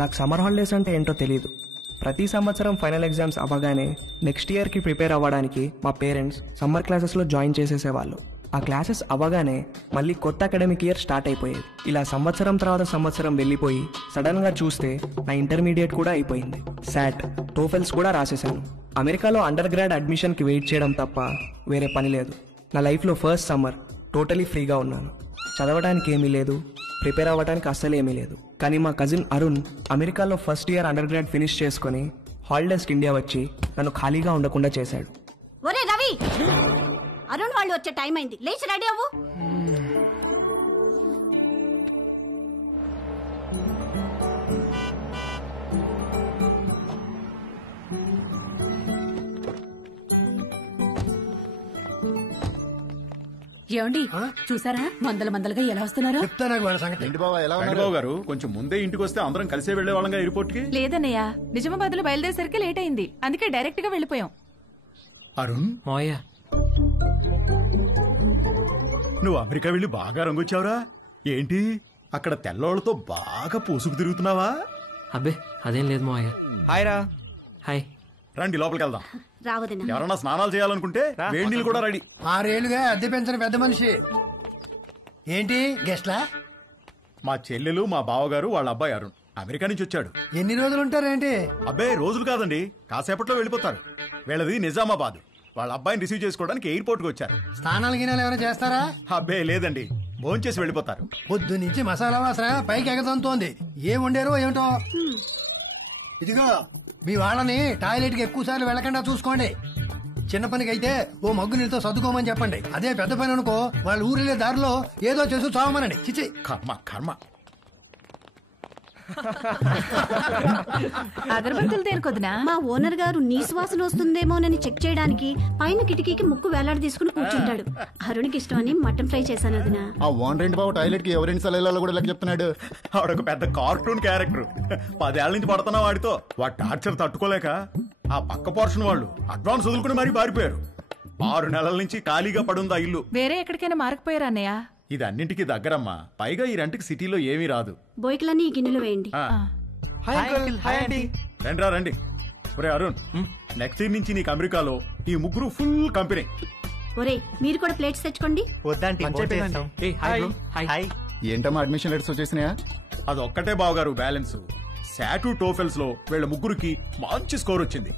నాకు summer holidays అంటే ఏంటో తెలియదు. ప్రతి సంవత్సరం ఫైనల్ ఎగ్జామ్స్ అవ్వగానే నెక్స్ట్ ఇయర్కి ప్రిపేర్ అవ్వడానికి మా పేరెంట్స్ సమ్మర్ క్లాసెస్లో జాయిన్ చేసేసేవాళ్ళు. ఆ క్లాసెస్ అవ్వగానే మళ్ళీ కొత్త అకాడమిక్ ఇయర్ స్టార్ట్ అయిపోయేది. ఇలా సంవత్సరం తర్వాత సంవత్సరం వెళ్ళిపోయి సడన్గా చూస్తే నా ఇంటర్మీడియట్ కూడా అయిపోయింది. శాట్, టోఫెల్స్ కూడా రాసేసాను. అమెరికాలో అండర్ గ్రాడ్ అడ్మిషన్కి వెయిట్ చేయడం తప్ప వేరే పని లేదు. నా లైఫ్లో ఫస్ట్ సమ్మర్ టోటలీ ఫ్రీగా ఉన్నాను. చదవడానికి ఏమీ లేదు, ప్రిపేర్ అవ్వడానికి అస్సలు ఏమీ లేదు. కానీ మా కజిన్ అరుణ్ అమెరికాలో first year under grad finish చేసుకుని హాలిడేస్కి ఇండియా వచ్చి నన్ను ఖాళీగా ఉండకుండా చేశాడు. ఒరే రవి, అరుణ్ వాళ్ళు వచ్చే టైం అయింది, లేచి రెడీ అవ్వు. ఏమండి చూసారా మందలుగా ఎలా వస్తున్నారో? బాబు గారు కొంచెం ముందే ఇంటికి వస్తే అందరం కలిసే వెళ్లే వాళ్ళంగా ఎయిర్పోర్ట్ కి. లేదన్నయ్య, నిజామాబాద్ లో బయలుదేరేసరికి లేట్ అయింది, అందుకే డైరెక్ట్ గా వెళ్ళిపోయాం. అరుణ్, మావయ్య నువ్వు అమెరికా వెళ్ళి బాగా రంగొచ్చావురా. ఏంటి అక్కడ తెల్లోళ్లతో బాగా పూసుకు తిరుగుతున్నావా? అబ్బే అదేం లేదు మావయ్య. హాయ్ రా. హాయ్. రండి లోపలికి వెళ్దాం. రావదన్నా, ఎవరన్నా స్నానాలు చేయాలనుకుంటే వేడి నీళ్ళు కూడా రెడీ. 6 ఏళ్లుగా అద్దె పెంచిన పెద్ద మనిషి. ఏంటి గెస్ట్లా? మా చెల్లెలు, మా బావగారు, వాళ్ళ అబ్బాయి అరుణ్ అమెరికా నుంచి వచ్చాడు. ఎన్ని రోజులు ఉంటారేంటి? అబ్బాయి రోజులు కాదండి, కాసేపట్లో వెళ్ళిపోతారు. వీళ్ళది నిజామాబాద్. వాళ్ళ అబ్బాయిని రిసీవ్ చేసుకోవడానికి ఎయిర్పోర్ట్ కి వచ్చారు. స్నానాలు గినాలు ఏమైనా చేస్తారా? అబ్బాయి లేదండి, భోంచేసి వెళ్ళిపోతారు. పొద్దు నుంచి మసాలా వాసన పైకి ఎగతంతోంది. ఏం వండారో ఏమిటో. ఇదిగో మీ వాళ్ళని టాయిలెట్ కి ఎక్కువ సార్లు వెళ్లకుండా చూసుకోండి. చిన్న పనికి అయితే ఓ మగ్గు నీళ్ళతో సర్దుకోమని చెప్పండి. అదే పెద్ద పని అనుకో, వాళ్ళు ఊరిలే దారిలో ఏదో చేసి చావమనండి. చిచి కర్మ కర్మ. అగరబత్తులు దేనికొద్దునా? మా ఓనర్ గారు నీ శ్వాసన వస్తుందేమోనని చెక్ చేయడానికి పైన కిటికీకి ముక్కు వేలాడి తీసుకుని కూర్చుంటాడు. అరుణ్కి ఇష్టమని మటన్ ఫ్రై చేశాను వదినా. ఆ ఓనర్ ఏంటి బాబు టాయిలెట్ కి ఎవరైనా సలహాలు కూడా చెప్తున్నాడు. ఆవిడొక పెద్ద కార్టూన్ క్యారెక్టర్. 10 ఏళ్ల నుంచి పడుతున్నా వాడితో. వాడి టార్చర్ తట్టుకోలేక ఆ పక్క పోర్షన్ వాళ్ళు అడ్వాన్స్ వదులుకుని మరీ పారిపోయారు. 6 నెలల నుంచి ఖాళీగా పడుందా ఇల్లు. వేరే ఎక్కడికైనా మారకపోయారా అన్నయ్య? ఇది అన్నింటికి దగ్గరమ్మా. పైగా ఈ రెంట్కి సిటీలో ఏమీ రాదు. బోయికలన్నీ ఈ గిన్నెలు వేయండి. రండి రండి. ఒరే అరుణ్, నెక్స్ట్ ఇయర్ నుంచి నీకు అమెరికాలో ఈ ముగ్గురు ఫుల్ కంపెనీ. ఒరే మీరు కూడా ప్లేట్స్ తెచ్చుకోండి. ఏంటమ్మా అడ్మిషన్ లెటర్స్ వచ్చేసినాయా? అదొక్కటే బావగారు బ్యాలెన్స్. శాటు, టోఫెల్స్ లో వీళ్ళ ముగ్గురికి మంచి స్కోర్ వచ్చింది.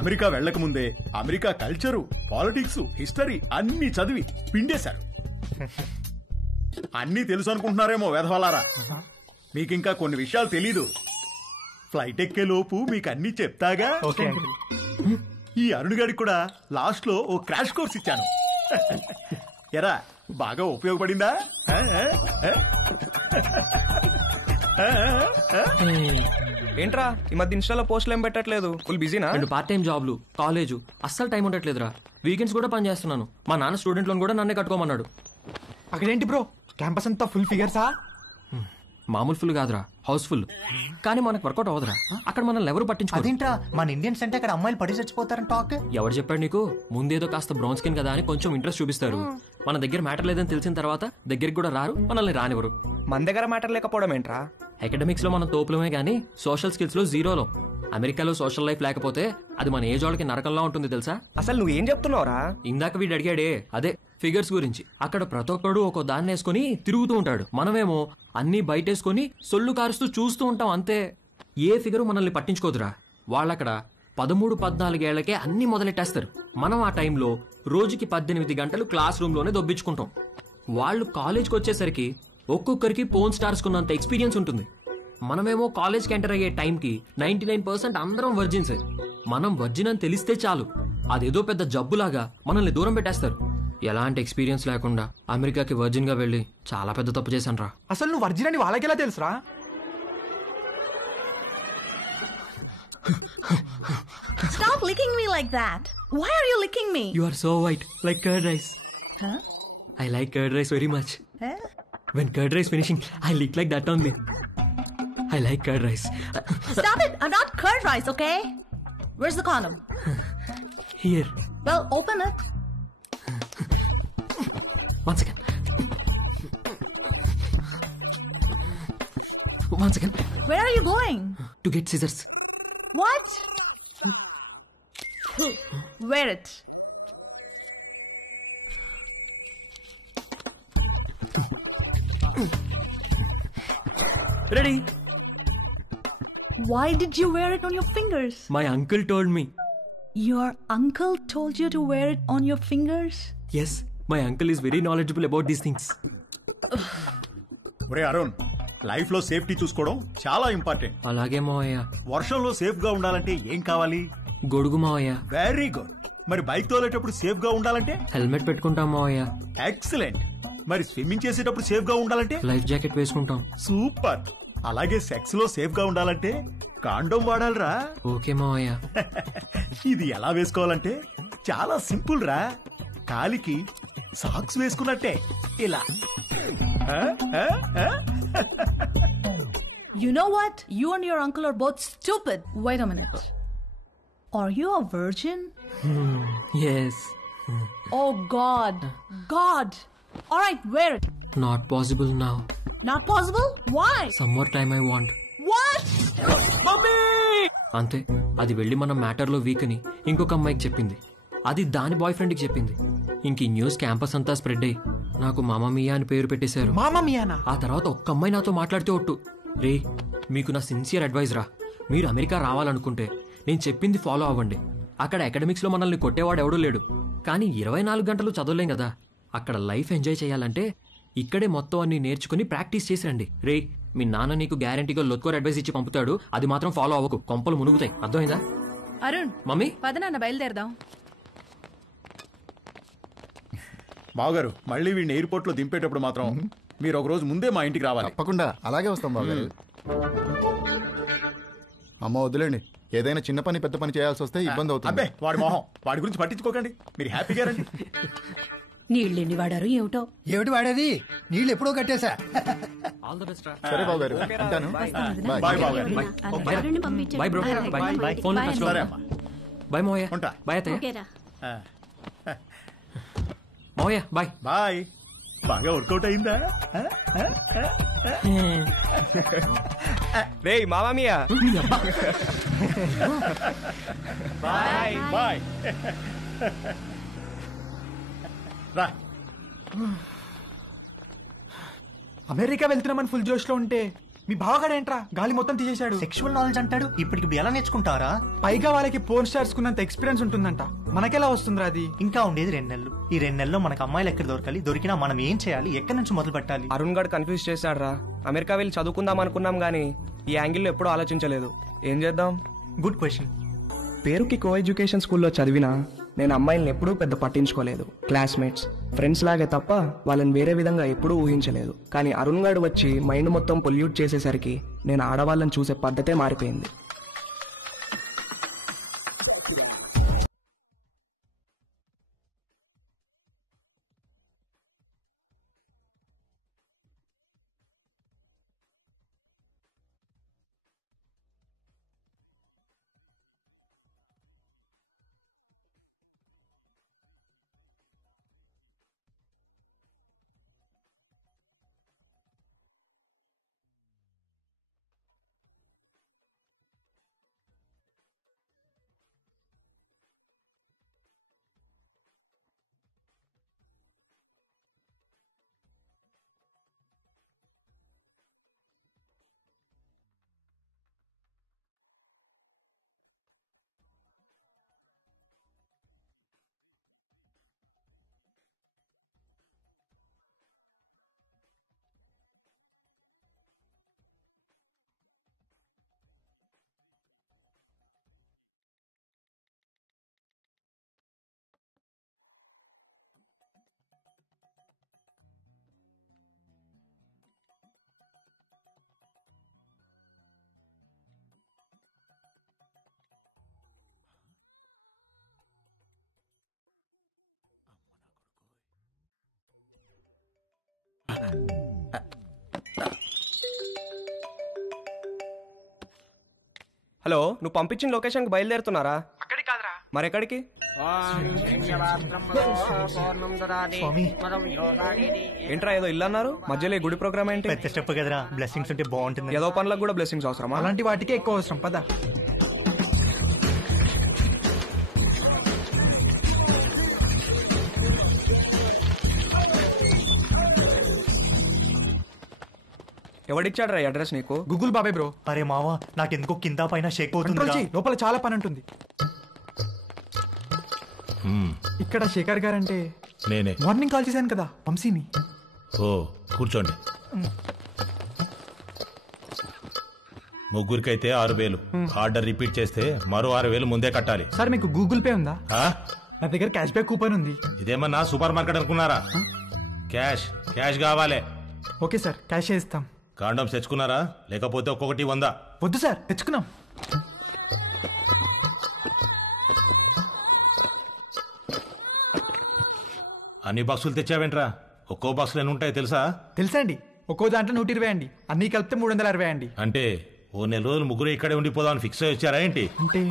అమెరికా వెళ్లక ముందే అమెరికా కల్చరు, పాలిటిక్స్, హిస్టరీ అన్ని చదివి పిండేశారు. అన్నీ తెలుసు అనుకుంటున్నారేమో వెధవలారా. మీకింకా కొన్ని విషయాలు తెలీదు. ఫ్లైట్ ఎక్కే లోపు మీకు అన్ని చెప్తాగా. ఈ అరుణ్ గారికి కూడా లాస్ట్ లో ఓ క్రాష్ కోర్స్ ఇచ్చాను. ఎరా బాగా ఉపయోగపడిందా? ఏంట్రా ఈ మధ్య ఇన్స్టాలో పోస్టులు ఏం పెట్టట్లేదు? ఫుల్ బిజీనా? 2 పార్ట్ టైం జాబ్లు, కాలేజు, అస్సలు టైం ఉండట్లేదురా. వీకెండ్స్ కూడా పని చేస్తున్నాను. మా నాన్న స్టూడెంట్ లోన్ కూడా నన్నే కట్టుకోమన్నాడు. అక్కడేంటి బ్రో క్యాంపస్ అంతా ఫుల్ ఫిగర్సా? మామూలు ఫుల్ కాదురా, హౌస్ఫుల్. కానీ మనకు వర్కౌట్ అవ్వదురా. అక్కడ మనల్ని ఎవరు పట్టించుకోరు. అదేంట్రా మన ఇండియన్స్ అంటే అక్కడ అమ్మాయిలు పడి చచ్చిపోతారని టాక్. ఎవరు చెప్పాడు నీకు? ముందేదో కాస్త బ్రౌన్ స్కిన్ కదా అని కొంచెం ఇంట్రెస్ట్ చూపిస్తారు. మన దగ్గర మ్యాటర్ లేదని తెలిసిన తర్వాత దగ్గరికి కూడా రారు, మనల్ని రానివ్వరు. మన దగ్గర మ్యాటర్ లేకపోవడం ఏంట్రా? అకాడమిక్స్ లో మనం తోపులమే గానీ సోషల్ స్కిల్స్ లో జీరోలో. అమెరికాలో సోషల్ లైఫ్ లేకపోతే అది మన ఏజ్ వాళ్ళకి నరకంలా ఉంటుంది తెలుసా? అసలు నువ్వేం చెప్తున్నావురా? ఇందాక వీడు అడిగాడే అదే ఫిగర్స్ గురించి. అక్కడ ప్రతి ఒక్కడు ఒక దాన్ని వేసుకుని తిరుగుతూ ఉంటాడు. మనమేమో అన్ని బయటేసుకుని సొల్లు కారుస్తూ చూస్తూ ఉంటాం అంతే. ఏ ఫిగరు మనల్ని పట్టించుకోదురా. వాళ్ళక్కడ 13-14 ఏళ్లకే అన్ని మొదలెట్టేస్తారు. మనం ఆ టైంలో రోజుకి 18 గంటలు క్లాస్ రూమ్ లోనే దొబ్బించుకుంటాం. వాళ్ళు కాలేజ్కి వచ్చేసరికి ఒక్కొక్కరికి పోన్ స్టార్స్ కున్నంత ఎక్స్పీరియన్స్ ఉంటుంది. మనమేమో కాలేజ్కి ఎంటర్ అయ్యే టైంకి 99% అందరం వర్జిన్స్. మనం వర్జిన్ అని తెలిస్తే చాలు అదేదో పెద్ద జబ్బులాగా మనల్ని దూరం పెట్టేస్తారు. ఎలాంటి ఎక్స్పీరియన్స్ లేకుండా అమెరికాకి వర్జిన్ గా వెళ్ళి చాలా పెద్ద తప్పు చేశాను రా. అసలు నువ్వు వర్జిన్ అని వాళ్ళకెలా తెలుసురా? Stop licking me like that. Why are you licking me? You are so white, like curd rice. Huh? I like curd rice very much. Huh? When curd rice finishing, I lick like that only. I like curd rice. Stop it! I'm not curd rice, okay? Where's the condom? Here. Well, open it. One second. 1 second. Where are you going? To get scissors. What? Wear it. Ready? Why did you wear it on your fingers? My uncle told me. Your uncle told you to wear it on your fingers? Yes, my uncle is very knowledgeable about these things. ఒరే Arun, life లో safety చూసుకోవడం చాలా important. అలాగే మావయ్య. వర్షంలో safe గా ఉండాలంటే ఏం కావాలి? గొడుగు మావయ్య. Very good. మరి బైక్ తోలేటప్పుడు సేఫ్ గా ఉండాలంటే? హెల్మెట్ పెట్టుకుంటాం మావయ్య. ఎక్సలెంట్. మరి స్విమ్మింగ్ చేసేటప్పుడు సేఫ్ గా ఉండాలంటే? లైఫ్ జాకెట్ వేసుకుంటాం. సూపర్. అలాగే సెక్స్ లో సేఫ్ గా ఉండాలంటే కాండోమ్ వాడాలిరా. ఓకే మావయ్య. ఇది ఎలా వేసుకోవాలంటే చాలా సింపుల్ రా. కాలికి సాక్స్ వేసుకున్నట్టే ఇలా. You know what? You and your uncle are both stupid. Wait a minute. Are you a virgin? Yes. Oh God. God. All right, wear it. Not possible now. Not possible? Why? Some more time I want. What? అంతే. అది వెళ్ళి మన మ్యాటర్లో week అని ఇంకొక అమ్మాయికి చెప్పింది. అది దాని బాయ్ ఫ్రెండ్కి చెప్పింది. ఇంక ఈ న్యూస్ క్యాంపస్ అంతా స్ప్రెడ్ అయ్యి నాకు మామా మియా అని పేరు పెట్టేశారు. మామా మియానా? ఆ తర్వాత ఒక్క అమ్మాయి నాతో మాట్లాడితే ఒట్టు. రే, మీకు నా సిన్సియర్ అడ్వైజ్ రా. మీరు అమెరికా రావాలనుకుంటే నేను చెప్పింది ఫాలో అవ్వండి. అక్కడ అకాడమిక్స్లో మనల్ని కొట్టేవాడు ఎవడూ లేడు. కానీ 24 గంటలు చదవలేం కదా. అక్కడ లైఫ్ ఎంజాయ్ చేయాలంటే ఇక్కడే మొత్తం అన్ని నేర్చుకుని ప్రాక్టీస్ చేసి రండి. రే, మీ నాన్న నీకు గ్యారంటీగా లొత్కోర్ అడ్వైస్ ఇచ్చి పంపుతాడు. అది మాత్రం ఫాలో అవ్వకు, కొంపలు మునుగుతాయి. అర్థమైందా? అరుణ్, మమ్మీ పద నాన్న బయలుదేరదాం. బావగారు, మళ్ళీ వీడిని ఎయిర్పోర్ట్ లో దింపేటప్పుడు మాత్రం మీరు ఒక రోజు ముందే మా ఇంటికి రావాలి. తప్పకుండా అలాగే వస్తాం బావగారు. అమ్మ వద్దులేండి, ఏదైనా చిన్న పని పెద్ద పని చేయాల్సి వస్తే ఇబ్బంది అవుతుంది. అబ్బే, వాడి మొహం, వాడి గురించి పట్టించుకోకండి. మీరు హ్యాపీగా రండి. నీళ్ళు ఎన్ని వాడారు ఏమిటో. ఏమిటి వాడేది? నీళ్ళు ఎప్పుడో కట్టేశా. ఆల్ ద బెస్ట్ రా. సరే బావగారు, ఉంటాను. బాయ్ బావగారు. Bye bro. Bye. Phone touch లో. సరే అమ్మా. బాయ్ మోయా. ఉంటా. బాయ్ అత్తయ్య. ఓకేరా. మోయా బాయ్. బాయ్. బాగా వర్కౌట్ అయిందా? రే మామా మియా. Bye bye. రా. అమెరికా వెళ్తున్నామని ఫుల్ జోష్ లో ఉంటే మీ బావగాడేంట్రా గాలి మొత్తం తీసేశాడు. సెక్షువల్ నాలెడ్జ్ అంటాడు. ఇప్పటికి ఎలా నేర్చుకుంటారా? పైగా వాళ్ళకి పోర్న్ స్టార్స్ కున్నంత ఎక్స్పీరియన్స్ ఉంటుందంట. మనకెలా వస్తుందిరా అది? ఇంకా ఉండేది 2 నెలలు. ఈ 2 నెలల్లో మనకు అమ్మాయిలు ఎక్కడ దొరకాలి? దొరికినా మనం ఏం చేయాలి? ఎక్కడి నుంచి మొదలు పెట్టాలి? అరుణ్ గడ్ కన్ఫ్యూజ్ చేశాడు రా. అమెరికా వెళ్ళి చదువుకుందాం అనుకున్నాం గానీ ఈ యాంగిల్లో ఎప్పుడూ ఆలోచించలేదు. ఏం చేద్దాం? Good question. పేరుకి కో ఎడ్యుకేషన్ స్కూల్లో చదివినా నేను అమ్మాయిల్ని ఎప్పుడూ పెద్ద పట్టించుకోలేదు. క్లాస్మేట్స్, ఫ్రెండ్స్ లాగే తప్ప వాళ్ళని వేరే విధంగా ఎప్పుడూ ఊహించలేదు. కానీ అరుణ్ గారు వచ్చి మైండ్ మొత్తం పొల్యూట్ చేసేసరికి నేను ఆడవాళ్ళని చూసే పద్ధతే మారిపోయింది. హలో, నువ్వు పంపించిన లొకేషన్కి బయలుదేరుతున్నారా? అక్కడికి కాదురా. మరెక్కడికి? ఏంట్రా ఏదో ఇల్లు అన్నారు మధ్యలో ఈ గుడి ప్రోగ్రామ్ ఏంటి? పెద్ద స్టెప్ కదరా, బ్లెస్సింగ్స్ ఉంటే బాగుంటుంది. ఏదో పనులకు కూడా బ్లెస్సింగ్స్ అవసరమా? అలాంటి వాటికే ఎక్కువ అవసరం. పద. ఎవడిచ్చాడు రా అడ్రస్ నీకు? గూగుల్ బాబాయ్ బ్రో. అరే మావా, నాకెందుకో కింద పైన షేక్ అవుతుంది. లోపల చాలా పని ఉంటుంది. ఇక్కడ శేఖర్ గారంటే నేనే. మార్నింగ్ కాల్ చేశాను కదా వంశీని. ఓ కూర్చోండి. ముగ్గురికైతే 6,000. ఆర్డర్ రిపీట్ చేస్తే మరో 6,000 ముందే కట్టాలి. సార్ మీకు గూగుల్ పే ఉందా? నా దగ్గర క్యాష్ బ్యాక్ కూపన్ ఉంది. ఇదేమన్నా సూపర్ మార్కెట్ అనుకున్నారా? క్యాష్ క్యాష్ కావాలి. ఓకే సార్, క్యాష్ ఇస్తాం. కాండమ్స్ తెచ్చుకున్నారా? లేకపోతే ఒక్కొక్కటి 100? వద్దు సార్, తెచ్చుకున్నాం. అన్ని బాక్సులు తెచ్చావేంట్రా? ఒక్కో బాక్సులు ఎన్ని ఉంటాయి తెలుసా? తెలుసా అండి, ఒక్కో దాంట్లో 120 అండి, అన్ని కలిపితే 360 అండి. అంటే ఓ నెల రోజులు ముగ్గురు ఇక్కడే ఉండిపోదామని ఫిక్స్ అయ్యి వచ్చారా ఏంటి? అంటే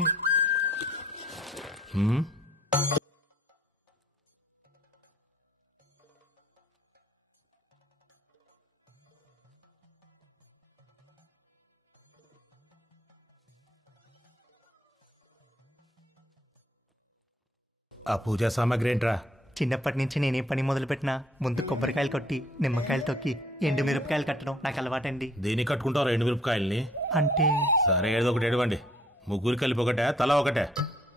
ఆ పూజా సామాగ్రి ఏంట్రా? చిన్నప్పటి నుంచి నేనే పని మొదలు పెట్టినా ముందు కొబ్బరికాయలు కొట్టి నిమ్మకాయలు తొక్కి ఎండు మిరపకాయలు కట్టడం నాకు అలవాటండి. దేనికి కట్టుకుంటావు 2 మిరపకాయల్ని? అంటే సరే ఏదో ఒకటి ఎడవండి. ముగ్గురు కలిపి ఒకటే, తల ఒకటే?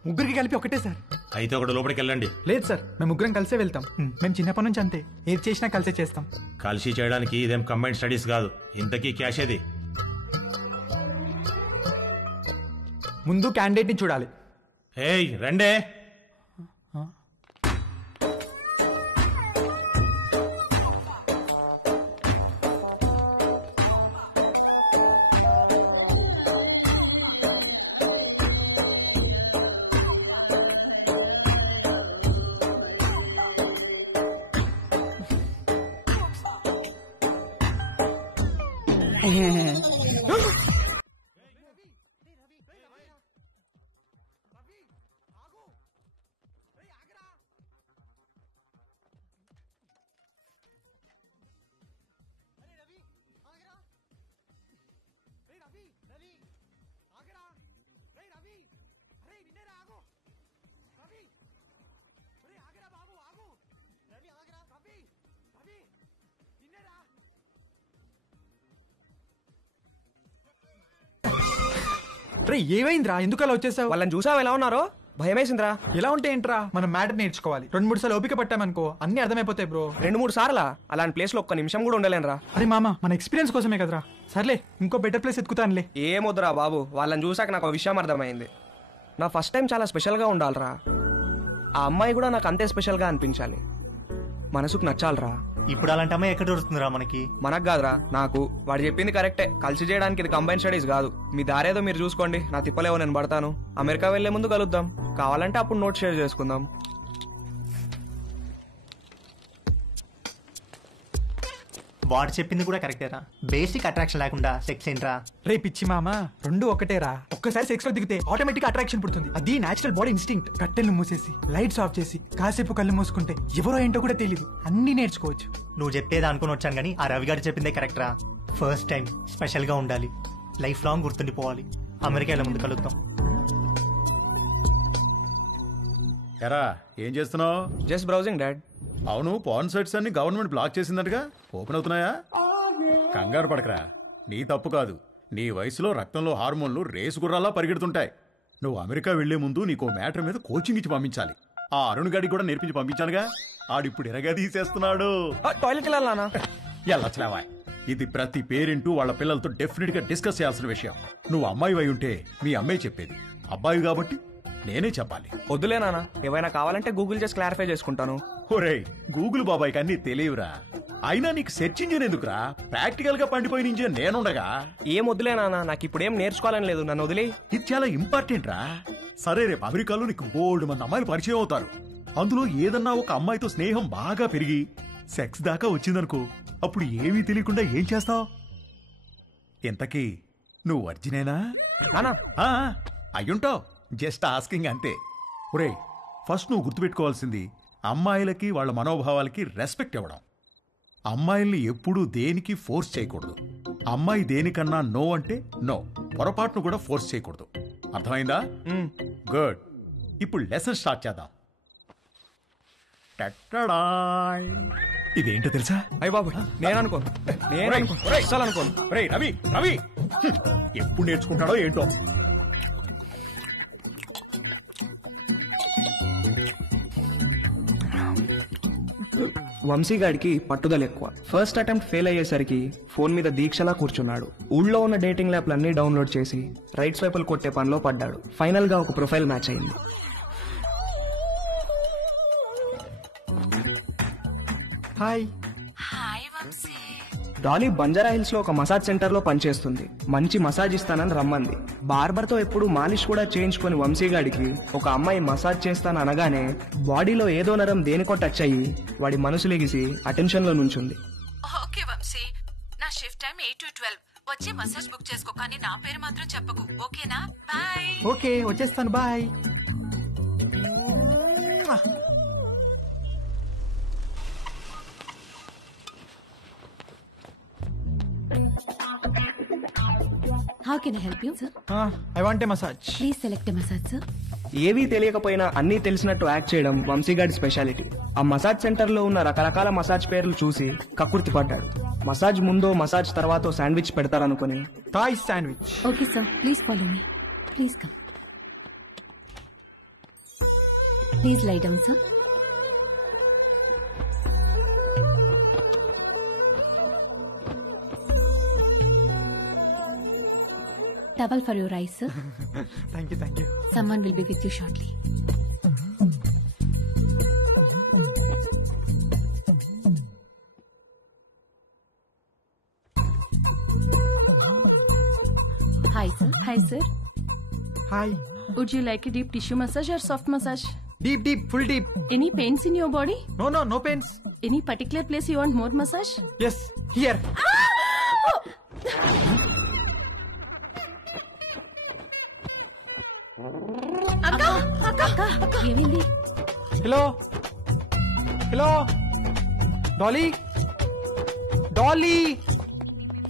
ముగ్గురికి కలిపి ఒకటే సార్. అయితే ఒకటి లోపలికి వెళ్ళండి. లేదు సార్, మేము ముగ్గురం కలిసే వెళ్తాం. మేము చిన్నప్పటి నుంచి అంతే, ఏది చేసినా కలిసే చేస్తాం. కలిసి చేయడానికి ఇదేం కంబైన్డ్ స్టడీస్ కాదు. ఇంతకీ క్యాష్ ఏది? ముందు క్యాండిడేట్ ని చూడాలి. ఏయ్ రండే. రే ఏమైందిరా, ఎందుకు అలా వచ్చేసావు? వాళ్ళని చూసావు ఎలా ఉన్నారో? భయమేసిందిరా. ఎలా ఉంటే ఏంట్రా, మనం మ్యాటర్ నేర్చుకోవాలి. 2-3 సార్లు ఓపిక పట్టామనుకో అన్ని అర్థమైపోతాయి బ్రో. 2-3 సార్లా? అలాంటి ప్లేస్ లో ఒక్క నిమిషం కూడా ఉండలేనురా. అరే మామ, మన ఎక్స్పీరియన్స్ కోసమే కదరా. సర్లే, ఇంకో బెటర్ ప్లేస్ ఎత్తుకుతానులే. ఏమొద్దురా బాబు, వాళ్ళని చూసాక నాకు ఒక విషయం అర్థమైంది. నా ఫస్ట్ టైం చాలా స్పెషల్గా ఉండాలిరా. ఆ అమ్మాయి కూడా నాకు అంతే స్పెషల్గా అనిపించాలి. మనసుకు నచ్చాలిరా. ఇప్పుడు అలాంటి అమ్మాయి ఎక్కడ దొరుకుతుందిరా మనకి? మనకు కాదురా, నాకు. వాడు చెప్పింది కరెక్టే, కలిసి చేయడానికి ఇది కంబైన్ స్టడీస్ కాదు. మీ దారేదో మీరు చూసుకోండి, నా తిప్పలేవో నేను పడతాను. అమెరికా వెళ్లే ముందు కలుద్దాం, కావాలంటే అప్పుడు నోట్ షేర్ చేసుకుందాం. వాడు చెప్పింది కూడా కరెక్టేరా. బేసిక్ అట్రాక్షన్ లేకుండా సెక్స్ ఏంట్రా? రే పిచ్చి మామ, 2 ఒకటేరా. ఒక్కసారి సెక్స్ లో దిగితే ఆటోమేటిక్ అట్రాక్షన్ పుడుతుంది. అది నేచురల్ బాడీ ఇన్స్టింక్ట్. కట్టెలు మూసేసి లైట్స్ ఆఫ్ చేసి కాసేపు కళ్ళు మూసుకుంటే ఎవరో ఏంటో కూడా తెలియదు, అన్ని నేర్చుకోవచ్చు. నువ్వు చెప్పేది అనుకుని వచ్చాను కానీ ఆ రవి గారు చెప్పిందే కరెక్టరా. ఫస్ట్ టైం స్పెషల్ గా ఉండాలి, లైఫ్ లాంగ్ గుర్తుండిపోవాలి. అమెరికా వెళ్ళే ముందు కలుద్దాం. ఎరా ఏం చేస్తున్నావు? Just browsing dad. అవును, పాన్ సైట్స్ అన్ని గవర్నమెంట్ బ్లాక్ చేసిందటగా, ఓపెన్ అవుతున్నాయా? కంగారు పడకరా, నీ తప్పు కాదు. నీ వయసులో రక్తంలో హార్మోన్లు రేసు గుర్రాలా పరిగెడుతుంటాయి. నువ్వు అమెరికా వెళ్లే ముందు నీకు మ్యాటర్ మీద కోచింగ్ ఇచ్చి పంపించాలి. ఆ అరుణ్ గడికి కూడా నేర్పించి పంపించానుగా, ఆడిప్పుడు ఎరగా తీసేస్తున్నాడు. టాయిలెట్కి వెళ్ళాలనా? వెళ్ళొచ్చులేవా. ఇది ప్రతి పేరెంట్ వాళ్ళ పిల్లలతో డెఫినెట్ గా డిస్కస్ చేయాల్సిన విషయం. నువ్వు అమ్మాయి అయి ఉంటే మీ అమ్మాయి చెప్పేది, అబ్బాయి కాబట్టి నేనే చెప్పాలి. వద్దులే నాన్న, ఏవైనా కావాలంటే గూగుల్ చేసి క్లారిఫై చేసుకుంటాను. ఒరేయ్, గూగుల్ బాబాయ్కి అన్ని తెలియవురా. అయినా నీకు సెర్చ్ ఇంజిన్ ఎందుకురా? ప్రాక్టికల్ గా పండిపోయిన ఇంజిన్ నేనుండగా. ఏం వద్దులే నాన్న, నాకు ఇప్పుడేం నేర్చుకోవాలని లేదు, నన్ను వదిలే. ఇది చాలా ఇంపార్టెంట్ రా. సరే, రేపు అమెరికాలో నీకు బోల్డ్ మంది అమ్మాయిలు పరిచయం అవుతారు. అందులో ఏదన్నా ఒక అమ్మాయితో స్నేహం బాగా పెరిగి సెక్స్ దాకా వచ్చిందనుకో, అప్పుడు ఏమీ తెలియకుండా ఏం చేస్తావు? ఇంతకీ నువ్వు వర్జినేనా? నానా అయ్యుంటావు, జస్ట్ ఆస్కింగ్ అంతే. ఒరే, ఫస్ట్ నువ్వు గుర్తుపెట్టుకోవాల్సింది అమ్మాయిలకి వాళ్ళ మనోభావాలకి రెస్పెక్ట్ ఇవ్వడం. అమ్మాయిల్ని ఎప్పుడూ దేనికి ఫోర్స్ చేయకూడదు. అమ్మాయి దేనికన్నా నో అంటే నో, పొరపాటును కూడా ఫోర్స్ చేయకూడదు. అర్థమైందా? గుడ్. ఇప్పుడు లెసన్ స్టార్ట్ చేద్దాం. ఇదేంటో తెలుసా? అయ్య బాబు, నేను అనుకోను. రవి రవి ఎప్పుడు నేర్చుకుంటాడో ఏంటో. వంశీగాడికి పట్టుదల ఎక్కువ. ఫస్ట్ అటెంప్ట్ ఫెయిల్ అయ్యేసరికి ఫోన్ మీద దీక్షలా కూర్చున్నాడు. ఊళ్ళో ఉన్న డేటింగ్ యాప్లన్నీ డౌన్లోడ్ చేసి రైట్ స్వైపులు కొట్టే పనిలో పడ్డాడు. ఫైనల్ గా ఒక ప్రొఫైల్ మ్యాచ్ అయింది. హాయ్. డాలీ బంజారా హిల్స్ లో ఒక మసాజ్ సెంటర్ లో పనిచేస్తుంది. మంచి మసాజ్ ఇస్తానని రమ్మంది. బార్బర్ తో ఎప్పుడు మాలిష్ కూడా చేయించుకొని వంశీగాడికి ఒక అమ్మాయి మసాజ్ చేస్తాను అనగానే బాడీలో ఏదో నరం దేనికో టచ్ అయ్యి వాడి మనసు లెగిసి అటెన్షన్ లో నుంచుంది. ఓకే వంశీ, నా షిఫ్ట్ టైం 8 to 12. వచ్చి మసాజ్ బుక్ చేసుకో, కానీ నా పేరు మాత్రం చెప్పకు, ఓకేనా? బాయ్. ఓకే, వచ్చేస్తాను. Bye. How can I help you, sir? I want a massage. Please select a massage, sir. ఏవీ తెలియకపోయినా అన్నీ తెలిసినట్టు యాక్ట్ చేయడం వంశీగాడి స్పెషాలిటీ. ఆ మసాజ్ సెంటర్ లో ఉన్న రకరకాల మసాజ్ పేర్లు చూసి కక్కుర్తి పడ్డాడు. మసాజ్ ముందో మసాజ్ తర్వాతో శాండ్విచ్ పెడతారనుకుని Thai sandwich. Okay, sir. Please follow me. Please come. Please lie down, sir. Towel for your eyes, sir. Thank you. Someone will be with you shortly. Hi, sir. Hi, sir. Hi. Would you like a deep tissue massage or soft massage? Deep, full deep. Any pains in your body? No pains. Any particular place you want more massage? Yes, here. అక్క ఏమైంది? Hello. Dolly.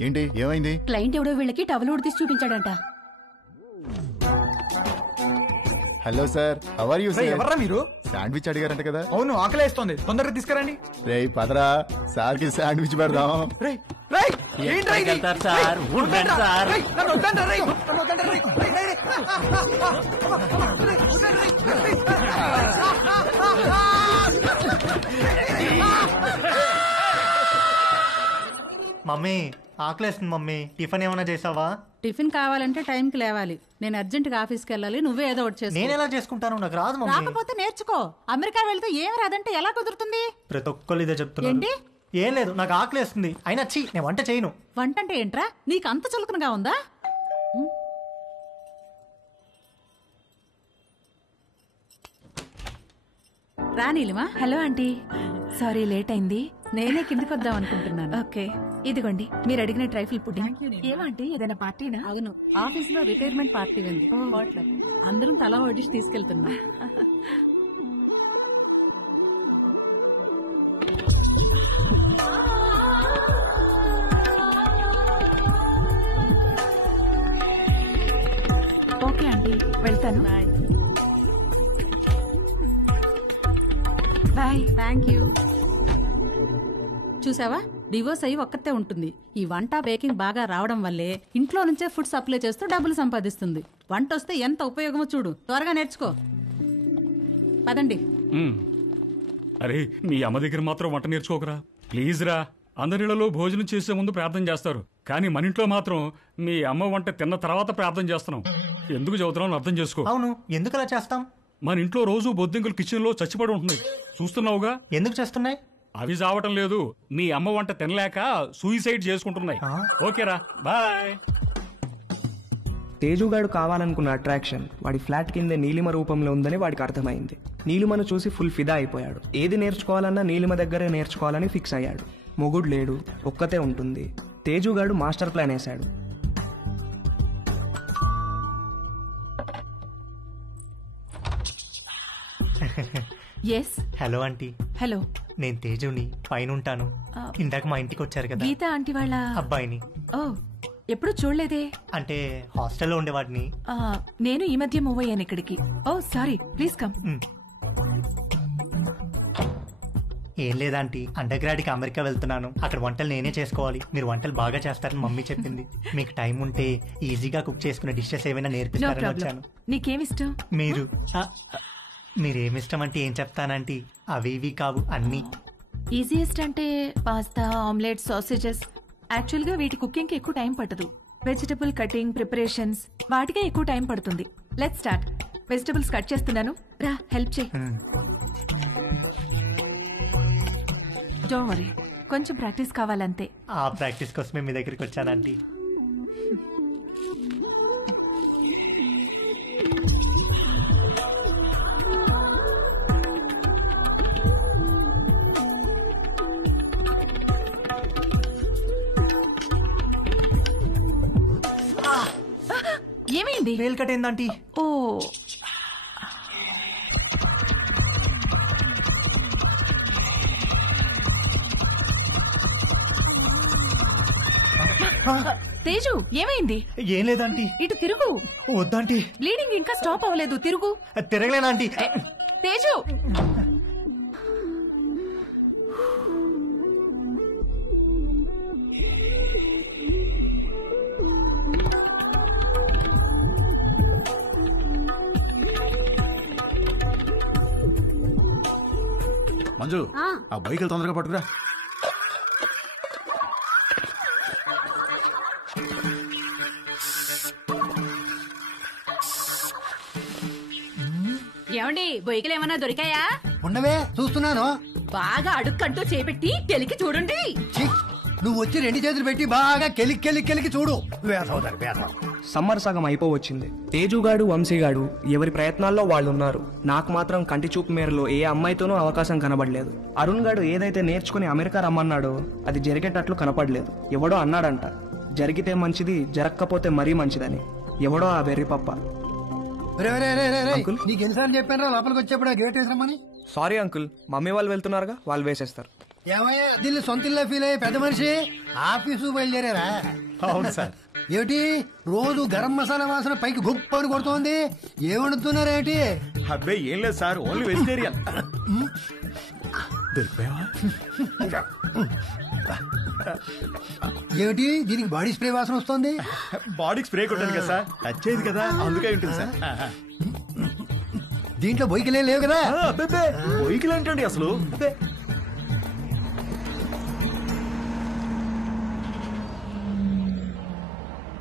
ఏంటి ఏమైంది? Client ఎవడో వీళ్ళకి towel ఉడి తీసి చూపించాడంట. Hello sir, how are you sir? ఎవర్రా మీరు? శాండ్విచ్ అడిగారంట కదా? అవును, ఆకలేస్తోంది. తొందరగా తీసుకురండి. రేయ్ పదరా, సార్ కి శాండ్విచ్ పెడదాం. ఏంట్రా ఇది? సార్, ఉండండి సార్. నన్ను వద్దండ్రా, రేయ్. మమ్మీ ఆకలేస్తుంది మమ్మీ, టిఫిన్ ఏమైనా చేసావా? టిఫిన్ కావాలంటే టైంకి లేవాలి. నేను అర్జెంట్ గా ఆఫీస్కి వెళ్ళాలి. నువ్వే ఏదో ఒకటి చేసుకో. నేను ఎలా చేసుకుంటాను? నాకు రాదు మమ్మీ. రాకపోతే నేర్చుకో. అమెరికా వెళ్తే ఏం రాదంటే ఎలా కుదురుతుంది? ప్రతి ఒక్కళ్ళు ఇదే చెప్తున్నారు. ఏంటి? ఏం లేదు, నాకు ఆకలేస్తుంది. అయినా నేను వంట చేయను. వంట అంటే ఏంట్రా? నీకు అంత చులకనగా ఉందా? రానీలిమా. హలో ఆంటీ, సారీ లేట్ అయింది. నేనే కిందికి వద్దాం అనుకుంటున్నాను. ఓకే, ఇదిగోండి మీరు అడిగిన ట్రైఫుల్ పుడ్డింగ్. ఏమంటే ఏదైనా పార్టీనా? అవును, ఆఫీస్ లో రిటైర్మెంట్ పార్టీ ఉంది. అందరం తలా వడ్డిసి తీసుకెళ్తున్నాం. ఓకే ఆంటీ, వెళ్తాను. బాయ్. Thank you. చూసావా, డివోర్స్ అయ్యి ఒక్కతే ఉంటుంది. ఈ వంట బేకింగ్ బాగా రావడం వల్లే ఇంట్లో నుంచే ఫుడ్ సప్లై చేస్తూ డబ్బులు సంపాదిస్తుంది. వంట వస్తే ఎంత ఉపయోగమో చూడు. త్వరగా నేర్చుకో. పదండి. అరే, మీ అమ్మ దగ్గర మాత్రం వంట నేర్చుకోకరా ప్లీజ్ రా. అందరిలో భోజనం చేసే ముందు ప్రార్థన చేస్తారు, కానీ మన ఇంట్లో మాత్రం మీ అమ్మ వంట తిన్న తర్వాత ప్రార్థన చేస్తున్నాం. ఎందుకు చదువుతున్నావు అర్థం చేసుకో. అవును, ఎందుకు అలా చేస్తాం? మన ఇంట్లో రోజు బొద్దింకలు కిచెన్ లో చచ్చిపడి ఉంటున్నాయి, చూస్తున్నావుగా. ఎందుకు చేస్తున్నాయి? అవి చావటం లేదు, మీ అమ్మ వంట తినలేక సూయిసైడ్ చేసుకుంటున్నాయి. ఓకేరా, బాయ్. తేజుగాడు కావాలనుకున్న అట్రాక్షన్ వాడి ఫ్లాట్ కిందే నీలిమ రూపంలో ఉందని వాడికి అర్థమైంది. నీలిమను చూసి ఫుల్ ఫిదా అయిపోయాడు. ఏది నేర్చుకోవాలన్నా నీలిమ దగ్గరే నేర్చుకోవాలని ఫిక్స్ అయ్యాడు. మొగుడు లేడు, ఒక్కతే ఉంటుంది. తేజుగాడు మాస్టర్ ప్లాన్ వేశాడు. Yes hello aunty. హలో, నేను తేజుని, పైన ఉంటాను. ఇందాక మా ఇంటికి వచ్చారు కదా గీత ఆంటీ వాళ్ళ అబ్బాయిని. ఓ, ఎప్పుడు చూడలేదే. అంటే హాస్టల్లో ఉండేవాడిని. నేను ఈ మధ్య మూవ్ అయ్యాను ఇక్కడికి. ఓ సారీ, ప్లీజ్ కమ్. ఏం లేదాంటీ, అండర్ గ్రాడ్ కి అమెరికా వెళ్తున్నాను. అక్కడ వంటలు నేనే చేసుకోవాలి. మీరు వంటలు బాగా చేస్తారని మమ్మీ చెప్పింది. మీకు టైం ఉంటే ఈజీగా కుక్ చేసుకునే డిషెస్ ఏమైనా నేర్పిస్తారని వచ్చాను. నీకేమిష్టం? మీరు మీరేమిష్టం అంటే ఏం చెప్తానంటీ, అవి ఇవి కావు అన్నీ. ఈజియెస్ట్ అంటే పాస్తా, ఆమ్లెట్, సాసేజెస్. యాక్చువల్ గా వీటి కుకింగ్ కి ఎక్కువ టైం పట్టదు. వెజిటబుల్ కటింగ్, ప్రిపరేషన్స్ వాటికే ఎక్కువ టైం పడుతుంది. Let's start. వెజిటబుల్స్ కట్ చేస్తున్నాను, రా హెల్ప్ చేయి. డోంట్ వరీ, కొంచెం ప్రాక్టీస్ కావాలంతే. ఆ ప్రాక్టీస్ కోసమే మీ దగ్గరికి వచ్చానంటీ. ఏమైంది? వేలు కట్టేందంటీ. ఓ, తేజు ఏమైంది? ఏం లేదంటీ. ఇటు తిరుగు. వద్దంటీ, బ్లీడింగ్ ఇంకా స్టాప్ అవ్వలేదు, తిరుగు. తిరగలేనంటీ. తేజు, మంజు, ఆ బైక్ తొందరగా పట్టుకురా. ఏమండి, బొయ్యకలు ఏమన్నా దొరికాయా? ఉండవే, చూస్తున్నాను. బాగా అడుక్కంటూ చేపెట్టి కెలికి చూడండి. నువ్వు వచ్చి 2 చేతులు పెట్టి బాగా కెలికి చూడు. వేసవుతారు వేసవు. సమ్మర్ సగం అయిపోవచ్చింది. తేజుగాడు, వంశీగాడు ఎవరి ప్రయత్నాల్లో వాళ్ళు ఉన్నారు. నాకు మాత్రం కంటి చూపు మేరలో ఏ అమ్మాయితోనూ అవకాశం కనబడలేదు. అరుణ్ గాడు ఏదైతే నేర్చుకుని అమెరికా రమ్మన్నాడో అది జరిగేటట్లు కనపడలేదు. ఎవడో అన్నాడంట, జరిగితే మంచిది, జరగకపోతే మరీ మంచిదని. ఎవడో ఆ వెర్రి పప్ప. నీకు ఎన్నిసార్లు చెప్పాను రా లోపలికి వచ్చేప్పుడు గేట్ వేసామని. సారీ అంకుల్, మమ్మీ వాళ్ళు వెళ్తున్నారుగా, వాళ్ళు వేసేస్తారు. ఏమయ్యా, దీన్ని సొంత ఇల్లు ఫీల్ అయ్యే పెద్ద మనిషి ఆఫీసు బయలుదేరారా? అవును సార్. ఏమిటి రోజు గరం మసాలా వాసన పైకి గొప్పని కొడుతోంది? ఏమడుతున్నారేంటి? అబ్బే ఏం లేదు సార్, ఓన్లీ వెజిటేరియన్. దొరికిపోయావా? ఏమిటి దీనికి బాడీ స్ప్రే వాసన వస్తుంది? బాడీకి స్ప్రే కొట్టాను కదా సార్, టచ్ అయ్యింది కదా, అందుకే ఉంటుంది సార్. దీంట్లో బొయ్యికలే లేవు కదా? బొయ్యికలు ఏంటండి అసలు?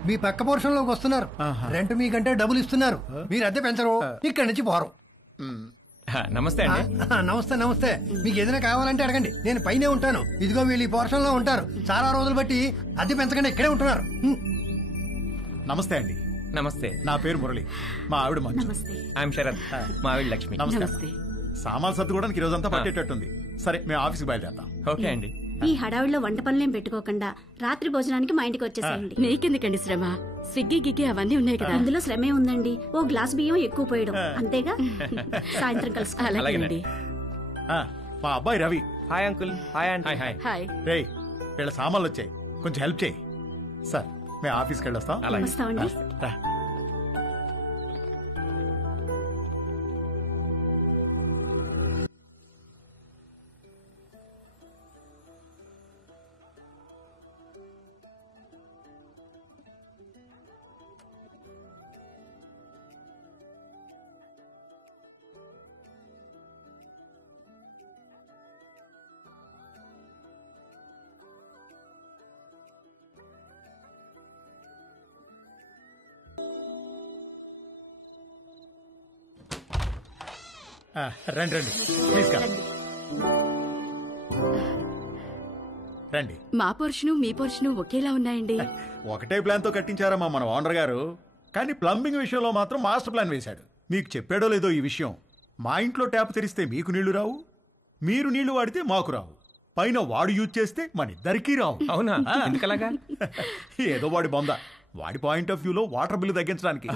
మీ పక్క పోర్షన్ లోకి వస్తున్నారు. రెంట్ మీకంటే డబ్బులు ఇస్తున్నారు. మీరు అద్దె పెంచరు, ఇక్కడి నుంచి పోరు. నమస్తే అండి. నమస్తే నమస్తే. మీకు ఏదైనా కావాలంటే అడగండి, నేను పైనే ఉంటాను. ఇదిగో వీళ్ళు ఈ పోర్షన్ లో ఉంటారు. చాలా రోజులు బట్టి అద్దె పెంచకుండా ఇక్కడే ఉంటున్నారు. నమస్తే అండి. నమస్తే, నా పేరు మురళి, మా ఆవిడ మంజు. ఐఎమ్ శరత్, మా ఆవిడ లక్ష్మి. నమస్తే. సామాన్ సర్దుకోవడానికి రోజంతా పట్టేటట్టుంది. సరే, మేము ఆఫీస్కి బయలుదేరుతాం. ఓకే అండి. ఈ హడావిడిలో వంట పనులేం పెట్టుకోకుండా రాత్రి భోజనానికి మా ఇంటికి వచ్చేసేయండి. నీకెందుకండి శ్రమ? స్విగ్గీ గిగ్గి అవన్నీ ఉన్నాయి కదా. అందులో శ్రమే ఉందండి. ఓ గ్లాస్ బియ్యం ఎక్కువ పోయడం అంతేగా. సాయంత్రం కలుసుకో. అలాగేనండి. మా అబ్బాయి Ravi. Hi uncle. Hi aunty. Hi. రే, వీళ్ళ సామాన్లు వచ్చాయి, కొంచెం హెల్ప్ చేయి. సార్, మేము ఆఫీస్కి వెళ్ళొస్తాం. వస్తామండి. రా. రండి రండి, ప్లీజ్ కమ్. రండి. మా పోర్షను మీ పోర్షను ఒకేలా ఉన్నాయండి. ఒకటే ప్లాన్ తో కట్టించారమ్మా మన ఓనర్ గారు. కానీ ప్లంబింగ్ విషయంలో మాత్రం మాస్టర్ ప్లాన్ వేశాడు. మీకు చెప్పాడో లేదో ఈ విషయం, మా ఇంట్లో ట్యాప్ తెరిస్తే మీకు నీళ్లు రావు, మీరు నీళ్లు వాడితే మాకు రావు. పైన వాడు యూజ్ చేస్తే మన ఇద్దరికీ రావు. అవునా? ఎందుకలాగా? ఏదో వాడి బొంద. వాడి పాయింట్ ఆఫ్ వ్యూలో వాటర్ బిల్లు తగ్గించడానికి.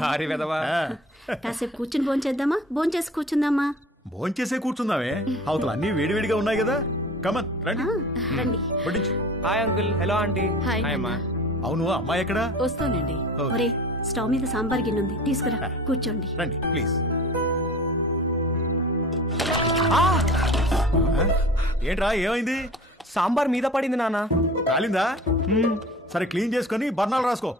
కాసేపు కూర్చుని భోంచేద్దామా? భోంచేసి కూర్చుందామా? భోంచేసే కూర్చుందామే, అవతల అన్ని వేడివేడిగా ఉన్నాయి కదా. కమన్ రండి. వడ్డించు. Hi uncle. Hello aunty. Hi అమ్మా. అవును, అమ్మాయి ఎక్కడా? వస్తానండి. ఒరే స్టవ్ మీద సాంబార్ గిన్నె ఉంది, తీసుకురా. కూర్చోండి. రండి ప్లీజ్. ఏంట్రా ఏమైంది? సాంబార్ మీద పడింది నాన్న. కాలిందా? సరే క్లీన్ చేసుకొని బర్ణాలు రాసుకో.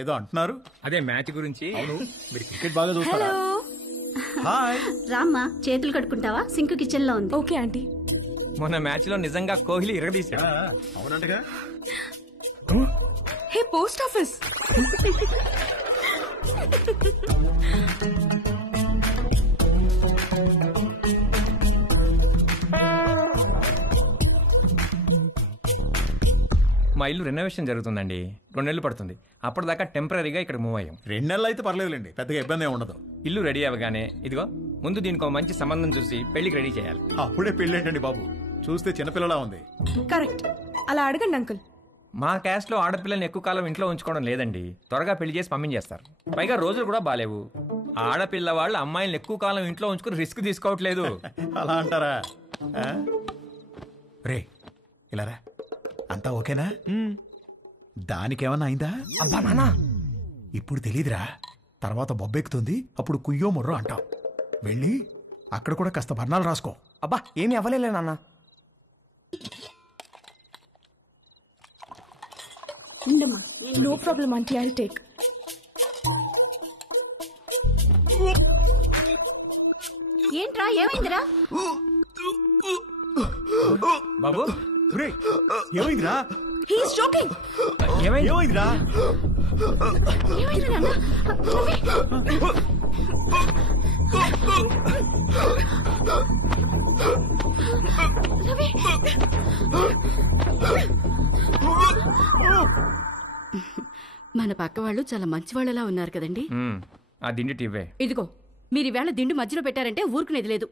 ఏదో అంటున్నారు. అదే మ్యాచ్ గురించి. అవును, మీరు క్రికెట్ బాగా చూస్తారా? హాయ్. రామ్మా, చేతులు కడుక్కుంటావా? సింక్ కిచెన్ లో ఉంది. Okay aunty. మొన్న మ్యాచ్ లో నిజంగా కోహ్లీ ఇరగదీశాడు. అవునంటగా. Hey post office. మా ఇల్లు రెనోవేషన్ జరుగుతుందండి. 2 నెలలు పడుతుంది. అప్పటిదాకా టెంపరీగా ఇక్కడ మూవ్ అయ్యాం. 2 నెలలు అయితే పర్లేదులేండి, పెద్దగా ఇబ్బంది ఏమి ఉండదు. ఇల్లు రెడీ అవ్వగానే ఇదిగో ముందు దీనికి ఒక మంచి సంబంధం చూసి పెళ్లికి రెడీ చేయాలి. అప్పుడే పెళ్ళేంటండి బాబు, చూస్తే చిన్నపిల్లలా ఉంది. కరెక్ట్, అలా అడగండి అంకుల్. మా క్యాస్ట్ లో ఆడపిల్లల్ని ఎక్కువ కాలం ఇంట్లో ఉంచుకోవడం లేదండి. త్వరగా పెళ్లి చేసి పంపించేస్తారు. పైగా రోజులు కూడా బాలేవు. ఆడపిల్ల వాళ్ళు అమ్మాయిలను ఎక్కువ కాలం ఇంట్లో ఉంచుకుని రిస్క్ తీసుకోవట్లేదు. అలా అంటారా? రే ఇలా రా. అంతా ఓకేనా? దానికేమన్నా అయిందా? అబ్బా నాన్న, ఇప్పుడు తెలీదురా, తర్వాత బొబ్బెక్కుతుంది, అప్పుడు కుయ్యో మొర్రో అంటావు. వెళ్ళి అక్కడ కూడా కాస్త బర్ణాలు రాసుకో. అబ్బా ఏమి అవ్వలేలే నాన్న. No problem aunty, I take. ఏంట్రా ఏమైందిరా? బాబు ఏమైందిరా? He's joking. ఏమైందిరా? ఏమైంది నాన్న? మన పక్క వాళ్ళు చాలా మంచి వాళ్ళలా ఉన్నారు కదండి. ఆ దిండి టీవే. ఇదిగో మీరు ఈవేళ దిండు మధ్యలో పెట్టారంటే ఊరుకునేది లేదు.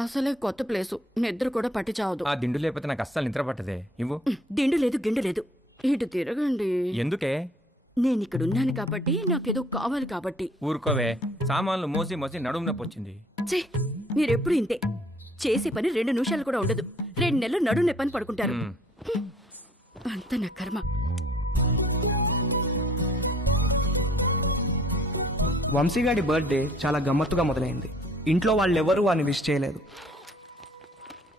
అసలే కొత్త ప్లేసు, నిద్ర కూడా పట్టి చావదు. ఆ దిండు లేకపోతే నాకు అస్సలు నిద్ర పట్టదే. ఇవ్వు. దిండు లేదు గిండు లేదు, ఇటు తిరగండి. ఎందుకే? నేను ఇక్కడ ఉన్నాను కాబట్టి, నాకేదో కావాలి కాబట్టి. ఊరుకోవే, సామాన్లు మోసి మోసి నడుము నొప్పి వచ్చింది. ఛీ, మీరెప్పుడు ఇంతే. చేసే పని 2 నిమిషాలు కూడా ఉండదు. 2 నెలలు నడుము నొప్పని పడుకుంటారు. అంత నా కర్మ. వంశీగాడి బర్త్డే చాలా గమ్మత్తుగా మొదలైంది. ఇంట్లో వాళ్ళెవరూ వాడిని విష్ చేయలేదు.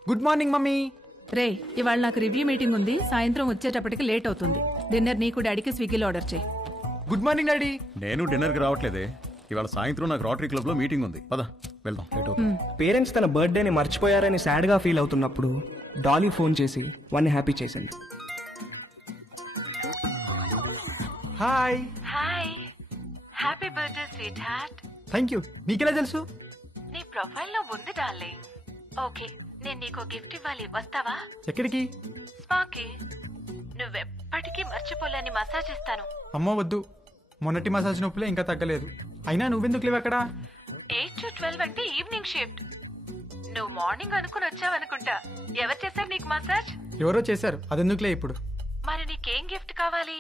Good morning mummy. రే, ఇవాళ నాకు రివ్యూ మీటింగ్ ఉంది. సాయంత్రం వచ్చేటప్పటికి లేట్ అవుతుంది. డిన్నర్ నీకు డాడీకి స్విగ్గీలో ఆర్డర్ చేయి. Good morning daddy. నేను డిన్నర్కి రావట్లేదే, ఇవాళ సాయంత్రం నాకు రోటరీ క్లబ్ లో మీటింగ్ ఉంది. పద వెళ్దాం. పేరెంట్స్ తన బర్త్డేని మర్చిపోయారని సాడ్ గా ఫీల్ అవుతున్నప్పుడు డాలీ ఫోన్ చేసి వాడిని హ్యాపీ చేసింది. Hi. Hi, happy birthday sweet heart. Thank you. నీకెలా తెలుసు? నీ ప్రొఫైల్ లో ఉంది డార్లింగ్. ఓకే, నేను నీకు గిఫ్ట్ ఇవ్వాలి, వస్తావా? ఎక్కడికి? స్పాకి. నువ్వెప్పటికీ మర్చిపోలేని మసాజ్ ఇస్తాను. అమ్మో వద్దు, మొన్నటి మసాజ్ నొప్పులే ఇంకా తగ్గలేదు. అయినా నువ్వెందుకు లేవు అక్కడ? 8 to 12 అంటే ఈవినింగ్ షిఫ్ట్. నువ్వు మార్నింగ్ అనుకుని వచ్చావనుకుంటా. ఎవరు చేశారు నీకు మసాజ్? ఎవరో చేశారు, అదెందుకులే ఇప్పుడు. మరి నీకేం గిఫ్ట్ కావాలి?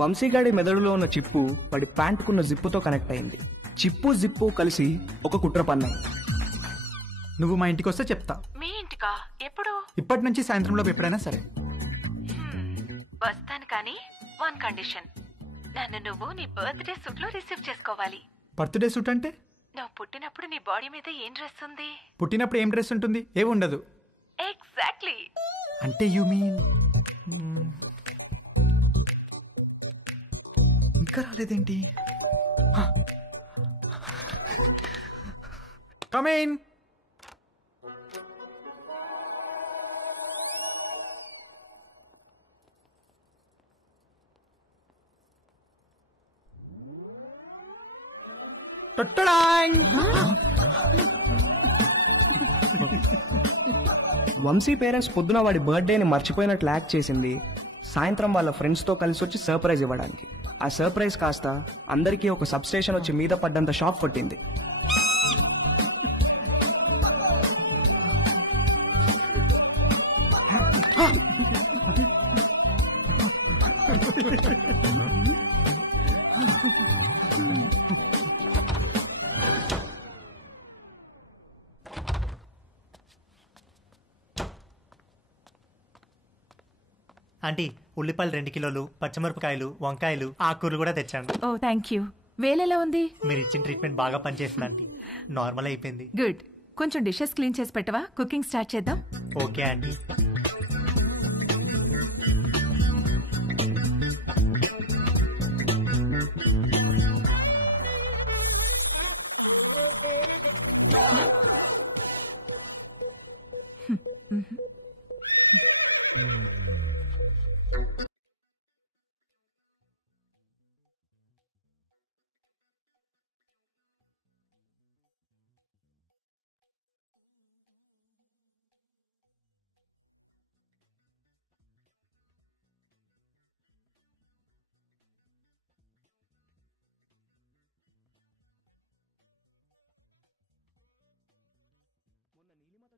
వంశీగాడి మెదడులో ఉన్న చిప్పు వాడి ప్యాంటుకున్న జిప్పుతో కనెక్ట్ అయింది. చిప్పు జిప్పు కలిసి ఒక కుట్ర పన్నాయి. నువ్వు మా ఇంటికి వస్తే చెప్తా. మీ ఇంటికా? ఎప్పుడు? ఇప్పటి నుంచి సాయంత్రంలో ఎప్పుడైనా సరే. వస్తాను, కానీ 1 కండిషన్. నన్ను నువ్వు నీ బర్త్డే సూట్ లో రిసీవ్ చేసుకోవాలి. బర్త్డే సూట్ అంటే? నువ్వు పుట్టినప్పుడు నీ బాడీ మీద ఏం డ్రెస్ ఉంది? పుట్టినప్పుడు ఏం డ్రెస్ ఉంటుంది? ఏమి ఉండదు. ఎగ్జాక్ట్లీ. అంటే యు మీన్ ఇంకా రాలేదేంటి? Come in. వంశీ పేరెంట్స్ పొద్దున వాడి బర్త్డేని మర్చిపోయినట్లు యాక్ట్ చేసింది సాయంత్రం వాళ్ళ ఫ్రెండ్స్తో కలిసి వచ్చి సర్ప్రైజ్ ఇవ్వడానికి. ఆ సర్ప్రైజ్ కాస్త అందరికీ ఒక సబ్ స్టేషన్ వచ్చి మీద పడ్డంత షాక్ కొట్టింది. ఆంటీ ఉల్లిపాయలు 2 కిలోలు, పచ్చిమిరపకాయలు, వంకాయలు, ఆకుకూరలు కూడా తెచ్చాను. ఓ థ్యాంక్ యూ. వేలెలా ఉంది? మీరు ఇచ్చిన ట్రీట్మెంట్ బాగా పనిచేస్తుంది ఆంటీ. నార్మల్ అయిపోయింది. గుడ్. కొంచెం డిషెస్ క్లీన్ చేసి పెట్టవా? కుకింగ్ స్టార్ట్ చేద్దాం. Okay aunty.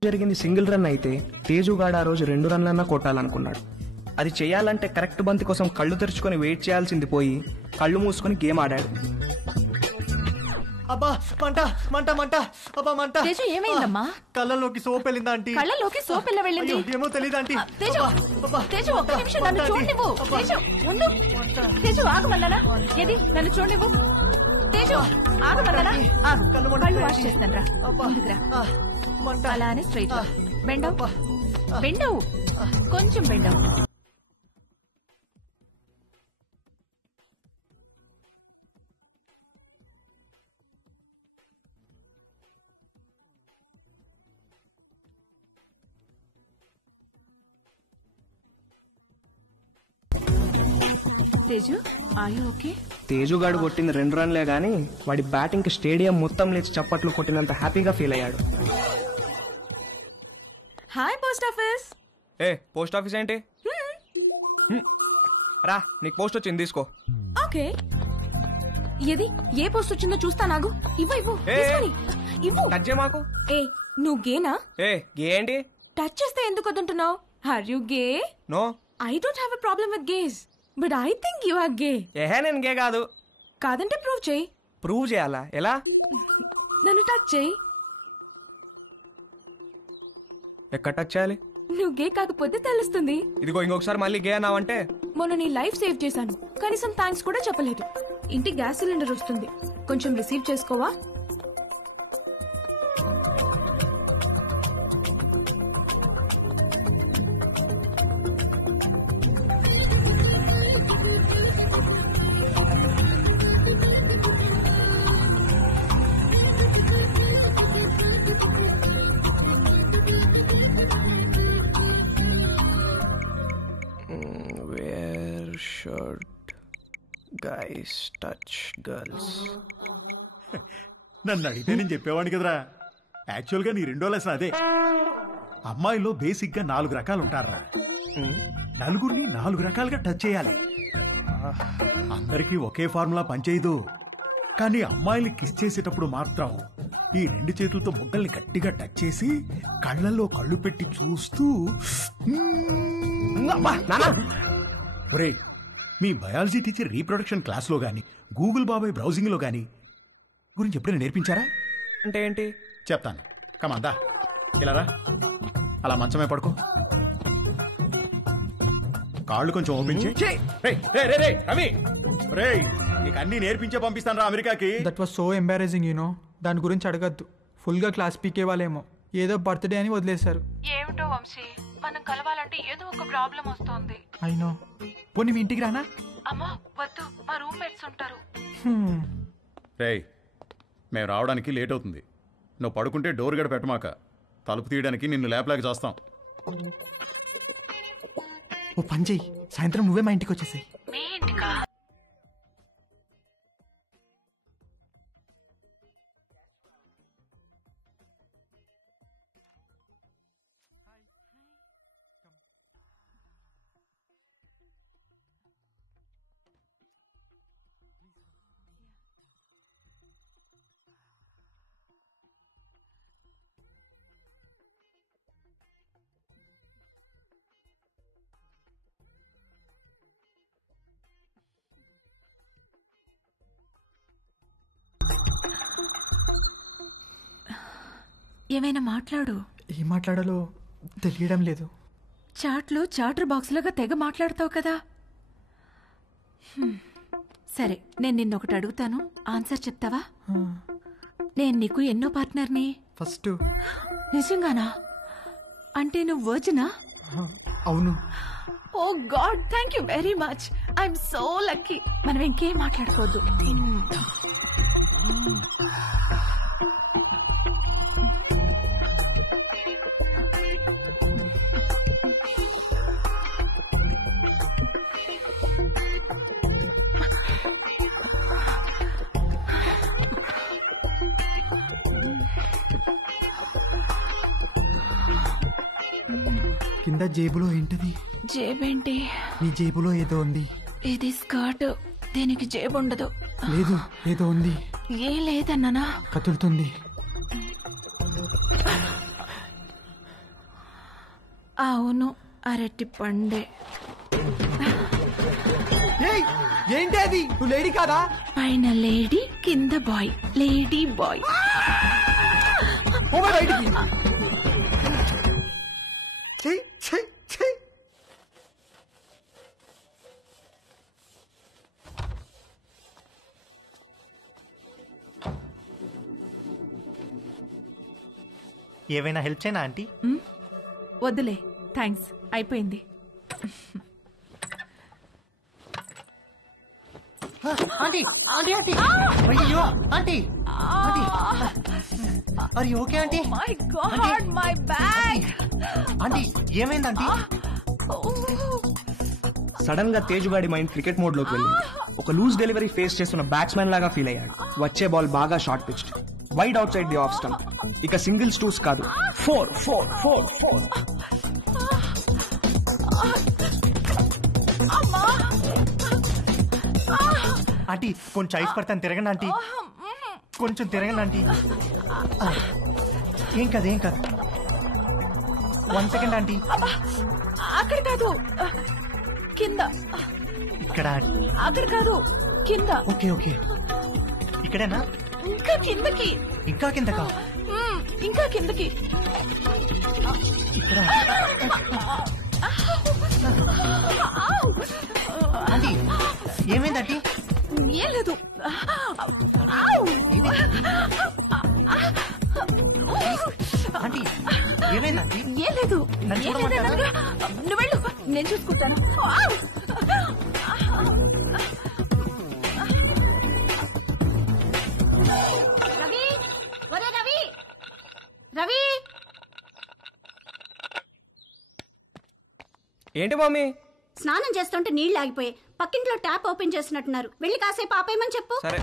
జరిగింది సింగిల్ రన్ అయితే తేజుగాడు ఆ రోజు 2 రన్లన్నా కొట్టాలనుకున్నాడు. అది చేయాలంటే కరెక్ట్ బంతి కోసం కళ్ళు తెరుచుకొని వెయిట్ చేయాల్సింది పోయి కళ్ళు మూసుకొని గేమ్ ఆడాడు. అబ్బా మంట మంట మంట అబ్బా మంట. తేజు ఏమైందమ్మా? కళ్ళలోకి సోప్ వెళ్ళిందా ఆంటీ? కళ్ళలోకి సోప్ ఎలా వెళ్ళింది? ఏమో తెలియదు ఆంటీ. తేజు తేజు ఒక్క నిమిషం నన్ను చూడనివ్వు. తేజు ఉండు. తేజు ఆగమన్నానా? ఏది నన్ను చూడనివ్వు. తేజు ఆగమన్నానా? కళ్ళు వాష్ చేస్తాను రా. అలానే స్ట్రైట్ బెండవు బెండవు కొంచెం బెండవు. Teju are you okay? తేజుగాడు కొట్టింది 2 రన్లే గానీ వాడి బ్యాటింగ్ స్టేడియం మొత్తం లేచి చప్పట్లు కొట్టినంత హ్యాపీగా ఫీల్ అయ్యాడు. Hi post office. ఏ పోస్ట్ ఆఫీస్ ఏంటి? రా నీకు పోస్ట్ వచ్చింది తీసుకో. ఓకే. ఏది ఏ పోస్ట్ వచ్చిందో చూస్తా. నాగు ఇవ్వు ఇవ్వు ఇవ్వు. టచ్ చేయ మాకు. ఏ నువ్వు గేనా? ఏ గే ఏంటి? టచ్ చేస్తే ఎందుకు వద్దంటున్నావు? Are you gay? No. I don't have a problem with gays but I think you are gay. ఏహే నేను గే కాదు. కాదంటే ప్రూవ్ చేయి. ప్రూవ్ చేయాలా? ఎలా? నన్ను టచ్ చేయి. ఎక్కడ టచ్ చేయాలి? నువ్వు గే కాకపోతే తెలుస్తుంది. ఇదిగో ఇంకొకసారి మళ్ళీ గే అన్నావంటే. మొన్న నీ లైఫ్ సేవ్ చేశాను, కనీసం థ్యాంక్స్ కూడా చెప్పలేదు. ఇంటికి గ్యాస్ సిలిండర్ వస్తుంది, కొంచెం రిసీవ్ చేసుకోవా? Guys touch girls. నన్ను అడిగితే నేను చెప్పేవాడిని కదరా. యాక్చువల్గా నీ 2వ లెసన్ అదే. అమ్మాయిలో బేసిక్గా 4 రకాలు ఉంటారా. నలుగురిని 4 రకాలుగా టచ్ చేయాలి. అందరికీ ఒకే ఫార్ములా పనిచేయదు. కానీ అమ్మాయిల్ని కిస్ చేసేటప్పుడు మాత్రం ఈ 2 చేతులతో బొగ్గల్ని గట్టిగా టచ్ చేసి కళ్ళల్లో కళ్ళు పెట్టి చూస్తూ ఒరే మీ బయాలజీ టీచర్ రీప్రొడక్షన్ క్లాస్లో గాని గూగుల్ బాబాయ్ బ్రౌజింగ్లో గాని గురించి ఎప్పుడైనా నేర్పించారా? అంటే ఏంటి చెప్తాను. కమాందా ఇలా రా. అలా మంచమే పడుకో. కాళ్ళు కొంచెం ఓపెన్ చేయి. రవి రేయ్ నీకు అన్ని నేర్పించే పంపిస్తాను రా అమెరికాకి. That was so embarrassing you know. దాని గురించి అడగద్దు. ఫుల్గా క్లాస్ పీకే వాళ్ళేమో ఏదో బర్త్డే అని వదిలేశారు. ఏమిటో వంశీ, మనం కలవాలంటే ఏదో ఒక ప్రాబ్లం వస్తోంది. అయినో. పోనీ మీ ఇంటికి రానా? అమ్మా వద్దు, మా రూమ్మేట్స్ ఉంటారు. రేయ్ మేము రావడానికి లేట్ అవుతుంది. నువ్వు పడుకుంటే డోర్ గడ పెట్టమాక. తలుపు తీయడానికి నిన్ను లేపలేక చేస్తాం. ఓ పని చెయ్యి, సాయంత్రం నువ్వే మా ఇంటికి వచ్చేసాయి. మీ ఇంటికా? ఏమైనా మాట్లాడు. ఏం మాట్లాడాలో తెలియడం లేదు. చాట్లో చాటర్ బాక్స్ లాగా తెగ మాట్లాడతావు కదా. సరే, నేను నిన్నొకటి అడుగుతాను, ఆన్సర్ చెప్తావా? నేను నీకు ఎన్నో పార్ట్నర్ని? ఫస్ట్. నిజంగానా? అంటే నువ్వు వర్జినా? అవును. Oh god, thank you very much. I'm so lucky. మనం ఇంకేం మాట్లాడుకోవద్దు. కింద జేబులో ఏంటది? జేబేంటి? నీ జేబులో ఏదో ఉంది. ఇది స్కర్ట్, దీనికి జేబు ఉండదు. లేదు, ఏదో ఉంది. ఏం లేదన్నానా? కదులుతుంది. అవును, అరటి పండే. ఏంటి అది? నువ్వు లేడీ కాదా? పైన లేడీ, కింద బాయ్. Lady bye. బయటికి. ఏవైనా హెల్ప్ చేయనా ఆంటీ? వద్దులే, థ్యాంక్స్, అయిపోయింది. ఆంటీ ఆంటీ ఆంటీ అయ్యో ఆంటీ ఆంటీ అరే okay aunty? My God, my bag. Aunty ఏమైంది ఆంటీ? సడన్ గా తేజుగాడి మైండ్ క్రికెట్ మోడ్ లోకి వెళ్ళింది. ఒక లూజ్ డెలివరీ ఫేస్ చేస్తున్న బ్యాట్స్మెన్ లాగా ఫీల్ అయ్యాడు. వచ్చే బాల్ బాగా short pitched, wide out side the off stump. ఇక సింగిల్స్ టూస్ కాదు, 4 4 4 4. ఆంటీ కొంచెం ఐస్ పడతాను, తిరగండి ఆంటీ, కొంచెం తిరగండి ఆంటీ. ఏం కాదు ఏం కాదు. 1 సెకండ్ ఆంటీ. అక్కడ కాదు, కింద. ఇక్కడ. అక్కడ కాదు, కింద. ఓకే ఓకే, ఇక్కడేనా? ఇంకా కిందకి. ఇంకా కిందకా? ఇంకా కిందకి. ఇక్కడ. ఆంటీ ఏమైంది ఆంటీ? ఏం లేదు. ఆంటీ ఏమైంది ఆంటీ? ఏం లేదు. నన్ను చూడమంటారా? నువ్వు వెళ్ళు, నేను చూసుకుంటాను. రవి, ఒరే రవి, రవి. ఏంటి మమ్మీ? స్నానం చేస్తుంటే నీళ్లు ఆగిపోయాయి. పక్కింట్లో ట్యాప్ ఓపెన్ చేసినట్టున్నారు. వెళ్ళి కాసేపు ఆపేయమని చెప్పు. సరే.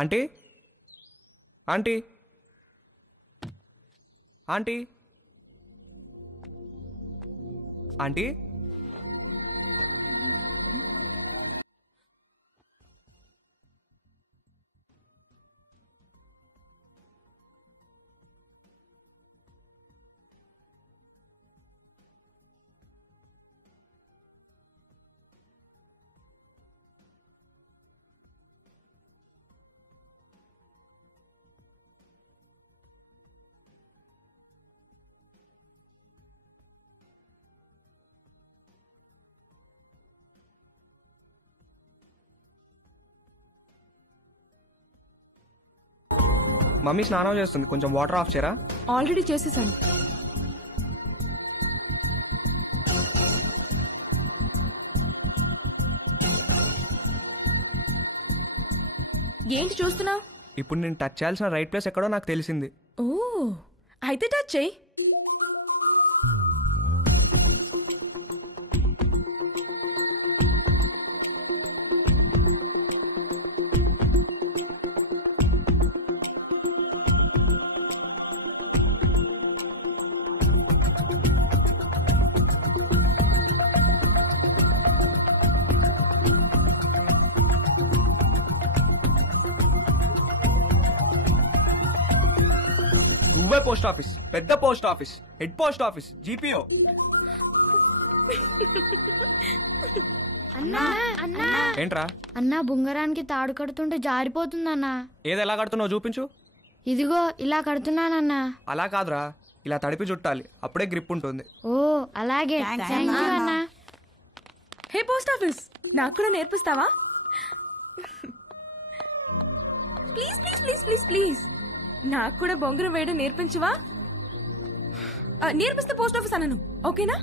Aunty aunty aunty aunty mummy స్నానం చేస్తుంది, కొంచెం వాటర్ ఆఫ్ చేయరా? ఆల్రెడీ చేసేసాను. ఏంటి చూస్తున్నావు? ఇప్పుడు నేను టచ్ చేయాల్సిన రైట్ ప్లేస్ ఎక్కడో నాకు తెలిసింది. ఓ, అయితే టచ్ చెయ్యి. నువ్వే పోస్ట్ ఆఫీస్, పెద్ద post office, head post office, GPO. ఏంట్రా అన్నా బుంగరానికి తాడు కడుతుంటే జారిపోతుందన్నా. ఏది ఎలా కడుతున్నావు చూపించు. ఇదిగో ఇలా కడుతున్నానన్నా. అలా కాదురా, ఇలా తడిపి చుట్టాలి, అప్పుడే గ్రిప్ ఉంటుంది. ఓ అలాగే, థ్యాంక్ యూ అన్నా. హే పోస్ట్ ఆఫీస్, నాకు కూడా నేర్పిస్తావా? Please please please please please నాకు కూడా బొంగరం వేయడం నేర్పించవా? నేర్పిస్తే పోస్ట్ ఆఫీస్ అన్నాను, ఓకేనా?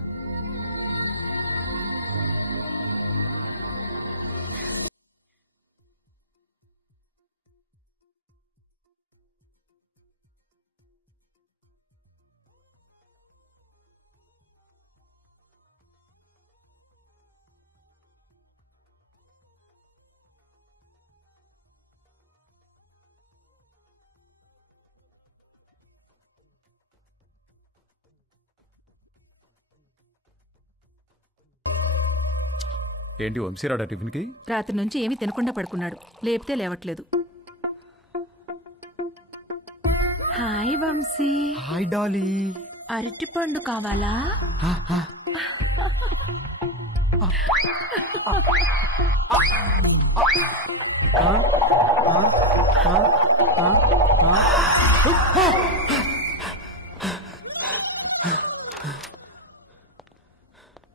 ఏంటి వంశీరాడా టిఫిన్కి? రాత్రి నుంచి ఏమీ తినకుండా పడుకున్నాడు, లేపితే లేవట్లేదు. హాయ్ వంశీ. Hi Dolly. అరటి పండు కావాలా?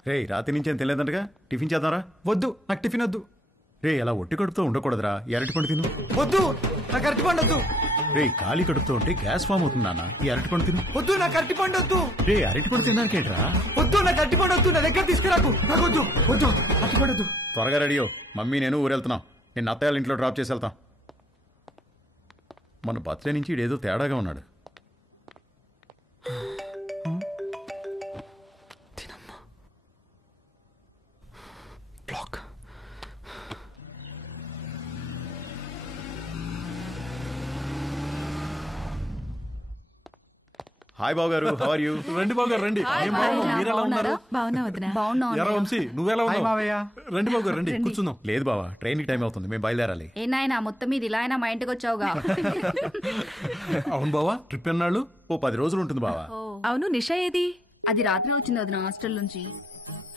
రే రాత్రి నుంచి ఏం తెలియదంటగా, టిఫిన్ చేద్దాంరా. వద్దు, నాకు టిఫిన్ వద్దు. రే అలా ఒట్టి కడుపుతో ఉండకూడదురా, ఈ అరటిపండు తిను. వద్దు, నాకు అరటిపండు వద్దు. రే ఖాళీ కడుపుతో ఉంటే గ్యాస్ ఫామ్ అవుతుంది నాన్న, ఈ అరటిపండు తిను. వద్దు, నాకు అరటిపండు వద్దు. రే అరటిపండు తినడానికేంట్రా? వద్దు, నాకు అరటిపండు వద్దు, నా దగ్గర తీసుకురాకు. నాకు వద్దు, వద్దు, అరటిపండు వద్దు. త్వరగా రెడీ అయ్యో, మమ్మీ నేను ఊరెళ్తున్నాం. నేను అత్తయ్య ఇంట్లో డ్రాప్ చేసి వెళ్తాం. మన బర్త్డే నుంచి ఇడేదో తేడాగా ఉన్నాడు. హాయ్ బాబు గారు, హౌ ఆర్ యు? రండి బాబు గారు రండి. ఏం బాబు మీరు ఎలా ఉన్నారు? బాగున్నా వదినా. ఎరా వంశీ నువ్వెలా హాయ్ ఉన్నావు? మావయ్య. రండి బాబు గారు రండి, కూర్చుందాం. లేదు బావా, ట్రైన్ కి టైం అవుతుంది, మేము బయలుదేరాలి. ఏ నాయనా మొత్తం మీద ఇలా అయినా మా ఇంటికి వచ్చావుగా? అవును బావా, ట్రిప్ ఎన్నాళ్ళు? ఓ 10 రోజులు ఉంటుంది బావా. అవును, నిషా ఏది? అది రాత్రి వచ్చింది వదిన హాస్టల్ నుంచి.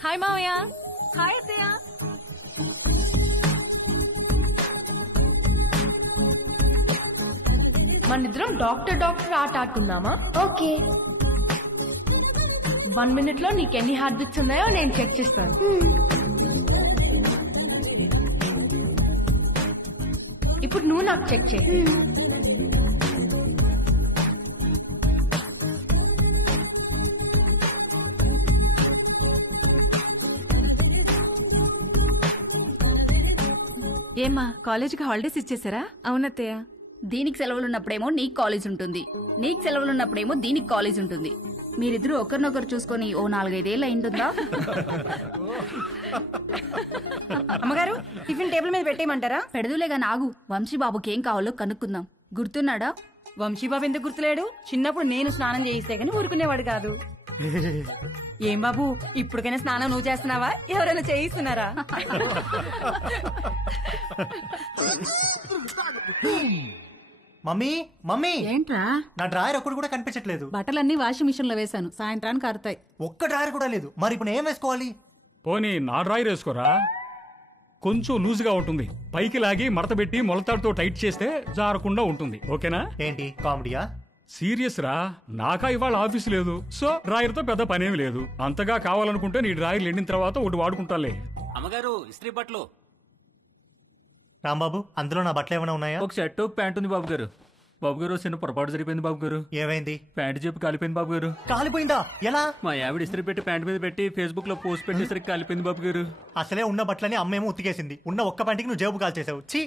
హాయ్ మావయ్య. హాయ్ అత్తయ్య. మనిద్దరం డాక్టర్ ఆట ఆడుకుందామా? ఓకే. 1 minute లో నీకు ఎన్ని హార్ట్ బీట్స్ ఉన్నాయో నేను చెక్ చేస్తాను. ఇప్పుడు నువ్వు నాకు చెక్ చేయి. ఏమ్మా, కాలేజీకి హాలిడేస్ ఇచ్చేసారా? అవునత్తయ్య. దీనికి సెలవులు ఉన్నప్పుడేమో నీకు కాలేజ్ ఉంటుంది, నీకు సెలవులు ఉన్నప్పుడేమో దీనికి కాలేజ్ ఉంటుంది. మీరిద్దరూ ఒకరినొకరు చూసుకొని ఓ 4-5 ఏళ్ళు అయింటుందా? అమ్మగారు, టిఫిన్ టేబుల్ మీద పెట్టేయమంటారా? పెడదులేగా, నాగు. వంశీబాబుకి ఏం కావాలో కనుక్కుందాం. గుర్తున్నాడా? వంశీబాబు ఎందుకు గుర్తులేడు? చిన్నప్పుడు నేను స్నానం చేయిస్తే గానీ ఊరుకునేవాడు కాదు. ఏం బాబు, ఇప్పటికైనా స్నానం నువ్వు చేస్తున్నావా, ఎవరైనా చేయిస్తున్నారా? మమ్మీ మమ్మీ, ఏంట్రా? నా డ్రాయర్ ఒక్కడు కూడా కనిపించట్లేదు. బట్టలన్నీ వాషింగ్ మిషన్ లో వేశాను, సాయంత్రానికి ఆరుతాయి. ఒక్క డ్రాయర్ కూడా లేదు. మరి ఇప్పుడు ఏం వేసుకోవాలి? పోనీ నా డ్రాయర్ వేసుకోరా, కొంచెం లూజ్గా ఉంటుంది. పైకి లాగి మడతబెట్టి మొలతాడుతో టైట్ చేస్తే జారకుండా ఉంటుంది. ఓకేనా? ఏంటి కామెడీయా? సీరియస్ రా, నాకా ఇవాళ ఆఫీస్ లేదు, సో డ్రాయర్ తో పెద్ద పనేమి లేదు. అంతగా కావాలనుకుంటే నీ డ్రాయర్ ఎండిన తర్వాత ఒకటి వాడుకుంటాలే. అమ్మగారు, ఇస్త్రీ బట్టలు. రాంబాబు, అందులో నా బట్టలు ఏమైనా ఉన్నాయా? ఒక షర్ట్ ప్యాంట్ ఉంది బాబు గారు. బాబు గారు, చిన్న పొరపాటు జరిగిపోయింది బాబు గారు. ఏమైంది? ప్యాంట్ చెప్పి కాలిపోయింది బాబు గారు. కాలిపోయిందా? ఎలా? మా ఆవిడ ఇస్త్రీ పెట్టి ప్యాంట్ మీద పెట్టి ఫేస్బుక్ లో పోస్ట్ పెట్టేసరికి కాలిపోయింది బాబు గారు. అసలే ఉన్న బట్టలని అమ్మేమో ఉతికేసింది. ఉన్న ఒక్క ప్యాంటుకి నువ్వు జేబు కాల్చేసావు. ఛీ!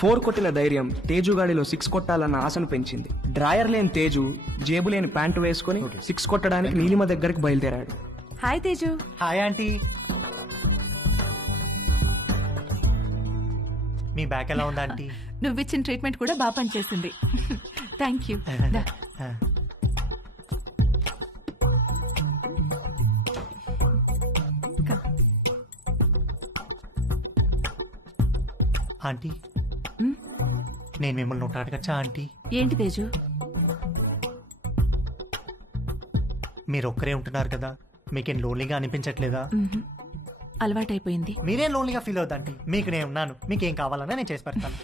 4 కొట్టిన ధైర్యం తేజుగాడిలో 6 కొట్టాలన్న ఆశను పెంచింది. డ్రాయర్ లేని తేజు జేబు లేని ప్యాంటు వేసుకుని 6 కొట్టడానికి నీలిమ దగ్గరికి బయలుదేరాడు. హాయ్ తేజు. Hi aunty. మీ బ్యాక్ ఎలా ఉందా ఆంటీ? నువ్విచ్చిన ట్రీట్మెంట్ కూడా బాగా పనిచేసింది. Thank you. ఆంటీ, నేను మిమ్మల్ని ఒకటి అడగచ్చా ఆంటీ? ఏంటి తేజు? మీరు ఒక్కరే ఉంటున్నారు కదా, మీకేం లోన్లీగా అనిపించట్లేదా? అలవాటైపోయింది. మీరేం లోన్లీగా ఫీల్ అవుతాంటి, మీకు నేను ఉన్నాను. మీకేం కావాలన్నా నేను చేసి పెడతాను.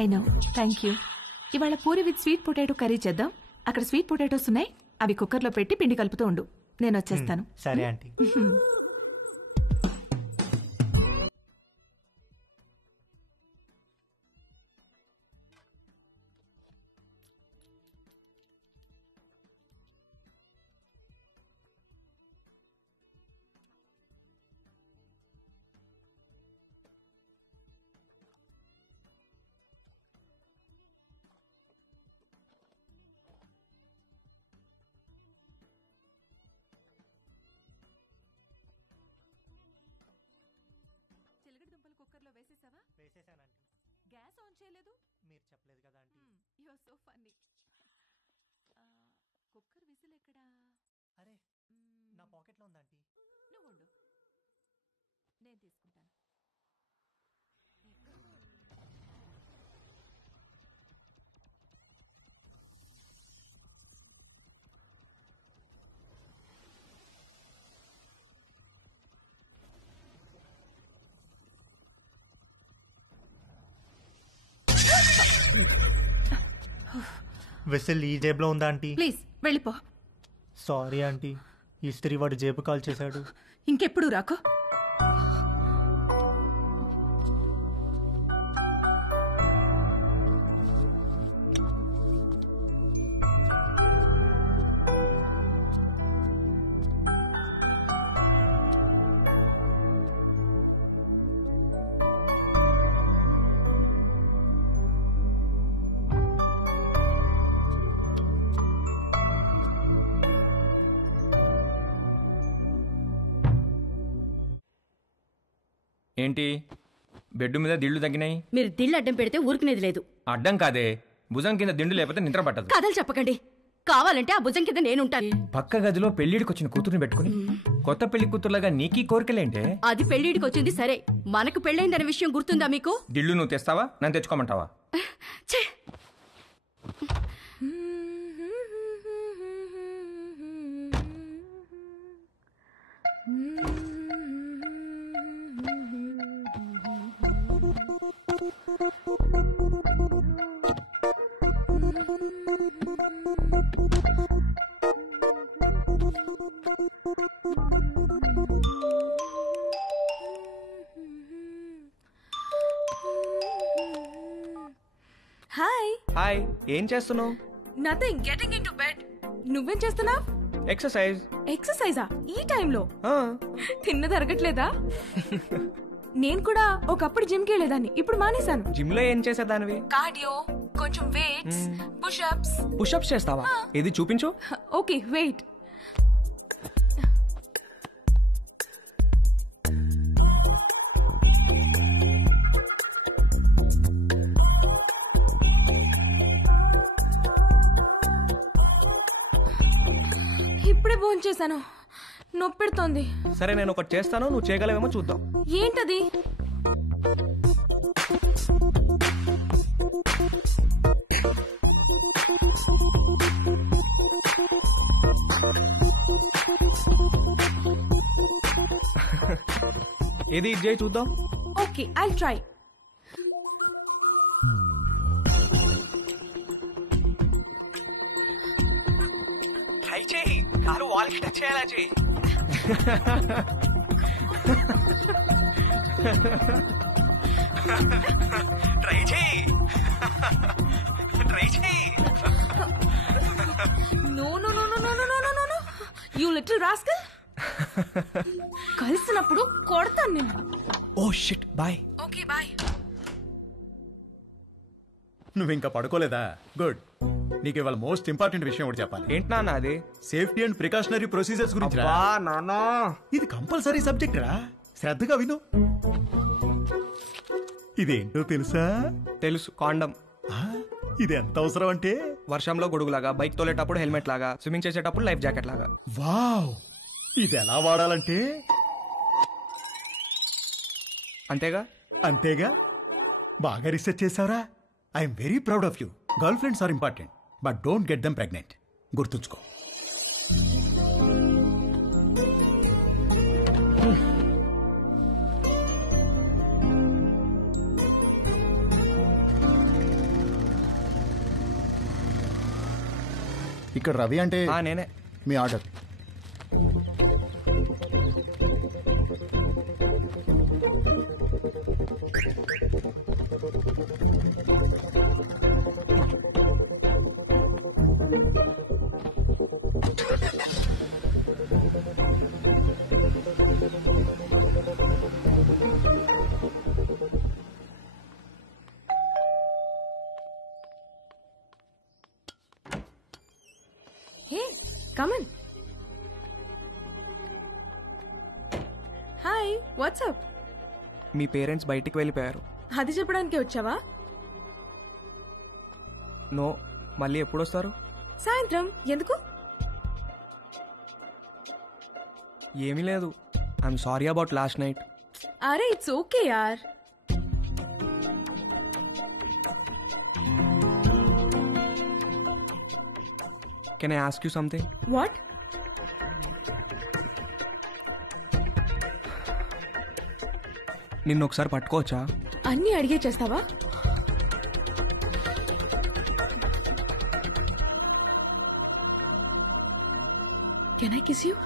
I know, thank you. ఇవాళ puri with sweet potato curry చేద్దాం. అక్కడ స్వీట్ పొటాటోస్ ఉన్నాయి, అవి కుక్కర్లో పెట్టి పిండి కలుపుతూ ఉండు, నేను వచ్చేస్తాను. సరే ఆంటీ. కుక్కర్లో వేసేసావా? వేసేసానండి. గ్యాస్ ఆన్ చేయలేదు? మీరు చెప్పలేదు కదా aunty. You are so funny. Cooker whistle ఎక్కడా? అరే నా పాకెట్లో ఉందంటీ. నువ్వు ఉండు, నేను తీసుకుంటాను. విసిల్ ఈ జేబులో ఉందా ఆంటీ? ప్లీజ్ వెళ్ళిపో. సారీ ఆంటీ, ఇస్త్రీ వాడు జేబు కాల్ చేశాడు. ఇంకెప్పుడు రాకో. ఏంటి బెడ్ మీద దిళ్ళు తగ్గినాయి? మీరు దిళ్ళు అడ్డం పెడితే ఊరుకునేది లేదు. అడ్డం కాదే, భుజం కింద దిండు లేకపోతే నిద్ర పట్టదు. కథలు చెప్పకండి, కావాలంటే ఆ భుజం కింద నేనుంటాను. పక్క గదిలో పెళ్లిడికి వచ్చిన కూతురుని పెట్టుకుని కొత్త పెళ్లి కూతురులాగా నీకీ కోరికలేంటే? అది పెళ్లిడికి వచ్చింది సరే, మనకు పెళ్ళైందనే విషయం గుర్తుందా మీకు? దిళ్ళు నువ్వు తెస్తావా, నన్ను తెచ్చుకోమంటావా? హాయ్. హాయ్, ఏం చేస్తున్నావు? Nothing, getting into bed. నువ్వేం చేస్తున్నావ్? ఎక్సర్సైజ్. ఎక్సర్సైజా ఈ టైంలో? తిన్నది అరగట్లేదా? నేను కూడా ఒకప్పుడు జిమ్ కి వెళ్ళేదాన్ని, ఇప్పుడు మానేశాను. జిమ్ లో ఏం చేసేదానివి? కార్డియో, కొంచెం వెయిట్స్, పుషప్స్. పుషప్స్ చేస్తావా? ఇది చూపించు. Okay wait. ఇప్పుడే భోంచేశాను, నొప్పెడుతోంది. సరే నేను ఒకటి చేస్తాను, నువ్వు చేయగలవేమో చూద్దాం. ఏంటది? ఏది ఇది చేయి చూద్దాం. Okay I'll try. ట్రై చేయి, కారు వాల్కి టచ్ చేయాలా చేయి. ట్రై చేయి, ట్రై చేయి. No no no no no no no no no, you little rascal. కలిసినప్పుడు కొడతాను నేను. Oh shit, bye. Okay bye. నువ్వు ఇంకా పడుకోలేదా? గుడ్. నీకు ఇవాళ మోస్ట్ ఇంపార్టెంట్ విషయం ఒకటి చెప్పాలి. ఏంటి నాన్న అది? సేఫ్టీ అండ్ ప్రికాషనరీ ప్రొసీజర్స్ గురించి రా. నాన్న ఇది కంపల్సరీ సబ్జెక్ట్ రా, శ్రద్ధగా విను. ఇదేంటో తెలుసా? తెలుసు, కాండం. ఇది ఎంత అవసరం అంటే వర్షంలో గొడుగులాగా, బైక్ తోలేటప్పుడు హెల్మెట్ లాగా, స్విమ్మింగ్ చేసేటప్పుడు లైఫ్ జాకెట్ లాగా. వావ్, ఇది ఎలా వాడాలంటే అంతేగా? అంతేగా. బాగా రీసెర్చ్ చేసావురా. I'm very proud of you. Girlfriends are important, but don't get them pregnant. గుర్తుంచుకో. ఇక్కడ రవి అంటే నేనే. మీ order. Hey, come in. Hi what's up. మీ పేరెంట్స్ బయటికి వెళ్ళిపోయారు. అది చెప్పడానికి వచ్చావా? నో, మళ్ళీ ఎప్పుడు వస్తారు? సాయంత్రం. ఎందుకు? ఏమీ లేదు. I'm sorry about last night. అరే ఇట్స్ ఓకే యార్. Can I ask you something? What? నిన్ను ఒకసారి పట్టుకోవచ్చా? అన్నీ అడిగే చేస్తావా? Can I kiss you?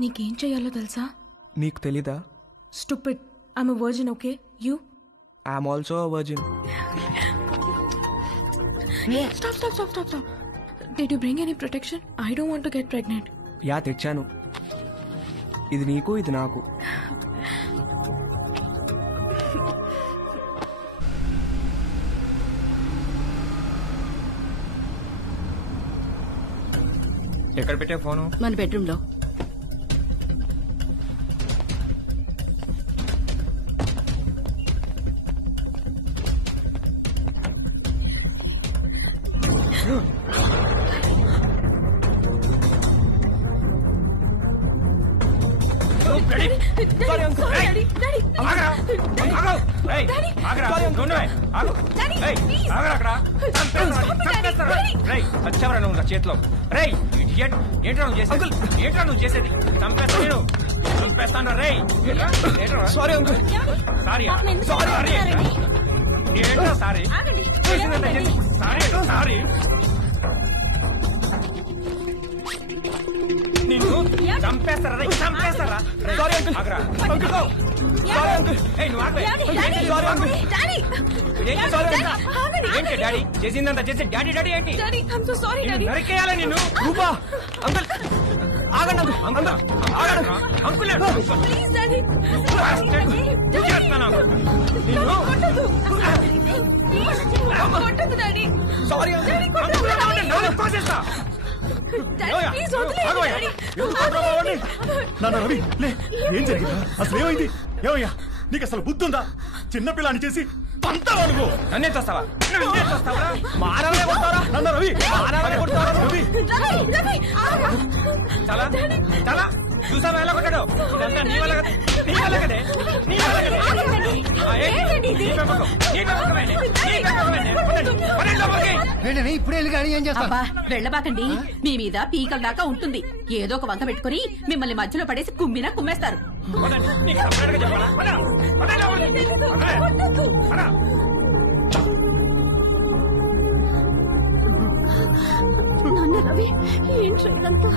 నీకేం చెయ్యాలో తెలుసా? నీకు తెలీదా? Stupid. I'm a virgin. Okay, you? I'm also a virgin. Stop. Did you bring any protection? I don't want to get pregnant. Yeah, తెచ్చాను. ఇది నీకు, ఇది నాకు. ఎక్కడ పెట్టే ఫోను? మన బెడ్రూమ్ లో. చేతిలో ఏంట్రా నువ్వు చేసేది? చంపేస్తాను. Sorry uncle. సారీ నిన్ను చంపేస్తారా? ఏంటి డాడీ చేసిందంతా చేసి డాడీ ఏంటి? నరికేయాలా నిన్ను? నాన్న రవి, లే, ఏం జరిగిందా? అసలు ఏమైంది? ఏమయ్యా, నీకు అసలు బుద్ధుందా? చిన్నపిల్లని చేసి పంతావా నువ్వు? నన్నే చూస్తావా? నాన్న రవి, రవి చాలా చూసావా ఎలా కొట్టాడు? ఇదంతా నీ వల్ల కదే. ఇప్పుడే ఏం చేస్తా? వెళ్ళబాకండి. మీ మీద పీకల దాకా ఉంటుంది. ఏదో ఒక వంక పెట్టుకుని మిమ్మల్ని మధ్యలో పడేసి కుమ్మినా కుమ్మేస్తారు. నాన్న రవి, ఏంట్రా ఇదంతా?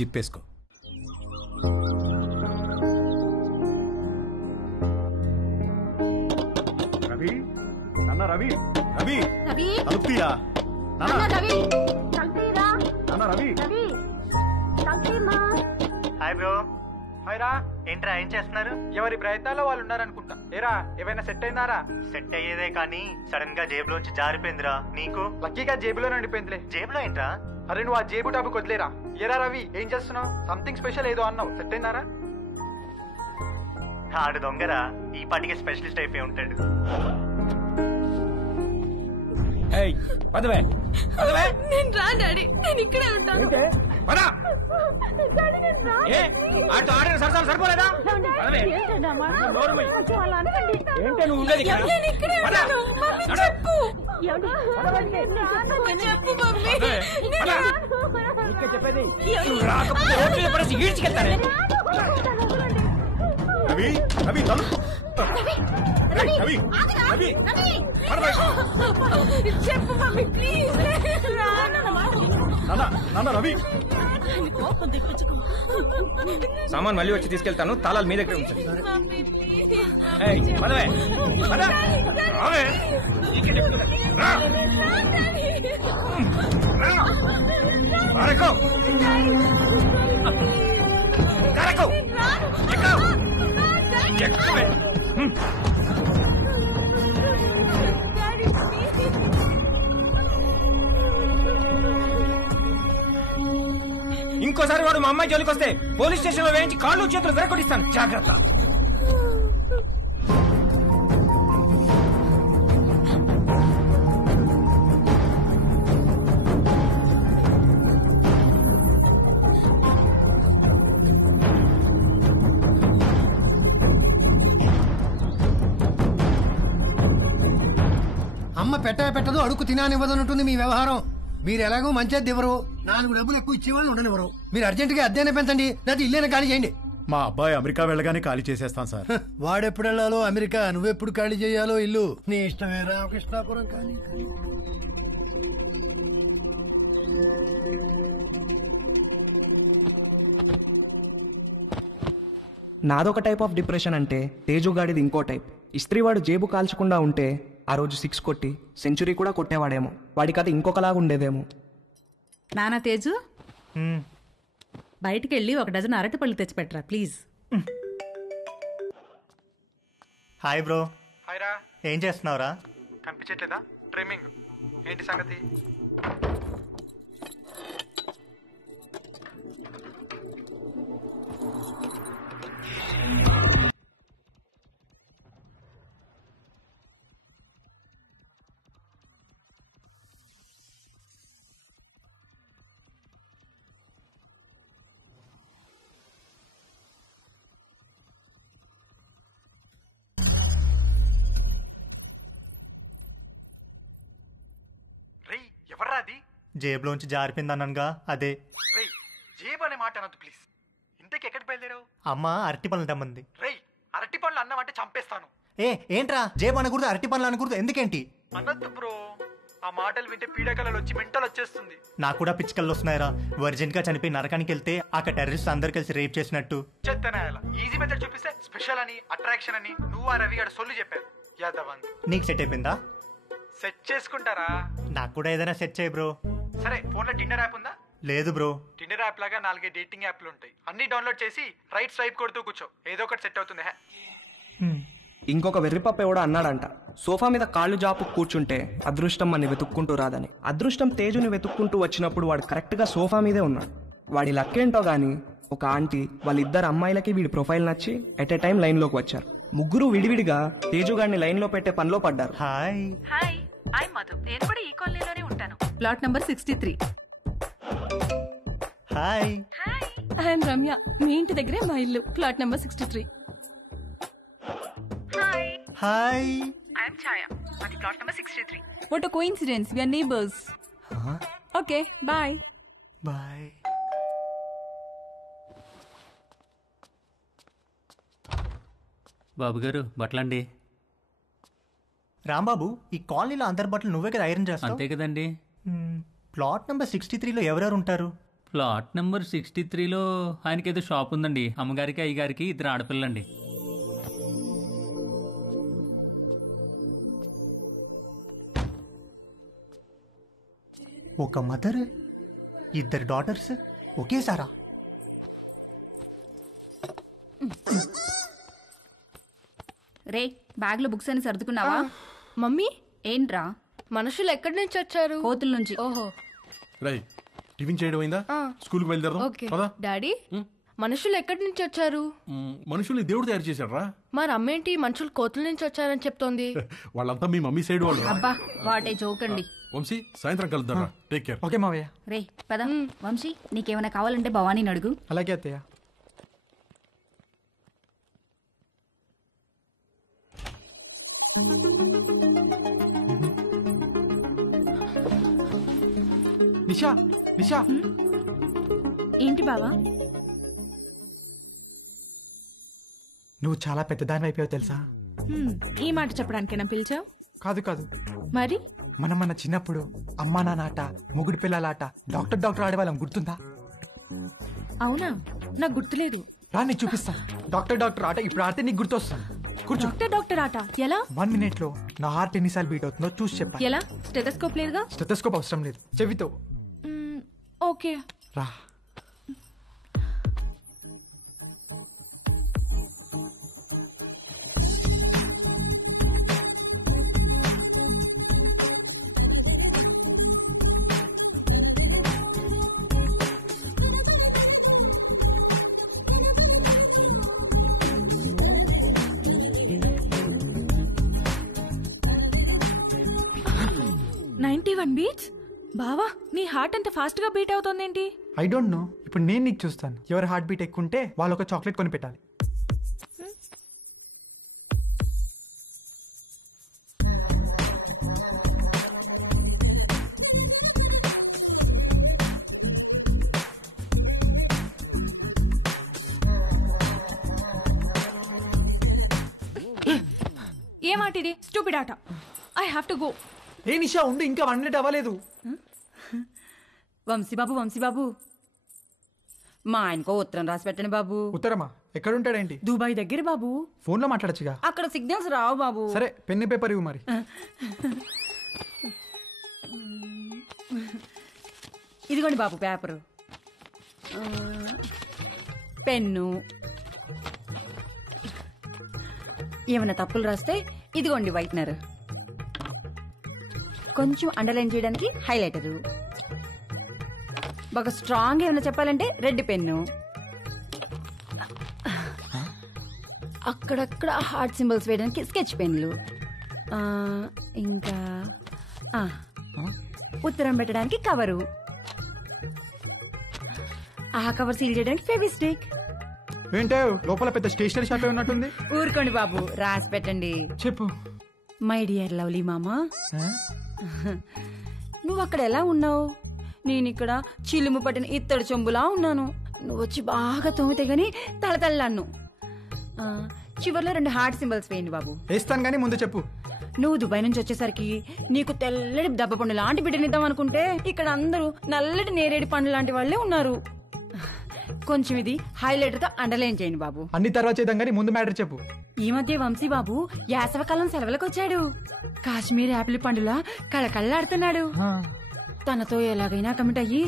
జిప్పేసుకో. రవి, నాన్న రవి, రవి రవి, తలుపుతీయా? నాన్న రవి, తలుపుతీరా? నాన్న రవి. Hi bro. హాయ్ రా. ఏంట్రా ఏం చేస్తున్నారు? ఎవరి ప్రయత్నాల్లో వాళ్ళు ఉన్నారనుకుంటా. ఏరా ఏమైనా సెట్ అయిందారా? సెట్ అయ్యేదే కానీ సడన్ గా జేబులోంచి జారిపోయిందిరా. నీకు? లక్కీగా జేబులో నడిపోయిందిలే. జేబులో ఏంట్రా? అరే నువ్వు ఆ జేబు టాపిక్ వదిలేరా. ఏరా రవి, ఏం చేస్తున్నావు? సంథింగ్ స్పెషల్ ఏదో అన్నావు. సెట్ అయిందారా? ఆడు దొంగరా, ఈ పాటికి స్పెషలిస్ట్ అయిపోయి ఉంటాడు. నేను రా డాడీ, నేను ఇక్కడే ఉంటాను. ఏంటే నువ్వు ఉండేది ఇక్కడ? నేను ఇక్కడే ఉంటాను. మమ్మీ చెప్పు. చెప్పు మమ్మీ. చెప్పేది రాకపోతే రోడ్డు మీద పడేసి ఈడ్చుకెళ్తానే. రవి రవి తలు రవి రవి రవి చెప్పు మమ్మీ ప్లీజ్. నాన్న రవి సామాన్ మళ్ళీ వచ్చి తీసుకెళ్తాను, తాళాలు మీ దగ్గర ఉంచండి. పదవే ఇంకోసారి వాడు మా అమ్మాయి జోలికి వస్తే పోలీస్ స్టేషన్ లో వేయించి కాళ్ళు చేతులు విరగొట్టిస్తాను, జాగ్రత్త. అమ్మ పెట్టదు అడుగు తినానివ్వదన్నట్టుంది మీ వ్యవహారం. మీరు ఎలాగో మంచిది ఇవ్వరు, 4 డబ్బులు ఎక్కువ ఇచ్చేవాళ్ళు ఉండనివ్వరు. మీరు అర్జెంటుగా అద్దెనే పెంచండి, లేదా ఇల్లేనే ఖాళీ చేయండి. మా అబ్బాయి అమెరికా వెళ్ళగానే ఖాళీ చేసేస్తాం సార్. వాడెప్పుడు వెళ్ళాలో అమెరికా, నువ్వెప్పుడు ఖాళీ చేయాలో ఇల్లు నీ ఇష్టమే. రామకృష్ణాపురం ఖాళీ. నాదొక టైప్ ఆఫ్ డిప్రెషన్ అంటే తేజుగాడిది ఇంకో టైప్. ఇస్త్రీవాడు జేబు కాల్చకుండా ఉంటే ఆ రోజు 6 కొట్టి సెంచురీ కూడా కొట్టేవాడేమో. వాడి కథ ఇంకొకలాగా ఉండేదేమో. నానా తేజు, బయటికి వెళ్ళి 1 డజన్ అరటిపళ్ళు తెచ్చిపెట్టరా ప్లీజ్. Hi bro. హాయ్ రా. ఏం చేస్తున్నావురా? కనిపించట్లేదా? ట్రిమ్మింగ్. ఏంటి సంగతి? ఎవర్రా అది? జేబులోంచి జారిపోయిందనగా అదే. రేయ్, జేబు అనే మాట అనొద్దు ప్లీజ్. ఇంతకి ఎక్కడికి బయలుదేరావు? అమ్మ అరటి పనులు తెమ్మంది. రేయ్, అరటి పళ్ళు అన్నావంటే చంపేస్తాను. ఏంట్రా జేబు అనకూడదు, అరటి పనులు అనకూడదు, ఎందుకేంటి? అనొద్దు బ్రో, ఆ మాటలు వింటే పీడకలలు వచ్చి మెంటల్ వచ్చేస్తుంది. నాకు కూడా పిచ్చికల్లో వస్తున్నాయిరా. వర్జిన్ గా చనిపోయి నరకానికి వెళ్తే అక్కడ టెర్రరిస్ట్ అందరు కలిసి రేప్ చేసినట్టు. చెత్తనాయాల ఈజీ మెథడ్ చూపిస్తే స్పెషల్ అని, అట్రాక్షన్ అని నువ్వు ఆ రవి గారు సొల్లు చెప్పారు. యాదవ్ నీకు సెట్ అయిపోయిందా? సెట్ చేసుకుంటారా? నాకు కూడా ఏదైనా సెట్ చేయి బ్రో. సరే, ఫోన్ లో టిండర్ యాప్ ఉందా? లేదు బ్రో. టిండర్ యాప్ లాగా 4 డేటింగ్ యాప్లు ఉంటాయి. అన్ని డౌన్లోడ్ చేసి రైట్ స్వైప్ కొడుతూ కూర్చో, ఏదో ఒకటి సెట్ అవుతుంది. ఇంకొక వెర్రిపప్ప ఎవడో అన్నాడంట, సోఫా మీద కాళ్ళు జాపు కూర్చుంటే అదృష్టం అని వెతుక్కుంటూ రాదని. అదృష్టం తేజుని వెతుక్కుంటూ వచ్చినప్పుడు వాడు కరెక్ట్గా సోఫా మీదే ఉన్నాడు. వాడి లక్కేంటో గానీ ఒక ఆంటీ వాళ్ళిద్దరు అమ్మాయిలకి వీడి ప్రొఫైల్ నచ్చి ఎట్ ఎ టైం లైన్లోకి వచ్చారు. ముగ్గురు విడివిడిగా తేజుగాడిని లైన్లో పెట్టే పనిలో పడ్డారు. Hi hi, I Madhu. నేను కూడా ఈ కాలనీలోనే ఉంటాను. Plot number 63. Hi I'm Ramya. మీ ఇంటి దగ్గరే మా ఇల్లు, plot number 63. Hi hi I'm Chhaya. అది plot number 63. What a coincidence, we are neighbours. Okay, bye bye. బాబు గారు బట్టలండి. రాంబాబు, ఈ కాలనీలో అందరి బట్టలు నువ్వే కదా ఐరన్ చేస్తావు? అంతే కదండి. ప్లాట్ నెంబర్ 63లో ఎవరెవరు ఉంటారు? ప్లాట్ నెంబర్ 63లో ఆయనకి ఏదో షాప్ ఉందండి. అమ్మగారికి అయ్యగారికి 2 ఆడపిల్లండి. ఒక మదర్, 2 డాటర్స్ ఒకేసారా? రే, బ్యాగ్ లో బుక్స్ అని సర్దుకున్నావా? మమ్మీ, ఏంట్రా? మనుషులు ఎక్కడి నుంచి వచ్చారు? కోతుల నుంచి. ఓహో. రై టిఫిన్ చేయడం అయిందా? స్కూల్కి బయలుదేరదాం. ఓకే పదా. డాడీ, మనుషులు ఎక్కడి నుంచి వచ్చారు? మనుషుల్ని దేవుడు తయారు చేశాడ్రా. మరి అమ్మేంటి మనుషులు కోతుల నుంచి వచ్చారని చెప్తోంది? వాళ్ళంతా మీ మమ్మీ సైడ్ వాళ్ళు. అబ్బా వాటే జోకండి. వంశీ సాయంత్రం కలుద్దాం. Take care. ఓకే మావయ్య. రే పద. వంశీ నీకేమైనా కావాలంటే భవానీని అడుగు. అలాగే అత్తయ్య. నిషా నిషా. ఏంటి బావా? నువ్వు చాలా పెద్దదాని అయిపోయావు తెలుసా? ఈ మాట చెప్పడానికేనా పిలిచావు? కాదు కాదు. మరి మనం మన చిన్నప్పుడు అమ్మా నాన్న ఆట, మొగుడు పిల్లలాట, డాక్టర్ ఆడేవాళ్ళం, గుర్తుందా? అవునా, నాకు గుర్తులేదు. రా నీకు చూపిస్తా. డాక్టర్ ఆట ఇప్పుడు ఆడితే నీకు గుర్తొస్తుంది. కూర్చో. డాక్టర్ ఆట ఎలా? 1 minute లో నా హార్ట్ ఎన్నిసార్లు బీట్ అవుతుందో చూసి చెప్పాలి. ఎలా? స్టెథోస్కోప్ లేదుగా? స్టెథోస్కోప్ అవసరం లేదు, చెవితో. ఓకే రా. బీట్స్. బావా నీ హార్ట్ అంత ఫాస్ట్ గా బీట్ అవుతోందేంటి? I don't know. ఇప్పుడు నేను నీకు చూస్తాను. ఎవరి హార్ట్ బీట్ ఎక్కువ ఉంటే వాళ్ళు ఒక చాక్లెట్ కొని పెట్టాలి. ఏ మాట ఇది? స్టూపిడ్ ఆట. I have to go. ఏ నిషా ఉండు, ఇంకా 1 minute అవ్వలేదు. వంశీబాబు మా ఆయనకో ఉత్తరం రాసి పెట్టండి బాబు. ఉత్తరమా? ఎక్కడుంటాడేంటి? దుబాయ్ దగ్గర బాబు. ఫోన్ లో మాట్లాడచ్చుగా. అక్కడ సిగ్నల్స్ రావు బాబు. సరే పెన్ను పేపర్ ఇవ్వు మరి. ఇదిగోండి బాబు పేపరు, పెన్ను. ఏమైనా తప్పులు రాస్తే ఇదిగోండి వైట్నర్, కొంచెం అండర్లైన్ చేయడానికి హైలైటరు, బాగా స్ట్రాంగ్ ఏమైనా చెప్పాలంటే రెడ్ పెన్ను, అక్కడక్కడ హార్ట్ సింబల్స్ వేయడానికి స్కెచ్ పెన్లు, ఇంకా ఉత్తరం పెట్టడానికి కవరు, ఆ కవర్ సీల్ చేయడానికి ఫెవిస్టిక్. ఏంటో లోపల పెద్ద స్టేషనరీ షాప్ ఉన్నట్టుంది. ఊరుకోండి బాబు, రాసి పెట్టండి. చెప్పు. మై డియర్ లవ్లీ మామా, నువ్వు అక్కడ ఎలా ఉన్నావు? నేను ఇక్కడ చిలుము పట్టిన ఇత్తడి చెంబులా ఉన్నాను. నువ్వు వచ్చి బాగా తోమితే గాని తలతల్లాను. చివర్లో 2 హార్ట్ సింబల్స్ వేయండి బాబు. వేస్తాను గానీ ముందు చెప్పు. నువ్వు దుబాయ్ నుంచి వచ్చేసరికి నీకు తెల్లటి దెబ్బ పండు లాంటి బిడ్డనిద్దాం అనుకుంటే ఇక్కడ అందరూ నల్లటి నేరేడి పండు లాంటి వాళ్ళే ఉన్నారు. కొంచెం ఇది హైలైటర్ తో అండర్లైన్ చేయండి బాబు. అన్ని తర్వాత చేద్దాం కానీ ముందు మ్యాటర్ చెప్పు. ఈ మధ్య వంశీ బాబు యాసవకాలం సెలవులకు వచ్చాడు. కాశ్మీర్ యాపిల్ పండులా కళకళ్ళాడుతున్నాడు. తనతో ఎలాగైనా కమిట్ అయ్యి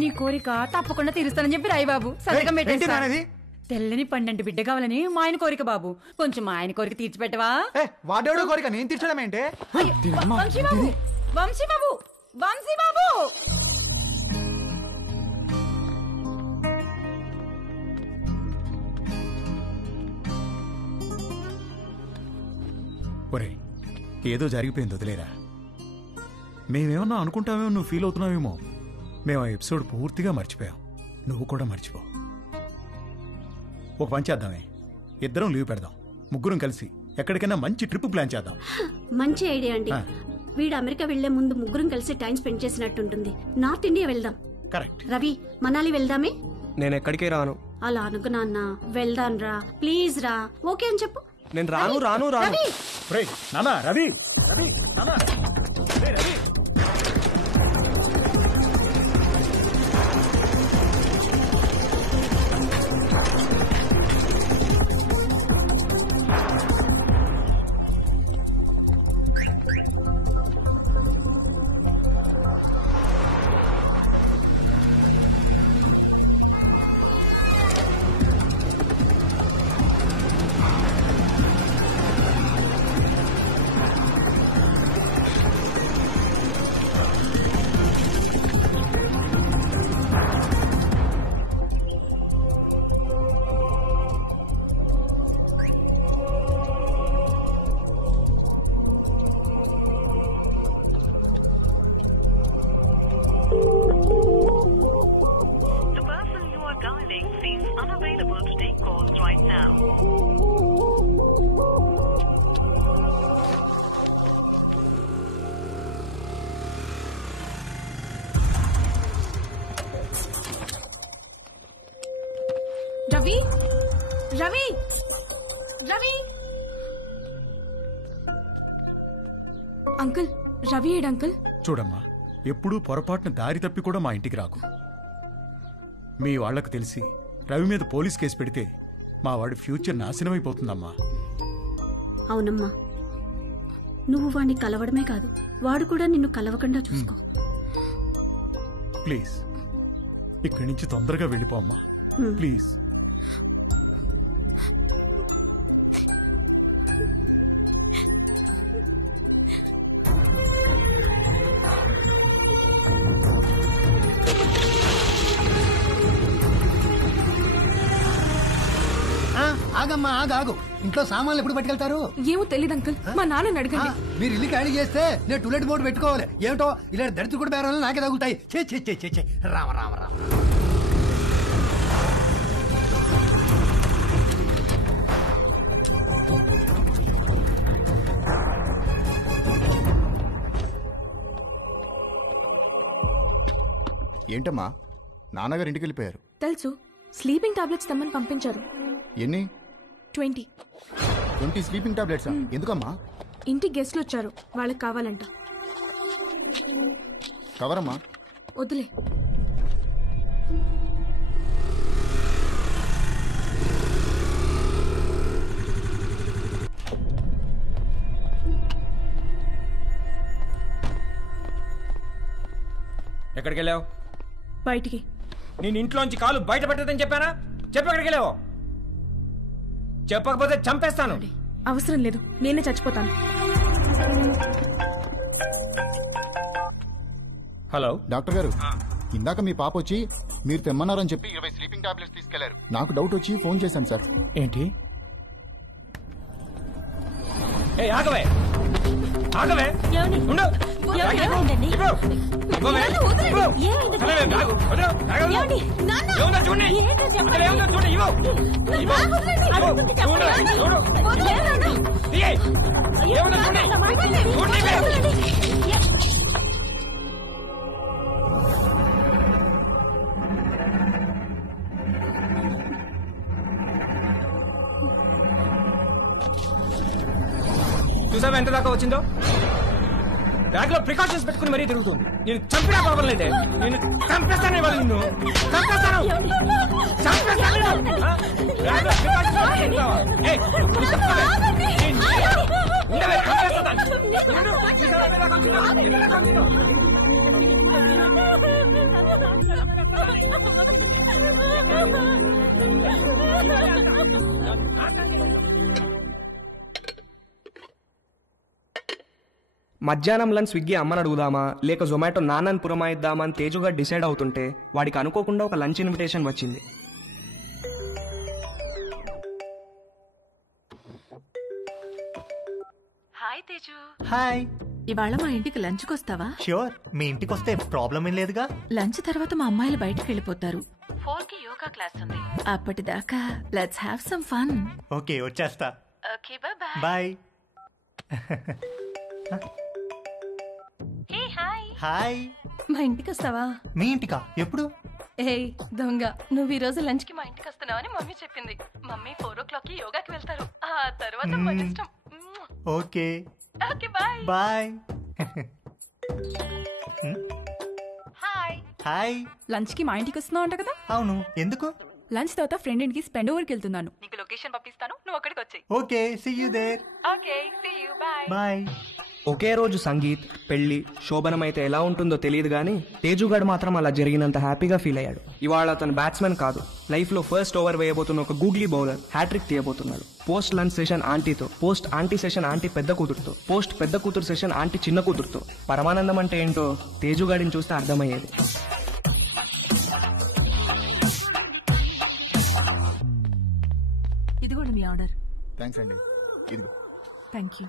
నీ కోరిక తప్పకుండా తీరుస్తానని చెప్పి రాయి బాబు. సంతకం పెట్టేసి. తెల్లని పండంటి బిడ్డ కావాలని మా ఆయన కోరిక బాబు. కొంచెం మా ఆయన కోరిక తీర్చిపెట్టవా? వాడేవాడో కోరిక నేను తీర్చడం ఏంటే? వంశీ బాబు, వంశీ బాబు, వంశీ బాబు. ఒరే ఏదో జరిగిపోయింది, వదిలేరా. మేమేమన్నా అనుకుంటామేమో, నువ్వు ఫీల్ అవుతున్నావేమో. మేము ఆ ఎపిసోడ్ పూర్తిగా మర్చిపోయాం. నువ్వు కూడా మర్చిపో. ఒక పని చేద్దామే, ఇద్దరం లీవ్ పెడదాం, ముగ్గురం కలిసి ఎక్కడికైనా మంచి ట్రిప్ ప్లాన్ చేద్దాం. మంచి ఐడియా అండి. వీడు అమెరికా వెళ్లే ముందు ముగ్గురం కలిసి టైం స్పెండ్ చేసినట్టుంటుంది. నార్త్ ఇండియా వెళ్దాం. కరెక్ట్. రవి మనాలి వెళ్దామే. నేను ఎక్కడికి రాను. అలా అనుకు నాన్న. వెళ్దాం రా, ప్లీజ్ రా. ఓకే అని చెప్పు. నేను రాను. నానా రవి, రవి, నానా, Ravi. dialing seems unavailable to take calls right now. Ravi Ravi Ravi uncle Ravi ఏడు అంకుల్. చూడమ్మా, ఎప్పుడూ పొరపాటున దారి తప్పి కూడా మా ఇంటికి రాకు. మీ వాళ్లకు తెలిసి రవి మీద పోలీస్ కేసు పెడితే మా వాడి ఫ్యూచర్ నాశనమైపోతుందమ్మా. అవునమ్మా, నువ్వు వాడిని కలవడమే కాదు, వాడు కూడా నిన్ను కలవకుండా చూసుకో. ప్లీజ్ ఇక్కడి నుంచి తొందరగా వెళ్ళిపో అమ్మా, ప్లీజ్. ఆగమ్మా, ఆగు. ఇంట్లో సామాన్లు ఎప్పుడు పట్టుకెళ్తారు? ఏమో తెలియదు అంకుల్, మా నాన్నని అడగండి. మీరు ఇల్లు ఖాళీ చేస్తే నేను టూలెట్ బోర్డు పెట్టుకోవాలి. ఏమిటో ఇలా దరిద్ర కూడా బేరాలు నాకే తగులుతాయి. చే రామ రామ రామ. ఏంటమ్మా, నాన్నగారు ఇంటికి వెళ్ళిపోయారు? తెలుసు, స్లీపింగ్ టాబ్లెట్స్ తెమ్మని పంపించారు. ఎన్ని? 20 స్లీపింగ్ టాబ్లెట్స్. ఎందుకమ్మా? ఇంటికి గెస్ట్లు వచ్చారు, వాళ్ళకి కావాలంట. కవరమ్మా. వద్దులే. ఎక్కడికి వెళ్ళావు? బయటికి. నేను ఇంట్లోంచి కాలు బయట పెట్టదని చెప్పానా? చెప్పు, ఎక్కడికి వెళ్ళావు? చెప్పకపోతే చంపేస్తాను. అవసరం లేదు, నేనే చచ్చిపోతాను. హలో డాక్టర్ గారు, ఇందాక మీ పాప వచ్చి మీరు తెమ్మన్నారని చెప్పి 20 స్లీపింగ్ టాబ్లెట్స్ తీసుకెళ్లారు. నాకు డౌట్ వచ్చి ఫోన్ చేశాను సార్. ఏంటి? ఆగవే ఉండు. చూసావా ఎంత దాకా వచ్చిందో? బ్యాగ్ లో ప్రికాషన్స్ పెట్టుకుని మరీ తిరుగుతుంది. నేను చంపినా పర్వాలేదే, నేను చంపేస్తాను. ఇవాళ నిన్ను చంపేస్తాను. మధ్యాహ్నం లంచ్ స్విగ్గీ అమ్మని అడుగుదామా లేక జొమాటో నాన్నని పురమాయిద్దామా అని తేజుగా డిసైడ్ అవుతుంటే వాడికి అనుకోకుండా ఒక లంచ్ ఇన్విటేషన్ వచ్చింది. హాయ్ తేజు. హాయ్. ఇవాళ మా ఇంటికి లంచ్కి వస్తావా? ష్యూర్. మీ ఇంటికి వస్తే ప్రాబ్లం ఏం లేదుగా. లంచ్ తర్వాత మా అమ్మాయిలు బయటకు వెళ్ళిపోతారు. 4కి యోగా క్లాస్ ఉంది. అప్పటిదాకా let's have some fun. Okay, వచ్చేస్తా. Okay, bye bye. Hey hi. Hi. మా ఇంటికి వస్తావా? మీ ఇంటికా? ఎప్పుడు? ఏ దొంగ, నువ్వు ఈ రోజు లంచ్ కి మా ఇంటికి వస్తున్నావని మమ్మీ చెప్పింది. మమ్మీ 4 o'clockకి యోగాకి వెళ్తారు. ఆ తర్వాత మన ఇష్టం. Okay okay, bye bye. Hi. Lunch కి మా ఇంటికి వస్తున్నావు అంట కదా? అవును, ఎందుకు? లంచ్ తర్వాత ఫ్రెండ్ ఇంటికి స్పెండ్ ఓవర్కి వెళ్తున్నాను. నీకు లొకేషన్ పంపిస్తాను, నువ్వు అక్కడికి వచ్చేయ్. Okay, see you there. Okay, see you, bye bye. ఒకే రోజు సంగీత్, పెళ్లి, శోభనం అయితే ఎలా ఉంటుందో తెలియదు కానీ తేజుగాడు మాత్రం అలా జరిగినంత హ్యాపీగా ఫీల్ అయ్యాడు. ఇవాళ అతను బ్యాట్స్మెన్ కాదు, లైఫ్లో ఫస్ట్ ఓవర్ వేయబోతున్న ఒక గూగ్లీ బౌలర్ హ్యాట్రిక్ తీయబోతున్నాడు. పోస్ట్ లంచ్ సెషన్ ఆంటీతో, పోస్ట్ ఆంటీ సెషన్ ఆంటీ పెద్ద కూతురుతో, పోస్ట్ పెద్ద కూతురు సెషన్ ఆంటీ చిన్న కూతురుతో. పరమానందం అంటే ఏంటో తేజుగాడిని చూస్తే అర్థమయ్యేది. ఇదిగోండి మీ ఆర్డర్. థ్యాంక్స్ అండి. ఇదిగో. Thank you.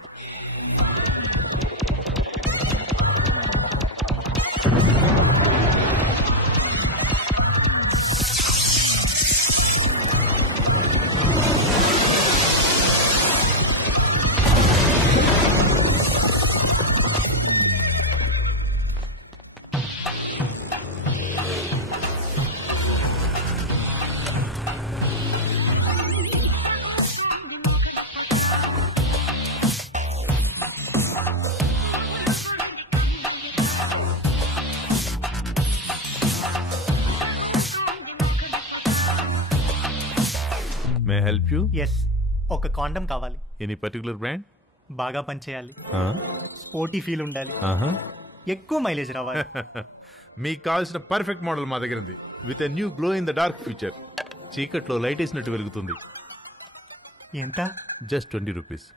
May help you? Yes, ఒక కాండం కావాలి. Any particular brand? బాగా పనిచేయాలి, స్పోర్టీ ఫీల్ ఉండాలి, ఎక్కువ మైలేజ్ రావాలి. మీకు కావాల్సిన పర్ఫెక్ట్ మోడల్ మా దగ్గర ఉంది. With a new glow in the dark feature. చీకట్లో లైట్ వేసినట్టు వెలుగుతుంది. ఎంత? Just 20 rupees.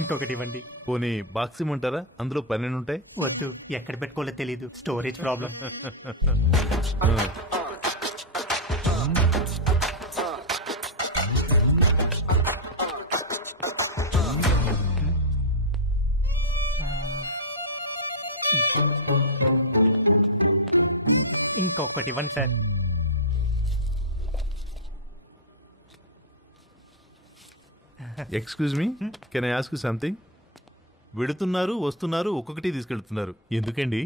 ఇంకొకటి ఇవ్వండి. పోనీ బాక్స్ ఇమ్మంటారా? అందులో 12 ఉంటాయి. వద్దు, ఎక్కడ పెట్టుకోవాలో తెలీదు, స్టోరేజ్ ప్రాబ్లం. ఇంకొకటి ఇవ్వండి sir. Excuse me, can I ask you something? వెడుతున్నారు, వస్తున్నారు, ఒక్కొక్కటి తీసుకెళ్తున్నారు, ఎందుకండి?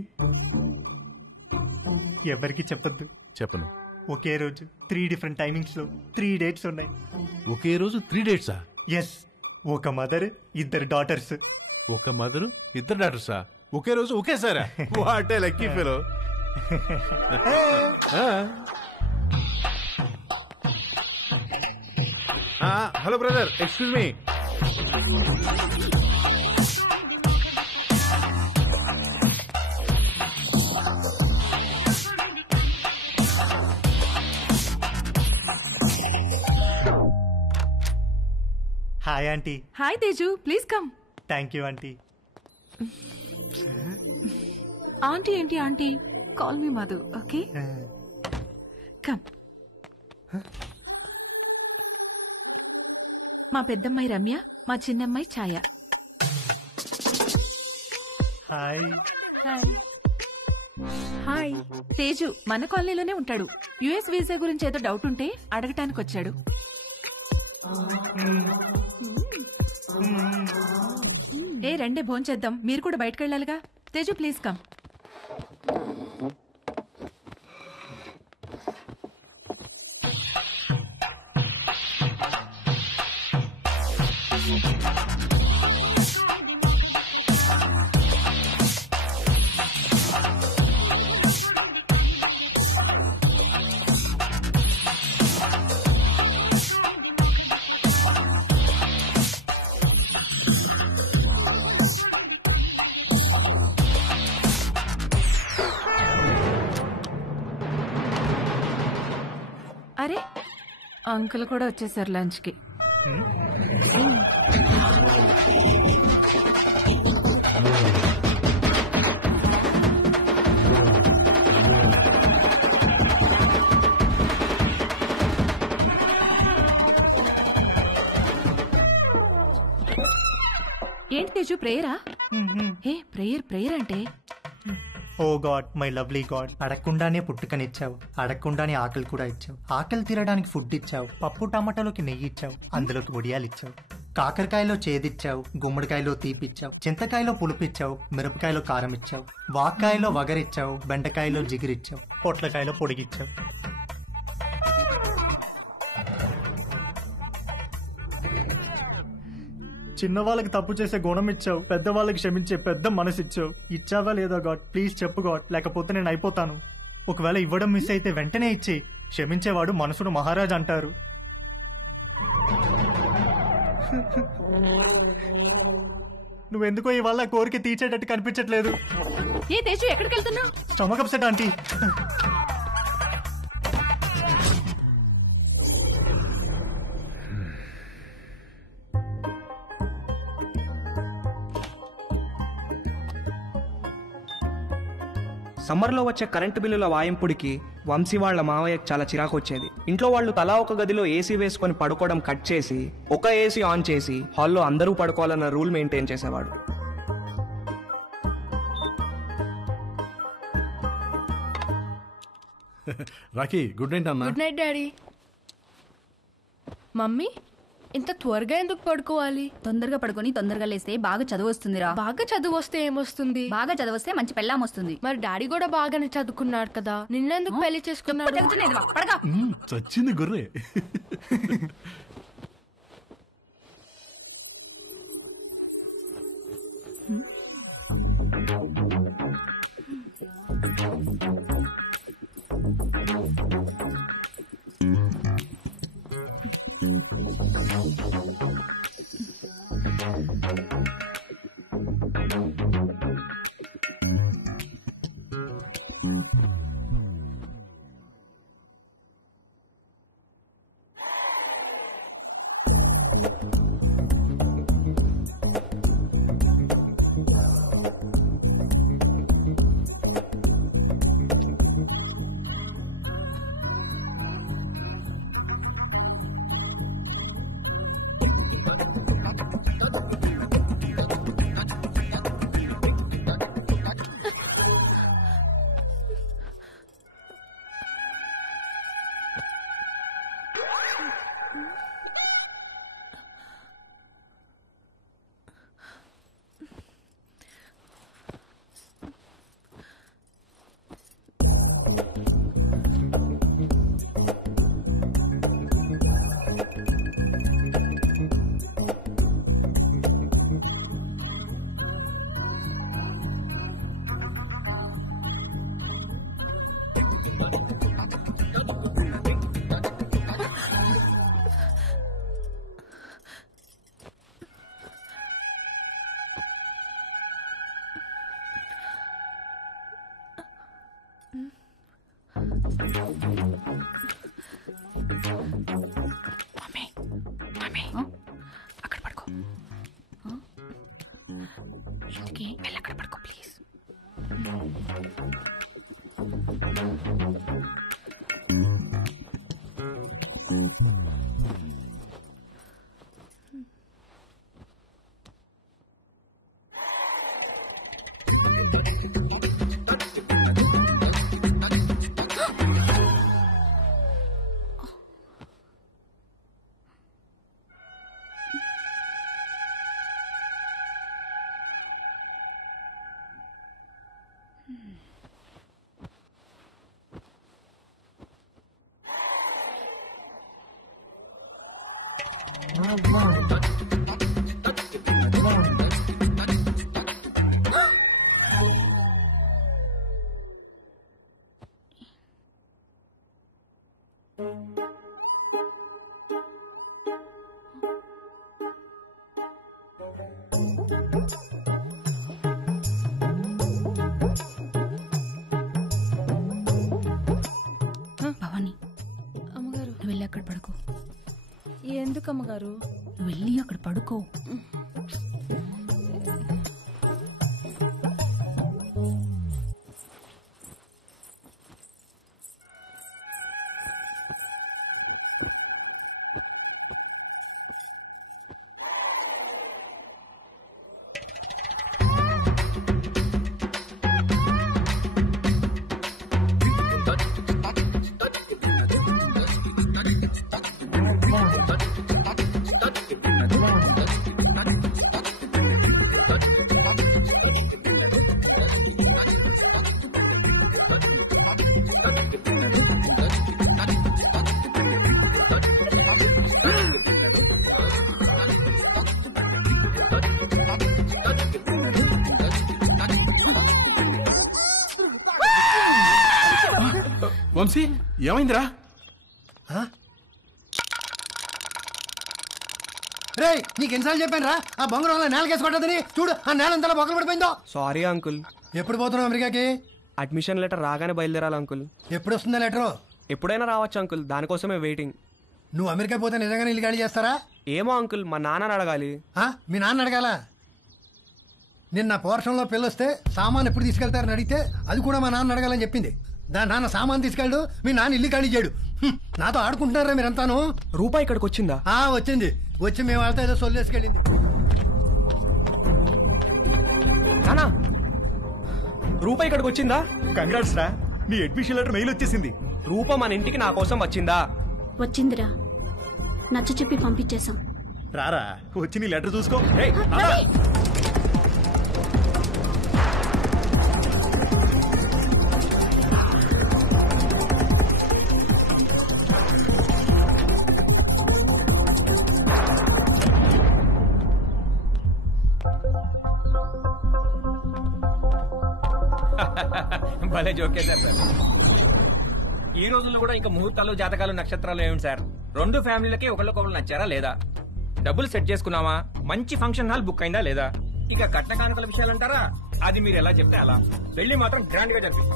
ఎవరికి చెప్పద్దు. చెప్పను. ఒకే రోజు 3 డిఫరెంట్ టైమింగ్స్ లో 3 డేట్స్ ఉన్నాయి. ఒకే రోజు 3 డేట్సా? ఎస్, ఒక మదర్, 2 డాటర్స్. ఒక మదరు, 2 డాటర్సా? ఒకే రోజు ఒకేసారా? What a lucky fellow. Hello brother, excuse me. Hi aunty. Hi Teju, please come. Thank you aunty. Aunty ఏంటి aunty? Call me Madhu, okay? Come. మా పెద్దమ్మాయి రమ్య, మా చిన్నమ్మాయి Chhaya. Hi. Hi. Hi. Teju మన కాలనీలోనే ఉంటాడు. యుఎస్ వీసా గురించి ఏదో డౌట్ ఉంటే అడగటానికి వచ్చాడు. ఏ రండే భోంచేద్దాం, మీరు కూడా బయటకు వెళ్ళాలిగా. Teju please come. అరే, అంకుల్ కూడా వచ్చేసారు లంచ్కి. ఏంటి తేజు, ప్రేయరా? ఏ ప్రేయర్ అంటే? Oh god, my lovely god, అడగకుండానే పుట్టుకనిచ్చావు, అడగకుండానే ఆకలి కూడా ఇచ్చావు, ఆకలి తీరడానికి ఫుడ్ ఇచ్చావు, పప్పు టమాటాలోకి నెయ్యి ఇచ్చావు, అందులోకి వడియాలు ఇచ్చావు, కాకరకాయలో చేదిచ్చావు, గుమ్మడికాయలో తీపిచ్చావు, చింతకాయలో పులుపిచ్చావు, మిరపకాయలో కారం ఇచ్చావు, వాక్కాయలో వగరిచ్చావు, బెండకాయలో జిగిరిచ్చావు, పొట్లకాయలో పొడిగిచ్చావు. చిన్నవాళ్ళకి తప్పు చేసే గుణం ఇచ్చావు, పెద్దవాళ్ళకి క్షమించే పెద్ద మనసు ఇచ్చావు. ఇచ్చావా లేదా గాడ్? ప్లీజ్ చెప్పు గాడ్, లేకపోతే నేను అయిపోతాను. ఒకవేళ ఇవ్వడం మిస్ అయితే వెంటనే ఇచ్చి, క్షమించేవాడు మనసును మహారాజ్ అంటారు. నువ్వెందుకో ఇవాళ కోరిక తీర్చేటట్టు కనిపించట్లేదు. ఏ తేజు, ఎక్కడికి వెళ్తున్నావు? Stomach upset aunty. సమ్మర్లో వచ్చే కరెంటు బిల్లుల వాయింపుడికి వంశీ వాళ్ళ మావయ్యకు చాలా చిరాకు వచ్చేది. ఇంట్లో వాళ్ళు తలా ఒక గదిలో ఏసీ వేసుకొని పడుకోవడం కట్ చేసి ఒక ఏసీ ఆన్ చేసి హాల్లో అందరూ పడుకోవాలన్న రూల్ మెయింటైన్ చేసేవాడు. రాకీ, గుడ్ నైట్ అన్న. Good night daddy. మమ్మీ, ఇంత త్వరగా ఎందుకు పడుకోవాలి? తొందరగా పడుకొని తొందరగా లేస్తే బాగా చదువు వస్తుందిరా. బాగా చదువు వస్తే ఏమొస్తుంది? బాగా చదివస్తే మంచి పెళ్ళాం వస్తుంది. మరి డాడీ కూడా బాగానే చదువుకున్నాడు కదా, నిన్నెందుకు పెళ్లి చేసుకున్నాడు? చచ్చింది గుర్రే. అక్కడ పడుకో. ఇంటికి వెళ్ళి అక్కడ పడుకో ప్లీజ్. భవాని, అమ్మగారు నువ్వు వెళ్ళి అక్కడ పడుకో. ఎందుకు అమ్మగారు? నువ్వు వెళ్ళి అక్కడ పడుకో. వంశీ ఏమైందిరా? రే నీకు ఎన్నిసార్లు చెప్పాను రా ఆ బొంగరం వల్ల నేలకేసి కొట్టదని. చూడు ఆ నేల అంతా బొక్కలు పడిపోయిందో. Sorry uncle. ఎప్పుడు పోతున్నావు అమెరికాకి? అడ్మిషన్ లెటర్ రాగానే బయలుదేరాలి అంకుల్. ఎప్పుడు వస్తుందా లెటరు? ఎప్పుడైనా రావచ్చు అంకుల్, దానికోసమే వెయిటింగ్. నువ్వు అమెరికా పోతే నిజంగానే ఇల్లు ఖాళీ చేస్తారా? ఏమో అంకుల్, మా నాన్నని అడగాలి. మీ నాన్న అడగాల? నిన్న పోర్షంలో పిల్లొస్తే సామాన్ ఎప్పుడు తీసుకెళ్తారని అడిగితే అది కూడా మా నాన్న అడగాలని చెప్పింది. దాని నాన్న సామాన్ తీసుకెళ్ళడు, మీ నాన్న ఇల్లు ఖాళీ చేయడు. నాతో ఆడుకుంటున్నారా మీరంతాను? రూపాయి ఇక్కడికి వచ్చిందా? వచ్చింది. వచ్చి మేము వాళ్ళతో ఏదో సొల్లేసుకెళ్ళింది. నానా రూపాయి ఇక్కడికి వచ్చిందా? కంగ్రాట్స్ రా, నీ అడ్మిషన్ లెటర్ మెయిల్ వచ్చేసింది. రూప మన ఇంటికి నా కోసం వచ్చిందా? వచ్చిందిరా, నచ్చ చెప్పి పంపించేశాం. రారా వచ్చి నీ లెటర్ చూసుకో. భలే జోకేశారు సార్. ఈ రోజుల్లో కూడా ఇంకా ముహూర్తాలు, జాతకాలు, నక్షత్రాలు ఏమిటి సార్? రెండు ఫ్యామిలీలకి ఒకళ్ళకొకళ్ళు నచ్చారా లేదా? డబ్బులు సెట్ చేసుకున్నావా, మంచి ఫంక్షన్ హాల్ బుక్ అయిందా లేదా, ఇక కట్న కానుకల విషయాలు అంటారా, అది మీరు ఎలా చెప్తే అలా. పెళ్లి మాత్రం గ్రాండ్ గా జరిపి.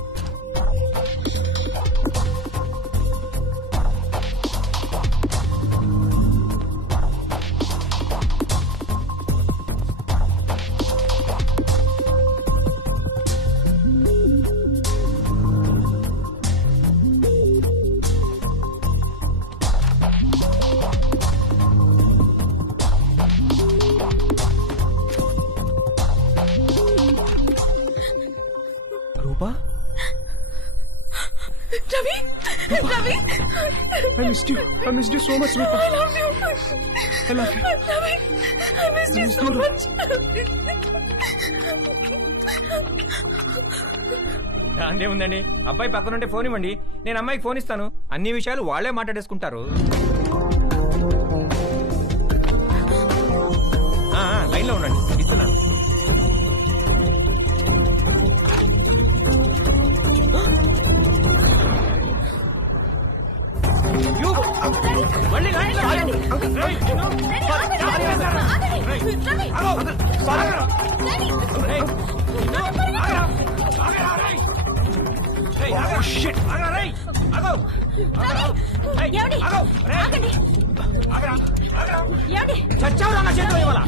రూపా, Ravi Ravi I missed you so much, Rupa. I love you. I love you. Ravi, I missed you so much. దాందే ఉందండి, అబ్బాయి పక్కన ఉంటే ఫోన్ ఇవ్వండి, నేను అమ్మాయికి ఫోన్ ఇస్తాను, అన్ని విషయాలు వాళ్లే మాట్లాడేసుకుంటారు. లైన్ లో ఉండండి, ఇస్తున్నాను. మళ్ళీ లైన్ లో ఆగండి. చచ్చావురా నా చేతిలో ఇవాళ.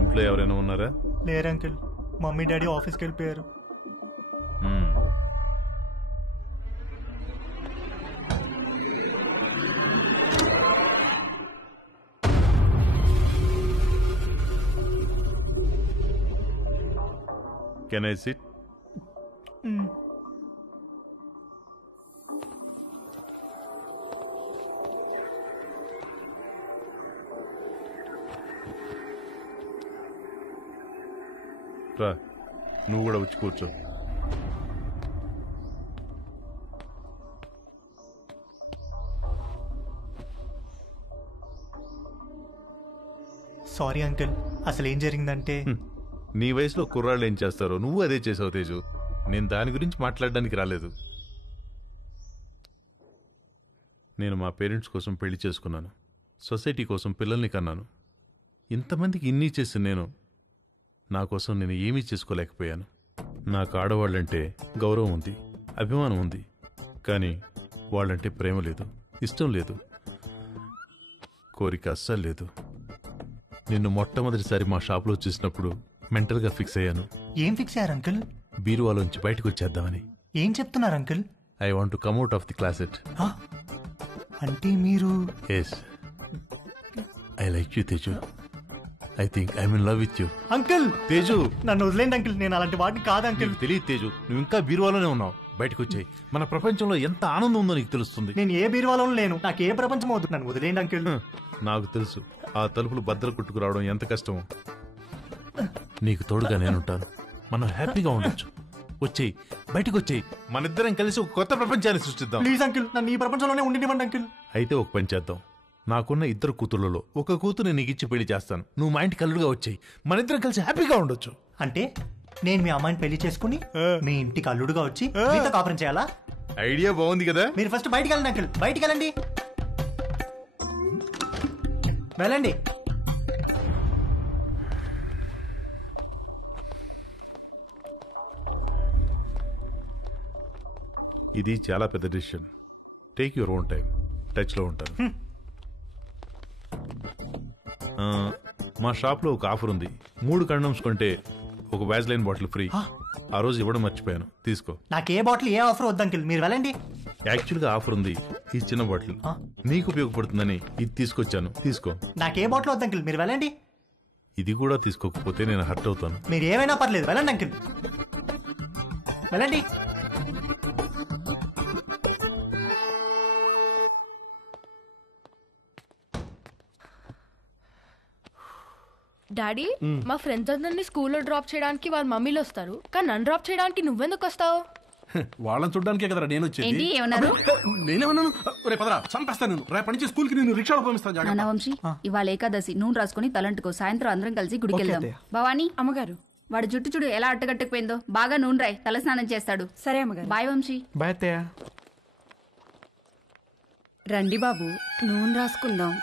ఇంట్లో ఎవరైనా ఉన్నారా? లేరు అంకుల్, మమ్మీ డాడీ ఆఫీస్కి వెళ్ళిపోయారు. Can I sit? రా, నువ్వు కూడా వచ్చి కూర్చో. సారీ అంకుల్, అసలు ఏం జరిగిందంటే నీ వయసులో కుర్రాళ్ళు ఏం చేస్తారో నువ్వు అదే చేసావు తేజు. నేను దాని గురించి మాట్లాడడానికి రాలేదు. నేను మా పేరెంట్స్ కోసం పెళ్లి చేసుకున్నాను, సొసైటీ కోసం పిల్లల్ని కన్నాను. ఇంతమందికి ఇన్ని చేసి నేను నా కోసం నేను ఏమీ చేసుకోలేకపోయాను. నాకు ఆడవాళ్ళంటే గౌరవం ఉంది, అభిమానం ఉంది, కానీ వాళ్ళంటే ప్రేమ లేదు, ఇష్టం లేదు, కోరిక అస్సలు లేదు. నిన్ను మొట్టమొదటిసారి మా షాప్లో చూసినప్పుడు మెంటల్గా ఫిక్స్ అయ్యాను. ఏం ఫిక్స్ అయ్యారు అంకుల్? బీరువాలోంచి బయటకు వచ్చేద్దామని. ఏం చెప్తున్నారు uncle? I want to come out of the closet. అంటే మీరు? Yes, I like you Teju. I think I'm in love with you. Uncle Teju, నన్ను వదిలేండి అంకుల్, నేను అలాంటి వాడిని కాదు అంకుల్. తెలియదు తేజు, నువ్వు ఇంకా బీరువాలోనే ఉన్నావు. బయటకు వచ్చాయి. మన ప్రపంచంలో ఎంత ఆనందం ఉందో నీకు తెలుస్తుంది. నేను ఏ బీరువాలోనూ లేను, నాకు ఏ ప్రపంచం అవుతుంది, నన్ను వదిలేయండి అంకుల్. నాకు తెలుసు ఆ తలుపులు బద్దలు కొట్టుకురావడం ఎంత కష్టమో. నీకు తోడుగా నేనుంటాను. మనం హ్యాపీగా ఉండొచ్చు. వచ్చేయి, బయటకు వచ్చేయి. మనిద్దరం కలిసి ఒక కొత్త ప్రపంచాన్ని సృష్టిద్దాం. ప్లీజ్ అంకుల్, నన్ను ఈ ప్రపంచంలోనే ఉండివ్వండి అంకుల్. అయితే ఒక పని చేద్దాం. నాకున్న 2 కూతుళ్ళలో ఒక కూతురు నీకు ఇచ్చి పెళ్లి చేస్తాను. నువ్వు మా ఇంటికి అల్లుడుగా వచ్చేయి. మనిద్దరం కలిసి హ్యాపీగా ఉండొచ్చు. అంటే నేను మీ అమ్మాయిని పెళ్లి చేసుకుని మీ ఇంటికి అల్లుడుగా వచ్చి మీతో కాపురం చేయాలా? ఐడియా బాగుంది కదా. మీరు ఫస్ట్ బయటికి వెళ్ళండి అంకుల్, బయటికి వెళ్ళండి. వెళ్ళండి. ఇది చాలా పెద్ద decision. Take your own time. టచ్లో ఉంటాను. మా షాప్లో ఒక ఆఫర్ ఉంది. 3 కండమ్స్ కొంటే ఒక వ్యాజ్లైన్ బాటిల్ ఫ్రీ. ఆ రోజు ఇవ్వడం మర్చిపోయాను, తీసుకో. నాకు ఏ బాటిల్ ఏ ఆఫర్ వద్దు అంకుల్, మీరు వెళ్ళండి. యాక్చువల్గా ఆఫర్ ఉంది. ఈ చిన్న బాటిల్ నీకు ఉపయోగపడుతుందని ఇది తీసుకొచ్చాను, తీసుకో. నాకే బాటిల్ వద్దు అంకుల్, మీరు వెళ్ళండి. ఇది కూడా తీసుకోకపోతే నేను హర్ట్ అవుతాను. మీరు ఏమైనా పర్లేదు, వెళ్ళండి అంకుల్, వెళ్ళండి. డాడీ, మా ఫ్రెండ్స్ అందరినీ స్కూల్లో డ్రాప్ చేయడానికి వాళ్ళ మమ్మీలు వస్తారు, కానీ నన్ను డ్రాప్ చేయడానికి నువ్వెందుకు వస్తావు? వాళ్ళని చూడడానికే కదరా నేను ఏంటి వచ్చేది. ఏమన్నారు? నేనేమన్నాను? రేపు పదరా, చంపేస్తాను నేను. రేపటి నుంచి స్కూల్ కి నేను రిక్షాలో పంపిస్తాను. జాగ్రత్త. నాన్న వంశీ, ఇవాళ ఏకాదశి, నూనె రాసుకుని తలంటుకో. సాయంత్రం అందరం కలిసి గుడికి ఓకే వెళ్దాం. అత్తయ్య. భవానీ, అమ్మగారు. వాడు జుట్టు చూడు ఎలా అట్టగట్టుకుపోయిందో. బాగా నూనె రాయి, తల స్నానం చేస్తాడు. సరే అమ్మగారు. బాయ్ వంశీ. బాయ్ అత్తయ్య. రండి బాబు, నూనె రాసుకుందాం.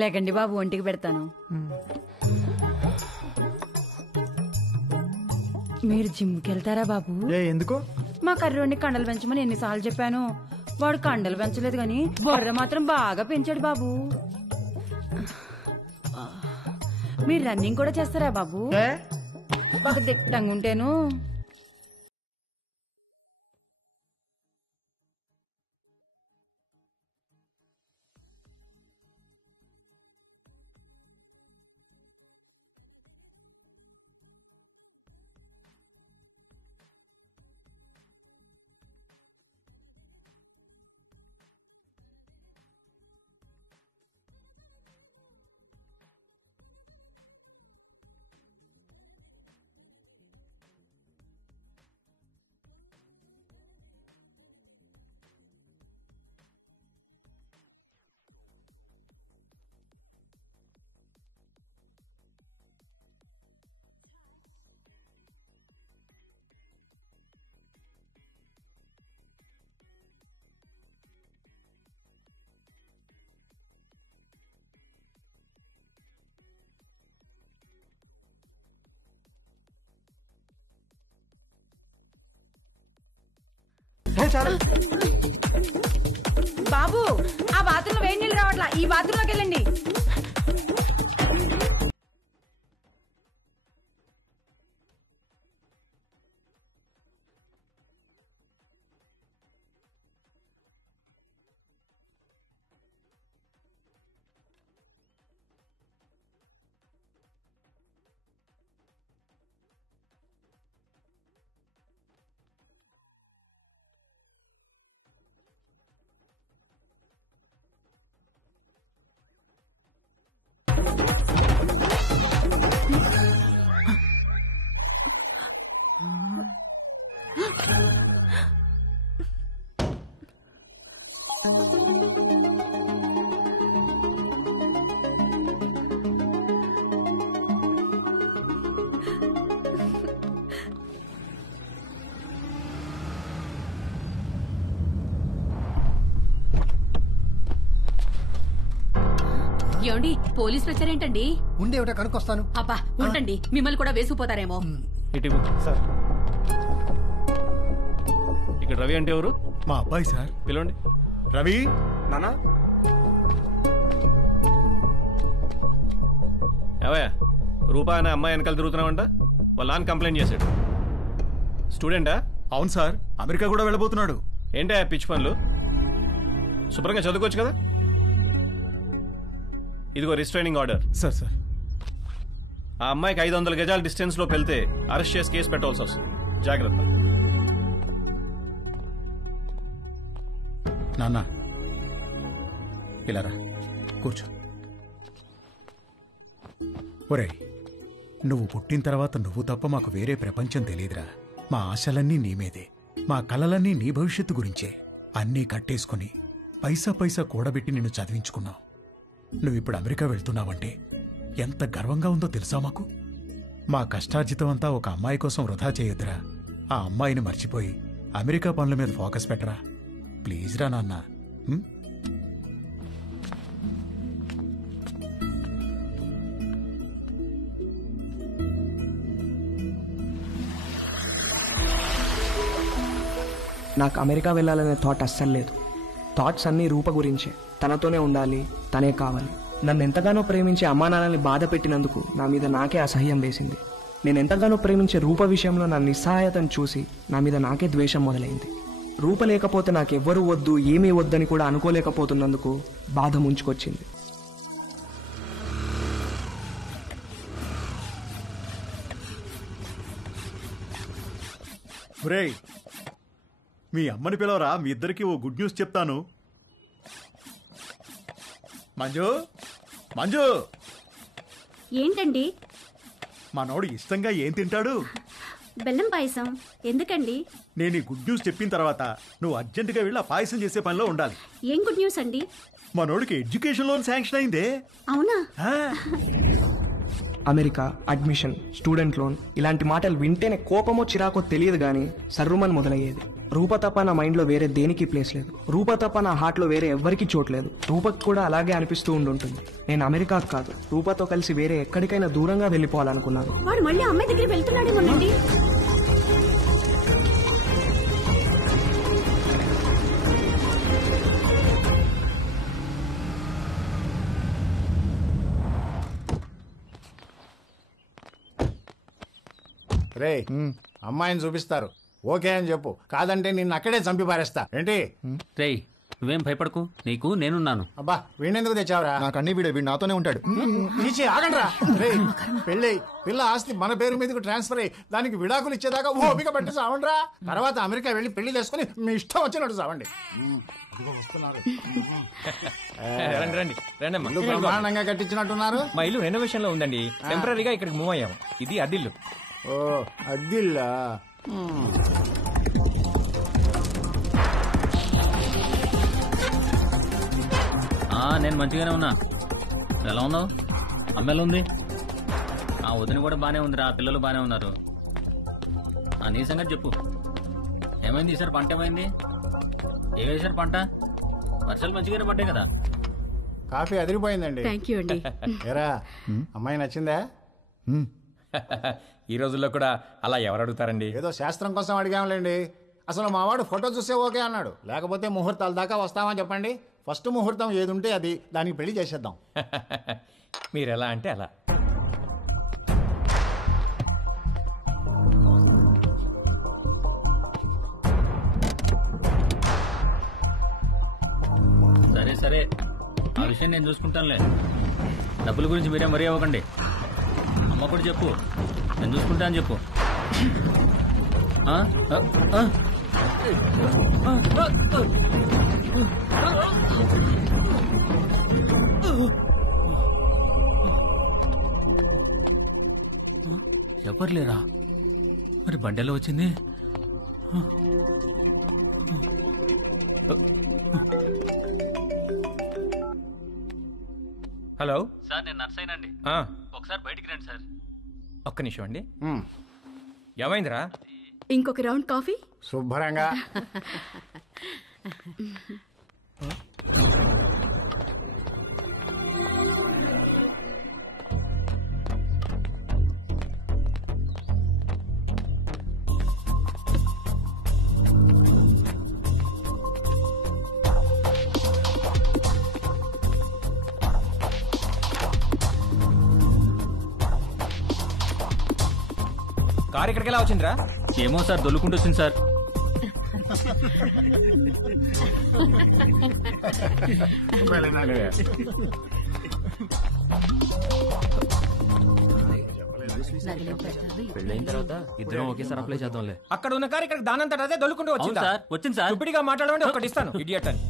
లేకండి బాబు, ఒంటికి పెడతాను. మీరు జిమ్కి వెళ్తారా బాబు? ఎందుకు? మా కర్రోడిని కండలు పెంచమని ఎన్నిసార్లు చెప్పాను. వాడు కండలు పెంచలేదు కానీ బొర్ర మాత్రం బాగా పెంచాడు బాబు. మీరు రన్నింగ్ కూడా చేస్తారా బాబు? ఒక దిట్టంగా ఉంటేను. బాబు, ఆ బాత్రూమ్ వేడి నీళ్ళు రావట్లా, ఈ బాత్రూంలోకి వెళ్ళండి. ఏమండి, పోలీసులు వచ్చారేంటండి? ఉండే ఒకటే కనుక్కొస్తాను. అబ్బా ఉండండి, మిమ్మల్ని కూడా వేసుకుపోతారేమో. సార్, ఇక్కడ రవి అంటే ఎవరు? మా అబ్బాయి సార్. పిలవండి. రవి నానా. ఏవయ్యా, రూపా అనే అమ్మాయి వెనకాల తిరుగుతున్నావంట. వాళ్ళ నాన్న కంప్లైంట్ చేశాడు. స్టూడెంటా? అవును సార్, అమెరికా కూడా వెళ్ళబోతున్నాడు. ఏంటా పిచ్చి పనులు? శుభ్రంగా చదువుకోవచ్చు కదా. ఇదిగో రిస్ట్రైనింగ్ ఆర్డర్. సార్ సార్ ఆ అమ్మాయికి 500 గజాల డిస్టెన్స్ లో వెళ్తే అరెస్ట్ చేసి కేసు పెట్టాల్సి వస్తుంది. జాగ్రత్త. నాన్న ఇలా రా, కూర్చో. ఒరేయ్, నువ్వు పుట్టిన తర్వాత నువ్వు తప్ప మాకు వేరే ప్రపంచం తెలియదురా. మా ఆశలన్నీ నీ మీదే, మా కలలన్నీ నీ భవిష్యత్తు గురించే. అన్నీ కట్టేసుకుని పైసా పైసా కూడబెట్టి నిన్ను చదివించుకున్నావు. నువ్విప్పుడు అమెరికా వెళ్తున్నావంటే ఎంత గర్వంగా ఉందో తెలుసా మాకు. మా కష్టార్జితం అంతా ఒక అమ్మాయి కోసం వృధా చేయొద్దురా. ఆ అమ్మాయిని మర్చిపోయి అమెరికా పనుల మీద ఫోకస్ పెట్టరా. ప్లీజ్ రా నాన్న. నాకు అమెరికా వెళ్ళాలనే థాట్ అస్సలు లేదు. థాట్స్ అన్నీ రూప గురించే. తనతోనే ఉండాలి, తనే కావాలి. నన్ను ఎంతగానో ప్రేమించే అమ్మా నాన్నల్ని బాధ పెట్టినందుకు నా మీద నాకే అసహ్యం వేసింది. నేను ఎంతగానో ప్రేమించే రూప విషయంలో నా నిస్సహాయతను చూసి నా మీద నాకే ద్వేషం మొదలైంది. రూప లేకపోతే నాకెవ్వరూ వద్దు, ఏమీ వద్దని కూడా అనుకోలేకపోతున్నందుకు బాధ ముంచుకొచ్చింది. ఒరేయ్, మీ అమ్మని పిలవరా, మీ ఇద్దరికి ఓ గుడ్ న్యూస్ చెప్తాను. మంజు, మంజు. ఏంటండి? మనోడు ఇష్టంగా ఏం తింటాడు? బెల్లం పాయసం. ఎందుకండి? నేను ఈ గుడ్ న్యూస్ చెప్పిన తర్వాత నువ్వు అర్జెంటుగా వెళ్ళి ఆ పాయసం చేసే పనిలో ఉండాలి. ఏం గుడ్ న్యూస్ అండి? మనోడికి ఎడ్యుకేషన్ లోన్ శాంక్షన్ అయిందే. అవునా? అమెరికా, అడ్మిషన్, స్టూడెంట్ లోన్ ఇలాంటి మాటలు వింటేనే కోపమో చిరాకో తెలియదు కానీ సర్రుమని మొదలయ్యేది. రూప తప్ప నా మైండ్లో వేరే దేనికి ప్లేస్ లేదు. రూప తప్ప నా హార్ట్లో వేరే ఎవ్వరికి చోట్లేదు. రూపకు కూడా అలాగే అనిపిస్తూ ఉండుంటుంది. నేను అమెరికాకు కాదు, రూపతో కలిసి వేరే ఎక్కడికైనా దూరంగా వెళ్ళిపోవాలనుకున్నాను. వాడు మళ్ళీ అమ్మాయి దగ్గర వెళ్తున్నాడేమోనండి. రే, అమ్మాయిని చూపిస్తారు, ఓకే అని చెప్పు. కాదంటే నిన్ను అక్కడే చంపి పారేస్తా. ఏంటి? రేయ్, నువ్వేం భయపడకు, నీకు నేనున్నాను. అబ్బా, వీణెందుకు తెచ్చావురా? నాకు అన్ని వీడు నాతోనే ఉంటాడు. ఆగండ్రా. రే, పెళ్ళి పిల్ల ఆస్తి మన పేరు మీదకి ట్రాన్స్ఫర్ అయ్యి దానికి విడాకులు ఇచ్చేదాకా ఓపిక పట్టి సావండ్రా. తర్వాత అమెరికా వెళ్ళి పెళ్లి చేసుకుని మీ ఇష్టం వచ్చినట్టు సావండి. బ్రహ్మాండంగా కట్టించినట్టున్నారు. మా ఇల్లు రెనోవేషన్ లో ఉందండి. టెంపరీగా ఇక్కడికి మూవ్ అయ్యాం. ఇది అద్దిల్లు. ఓ, అద్దిల్లా? నేను మంచిగానే ఉన్నా. ఎలా ఉన్నావు? అమ్మ ఎలా ఉంది? ఆ వదిన కూడా బానే ఉందిరా, పిల్లలు బానే ఉన్నారు. నీ సంగతి చెప్పు. ఏమైంది ఈసారి? పంట ఏమైంది? ఏ వేసారు పంట? వర్షాలు మంచిగానే పడ్డాయి కదా. కాఫీ అదిరిపోయిందండి. థ్యాంక్ యూ అండి. ఏరా, అమ్మాయి నచ్చిందా? ఈ రోజుల్లో కూడా అలా ఎవరు అడుగుతారండి? ఏదో శాస్త్రం కోసం అడిగాంలేండి. అసలు మావాడు ఫోటో చూసే ఓకే అన్నాడు. లేకపోతే ముహూర్తాల దాకా వస్తామని చెప్పండి. ఫస్ట్ ముహూర్తం ఏది ఉంటే అది, దానికి పెళ్లి చేసేద్దాం. మీరు ఎలా అంటే అలా. సరే సరే, ఆ విషయం నేను చూసుకుంటానులే. డబ్బుల గురించి మీరేం మరీ అవ్వకండి. అమ్మ కూడా చెప్పు, నేను చూసుకుంటా అని చెప్పు. ఎవరు లేరా? మరి బండెలో వచ్చింది? హలో సార్, నేను నర్సైనండి. ఒకసారి బయటికి రండి సార్. ఒక్క నిమిషం అండి. ఏమైందిరా? ఇంకొక రౌండ్ కాఫీ. శుభ్రంగా. కారు ఇక్కడికి ఎలా వచ్చిందిరా? ఏమో సార్, దొల్లుకుంటూ వచ్చింది సార్. పెళ్ళైన తర్వాత ఇద్దరం ఒకేసారి అప్లై చేద్దాంలే. అక్కడ ఉన్న కారు ఇక్కడ దానంతట అదే దొల్లుకుంటూ వచ్చిందా? అవును సార్, వచ్చింది సార్. ఇప్పటిగా మాట్లాడమంటే ఒకటి ఇస్తాను, ఇడియట్ అని.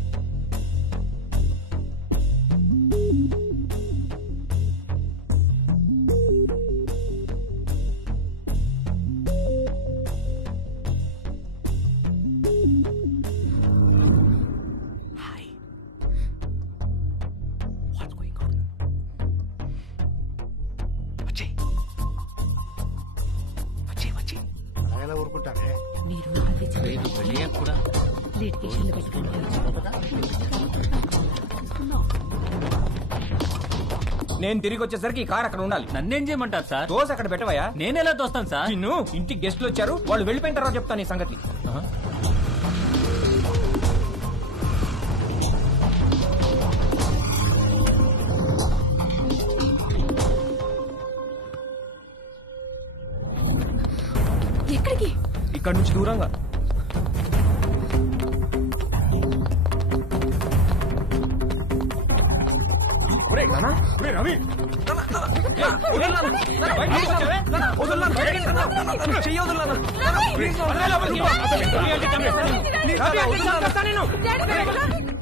ఊరుకుంటారే నేను తిరిగి వచ్చేసరికి ఈ కార్ అక్కడ ఉండాలి. నన్నేం చేయమంటారు సార్? దోశ అక్కడ పెట్టవయా? నేను ఎలా తోస్తాను సార్? నిన్ను ఇంటికి గెస్ట్లు వచ్చారు, వాళ్ళు వెళ్ళిపోయిన తర్వాత చెప్తాను ఈ సంగతి. ఎక్కడికి? ఇక్కడ నుంచి దూరంగా.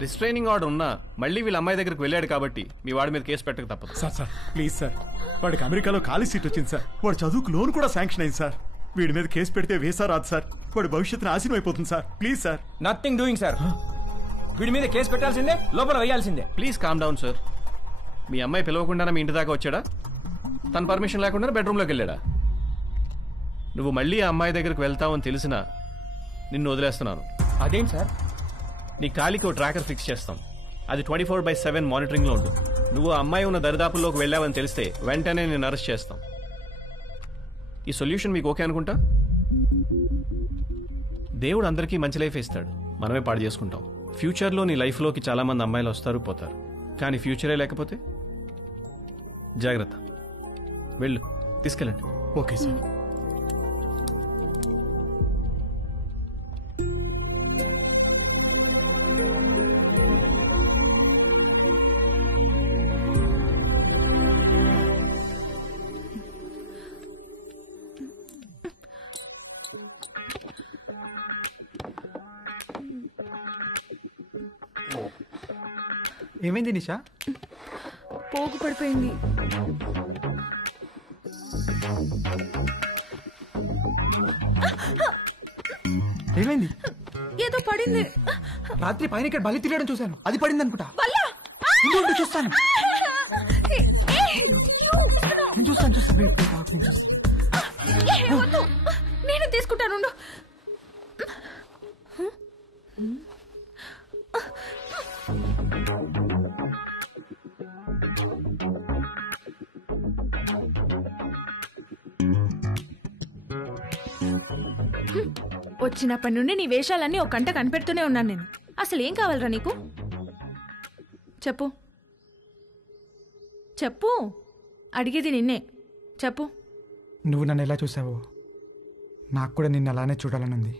రిస్ట్రైనింగ్ ఆర్డర్ ఉన్నా మళ్ళీ వీళ్ళ అమ్మాయి దగ్గరికి వెళ్ళాడు కాబట్టి మీ వాడి మీద కేసు పెట్టక తప్పదు. సార్ ప్లీజ్ సార్, వాడికి అమెరికాలో ఖాళీ సీట్ వచ్చింది సార్. వాడు చదువుకు లోన్ కూడా శాంక్షన్ అయింది సార్. వీడి మీద కేసు పెడితే వేసా రాదు సార్. వాడి భవిష్యత్తు నాశనం అయిపోతుంది sir. Please sir. Nothing doing sir. వీడి మీద కేసు పెట్టాల్సిందే, లోపల వేయాల్సిందే. Please calm down sir. మీ అమ్మాయి పిలవకుండానే మీ ఇంటి దాకా వచ్చాడా? తన పర్మిషన్ లేకుండా బెడ్రూమ్లోకి వెళ్ళాడా? నువ్వు మళ్ళీ ఆ అమ్మాయి దగ్గరికి వెళ్తావని తెలిసినా నిన్ను వదిలేస్తున్నాను. అదేంటి సార్? నీ కాలికి ఓ ట్రాకర్ ఫిక్స్ చేస్తాం. అది 24/7 మానిటరింగ్లో ఉంటుంది. నువ్వు ఆ అమ్మాయి ఉన్న దరిదాపుల్లోకి వెళ్ళావని తెలిస్తే వెంటనే నేను అరెస్ట్ చేస్తాం. ఈ సొల్యూషన్ మీకు ఓకే అనుకుంటా? దేవుడు అందరికీ మంచి లైఫ్ ఇస్తాడు, మనమే పాడు చేసుకుంటాం. ఫ్యూచర్లో నీ లైఫ్లోకి చాలా మంది అమ్మాయిలు వస్తారు పోతారు, కానీ ఫ్యూచరే లేకపోతే జాగ్రత్త. వెళ్ళు, తీసుకెళ్ళండి. Okay sir. ఏమైంది నిషా? పోగు పడిపోయింది. ఏమైంది? ఏదో పడింది. రాత్రి పైన ఇక్కడ బలి తిరగడం చూశాను, అది పడింది అనుకుంటా. చూస్తాను నేను చూస్తాను. నేను తీసుకుంటాను. వచ్చినప్పటి నుండి నీ వేషాలన్నీ ఒక గంట కనిపెడుతూనే ఉన్నాను నేను. అసలు ఏం కావాలరా నీకు? చెప్పు చెప్పు, అడిగేది నిన్నే. చెప్పు. నువ్వు నన్ను ఎలా చూసావో నాకు కూడా నిన్ను అలానే చూడాలనుంది.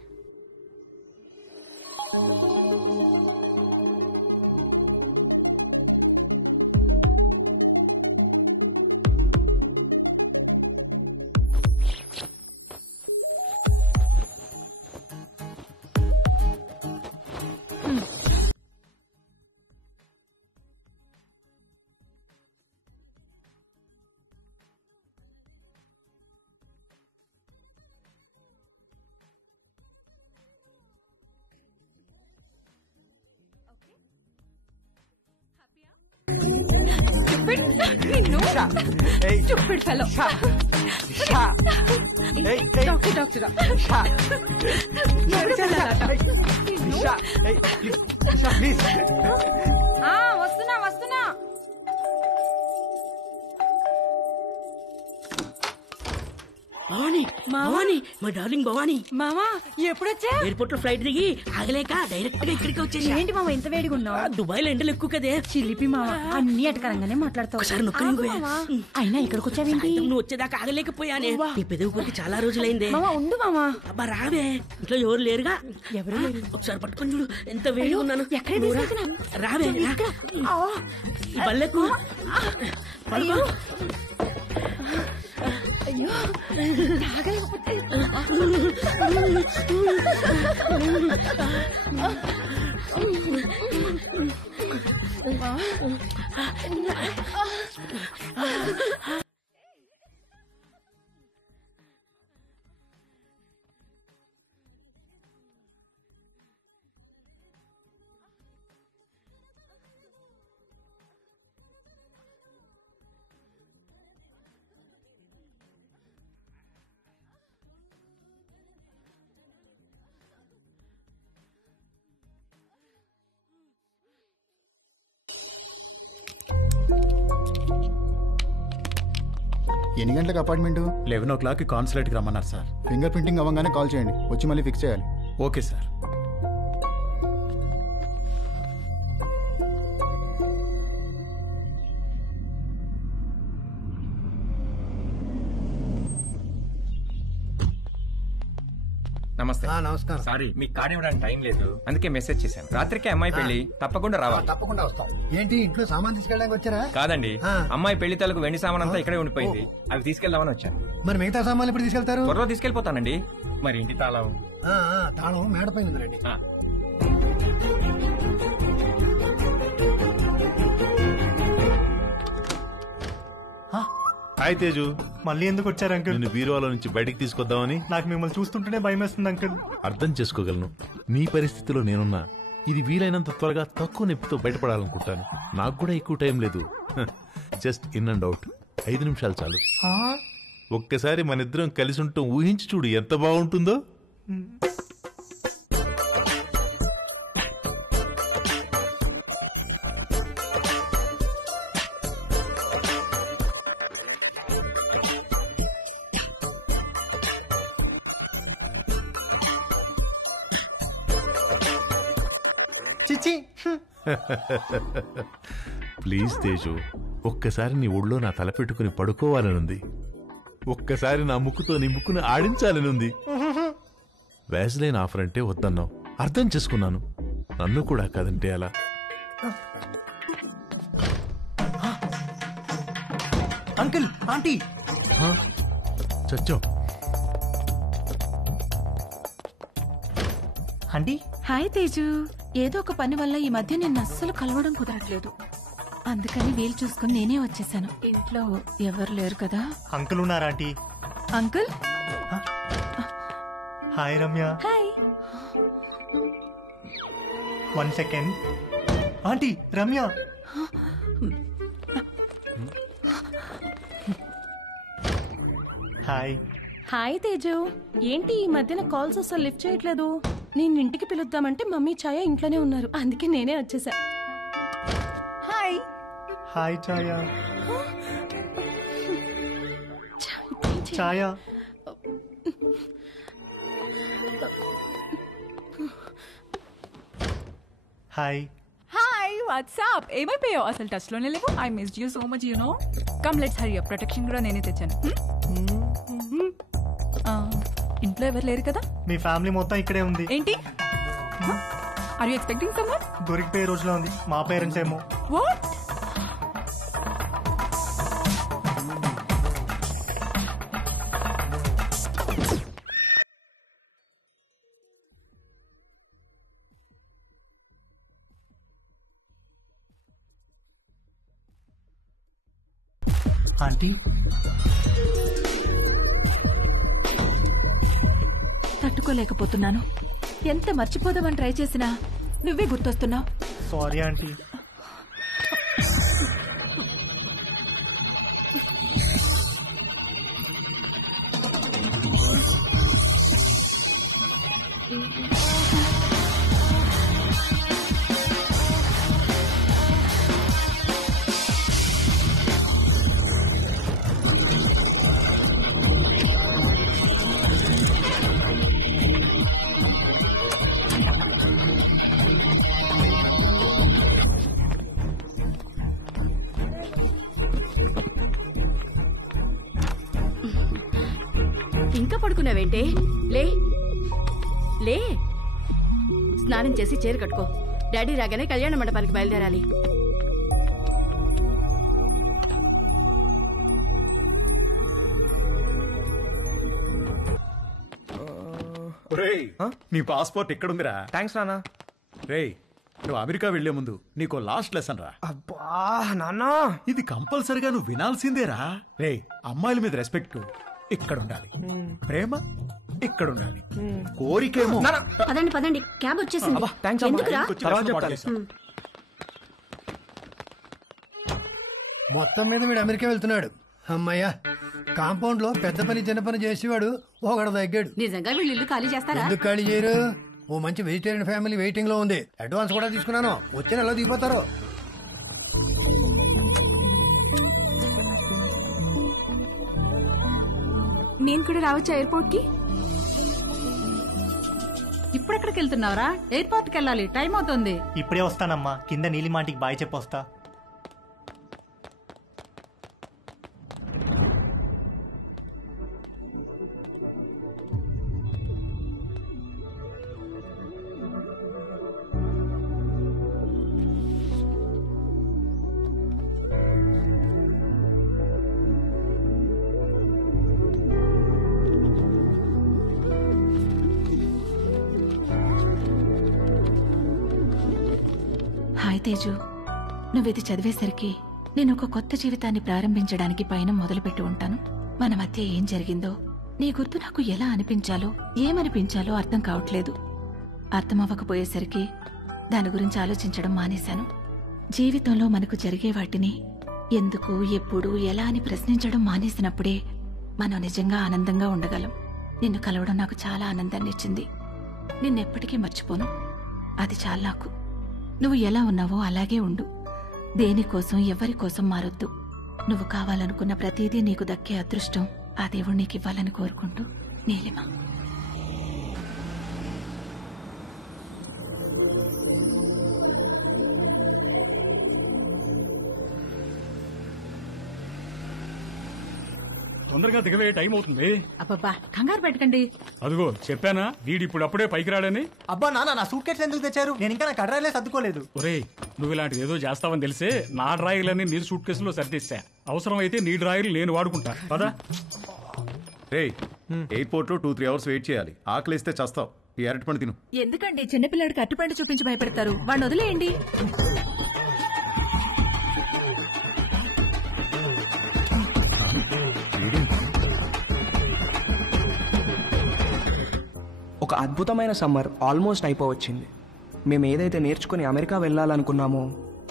Stupid fellow. Doctor. వస్తున్నా. భవాని, మా డార్లింగ్ భవాని. మామా ఎప్పుడొచ్చా? ఎయిర్పోర్ట్ లో ఫ్లైట్ దిగి ఆగలేక డైరెక్ట్ గా ఇక్కడికి వచ్చేసి. ఏంటి మామ ఇంత వేడిగా ఉన్నావు? దుబాయ్ లో ఎండలు ఎక్కువ కదే. చిలిపి మామ, అన్ని అటకరంగానే మాట్లాడతావు. ఒకసారి నొక్కని అయినా ఇక్కడికి వచ్చావేంటి? నువ్వు వచ్చేదాకా ఆగలేకపోయానే. నీ పెదవి కొరికి చాలా రోజులైందే. మామ ఉండు మామా. అబ్బా రావే, ఇంట్లో ఎవరు లేరుగా? ఎవరు లేరు. ఒకసారి పట్టుకొని చూడు, ఎంత వేడిగా ఉన్నాను. ఎక్కడ రావే, ఈ బల్లెకు అయ్యో తాగలేకపోతే ఎన్ని గంటలకు అపార్ట్మెంట్? 11 కాన్సులేట్కి రమ్మన్నారు సార్. ఫింగర్ ప్రింటింగ్ అవ్వగానే కాల్ చేయండి, వచ్చి మళ్ళీ ఫిక్స్ చేయాలి. Okay sir. నమస్తే. నమస్కారం. సారీ మీకు కార్డు ఇవ్వడానికి టైం లేదు, అందుకే మెసేజ్ చేశాను. రాత్రికి అమ్మాయి పెళ్లి, తప్పకుండా రావాలి. తప్పకుండా వస్తాం. ఏంటి ఇంట్లో సామాన్ తీసుకెళ్ళడానికి వచ్చారా? కాదండి, అమ్మాయి పెళ్లి తాలూకు వెండి సామాన్ అంతా ఇక్కడే ఉండిపోయింది, అవి తీసుకెళ్దామని వచ్చాను. మరి మిగతా సామాన్లు ఎప్పుడు తీసుకెళ్తారు? త్వరలో తీసుకెళ్లిపోతానండి. మరి ఇంటి తాళం? తాళం మేడపై ఉందండి. హాయ్ తేజు. మళ్ళీ ఎందుకు వచ్చారు అంకుల్? నిన్ను బీరువాలో నుంచి బయటికి తీసుకొద్దామని. నాకు మిమ్మల్ని చూస్తుంటేనే భయం వేస్తుంది అంకుల్. అర్థం చేసుకోగలను, నీ పరిస్థితిలో నేనున్నా. ఇది వీలైనంత త్వరగా తక్కువ నొప్పితో బయటపడాలనుకుంటాను. నాకు కూడా ఎక్కువ టైం లేదు, జస్ట్ ఇన్ అండ్ అవుట్. 5 నిమిషాలు చాలు. ఒక్కసారి మన ఇద్దరం కలిసి ఉంటాం ఊహించి చూడు, ఎంత బాగుంటుందో. ప్లీజ్ తేజు, ఒక్కసారి నీ ఒళ్ళో నా తల పెట్టుకుని పడుకోవాలనుంది. ఒక్కసారి నా ముక్కుతో నీ ముక్కుని ఆడించాలనుంది. వ్యాజ్లైన్ ఆఫర్ అంటే వద్దన్నావు, అర్థం చేసుకున్నాను. నన్ను కూడా కాదంటే అలా. అంకుల్, ఆంటీ చచ్చో. ఆంటీ. హాయ్ తేజు. ఏదో ఒక పని వల్ల ఈ మధ్య నిన్ను అస్సలు కలవడం కుదరట్లేదు, అందుకని వీలు చూసుకుని నేనే వచ్చేసాను. ఇంట్లో ఎవరు లేరు కదా? అంకుల్ ఉన్నారా aunty? Uncle. Hi Ramya. Hi. 1 second. Aunty Ramya. Hi. Hi Teju. ఏంటి ఈ మధ్యన కాల్స్ అసలు లిఫ్ట్ చేయట్లేదు? నేను ఇంటికి పిలుద్దామంటే మమ్మీ ఛాయ ఇంట్లోనే ఉన్నారు, అందుకే నేనే వచ్చేసా. Hi. Hi Chhaya. Chhaya. Hi. Hi, what's up. ఏమైపోయావు? అసలు టచ్ లోనే లేవు. I missed you so much, you know. Come let's hurry up. Protection కూడా నేనే తెచ్చాను. ఇంట్లో ఎవరు లేరు కదా? మీ ఫ్యామిలీ మొత్తం ఇక్కడే ఉంది. ఏంటి? Are you expecting someone? దొరికిపోయే రోజులో ఉంది. మా పేరెంట్స్ ఏమో. వాట్? ఆంటీ. తట్టుకోలేకపోతున్నాను. ఎంత మర్చిపోదామని ట్రై చేసినా నువ్వే గుర్తొస్తున్నావు. Sorry aunty. ఇంకా పడుకున్నావేంటే? లే లే, స్నానం చేసి చీర కట్టుకో. డాడీ రాగానే కళ్యాణ మండపానికి బయలుదేరాలి. ఒరేయ్, నీ పాస్పోర్ట్ ఎక్కడుందిరా? థ్యాంక్స్ నాన్న. రేయ్, నువ్వు అమెరికా వెళ్లే ముందు నీకో లాస్ట్ లెసన్ రా. అబ్బా నాన్న, ఇది కంపల్సరిగా నువ్వు వినాల్సిందేరా. రేయ్, అమ్మాయిల మీద రెస్పెక్ట్ ఇక్కడ ఉండాలి, ప్రేమ ఇక్కడ ఉండాలి, కోరికేమో. పదండి పదండి, క్యాబ్ వచ్చేసింది. ఎందుకురా? మొత్తం మీద వీడు అమెరికా వెళ్తున్నాడు. అమ్మయ్యా, కాంపౌండ్ లో పెద్ద పని చిన్న పని చేసేవాడు ఒకడు తగ్గాడు. నిజంగా వీళ్ళు ఇల్లు ఖాళీ చేస్తారా? ఎందుకు ఖాళీ చేయరు? ఓ మంచి వెజిటేరియన్ ఫ్యామిలీ వెయిటింగ్ లో ఉంది. అడ్వాన్స్ కూడా తీసుకున్నాను, వచ్చే నెలలో దిగిపోతారు. నేను కూడా రావచ్చా ఎయిర్పోర్ట్ కి? ఇప్పుడెక్కడికి వెళ్తున్నావురా? ఎయిర్పోర్ట్ కి వెళ్ళాలి, టైం అవుతుంది. ఇప్పుడే వస్తానమ్మా, కింద నీలిమాటికి బాయ్ చెప్పొస్తా. హాయ్ తేజు, నువ్విది చదివేసరికి నేను ఒక కొత్త జీవితాన్ని ప్రారంభించడానికి పైన మొదలుపెట్టి ఉంటాను. మన మధ్య ఏం జరిగిందో నీ గుర్తు నాకు ఎలా అనిపించాలో ఏమనిపించాలో అర్థం కావట్లేదు. అర్థమవ్వకపోయేసరికి దాని గురించి ఆలోచించడం మానేశాను. జీవితంలో మనకు జరిగే వాటిని ఎందుకు, ఎప్పుడు, ఎలా అని ప్రశ్నించడం మానేసినప్పుడే మనం నిజంగా ఆనందంగా ఉండగలం. నిన్ను కలవడం నాకు చాలా ఆనందాన్ని ఇచ్చింది. నిన్నెప్పటికీ మర్చిపోను. అది చాలా నాకు. నువ్వు ఎలా ఉన్నావో అలాగే ఉండు. దేనికోసం ఎవరి కోసం మారొద్దు. నువ్వు కావాలనుకున్న ప్రతిదీ నీకు దక్కే అదృష్టం ఆ దేవుడు నీకు ఇవ్వాలని కోరుకుంటూ, నీలిమ. తొందరగా దిగవే, టైం అవుతుంది. అబ్బబ్బా, కంగారు పెట్టకండి. అదిగో చెప్పానా వీడి ఇప్పుడు అప్పుడే పైకి రాడని. అబ్బా నాన్న, నా సూట్ కేసు ఎందుకు తెచ్చారు? నేను ఇంకా నా కడ్రాయిలే సర్దుకోలేదు. ఒరే, నువ్వు ఇలాంటిది ఏదో చేస్తావని తెలిసే నా డ్రాయిలన్నీ నీ సూట్ కేసులో సర్దిస్తా. అవసరం అయితే నీ డ్రాయిలు నేను వాడుకుంటా పదా. రే, ఎయిర్పోర్ట్ లో 2-3 అవర్స్ వెయిట్ చేయాలి. ఆకలిస్తే చస్తావు. ఈ అరటిపండు తిను. ఎందుకండి చిన్నపిల్లాడికి అట్టుపండు చూపించి భయపెడతారు? వాడిని వదిలేయండి. ఒక అద్భుతమైన సమ్మర్ ఆల్మోస్ట్ అయిపోవచ్చింది. మేము ఏదైతే నేర్చుకుని అమెరికా వెళ్ళాలనుకున్నామో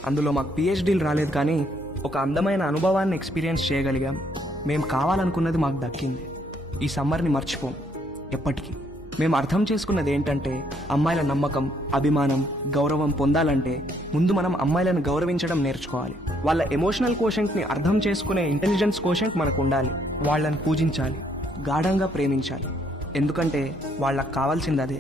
అందులో మాకు పిహెచ్డీలు రాలేదు, కానీ ఒక అందమైన అనుభవాన్ని ఎక్స్పీరియన్స్ చేయగలిగాం. మేము కావాలనుకున్నది మాకు దక్కింది. ఈ సమ్మర్ని మర్చిపోం ఎప్పటికీ. మేము అర్థం చేసుకున్నది ఏంటంటే, అమ్మాయిల నమ్మకం, అభిమానం, గౌరవం పొందాలంటే ముందు మనం అమ్మాయిలను గౌరవించడం నేర్చుకోవాలి. వాళ్ళ ఎమోషనల్ కోషెంట్ని అర్థం చేసుకునే ఇంటెలిజెన్స్ కోషెంట్ మనకు ఉండాలి. వాళ్ళని పూజించాలి, గాఢంగా ప్రేమించాలి. ఎందుకంటే వాళ్ళకు కావాల్సింది అదే.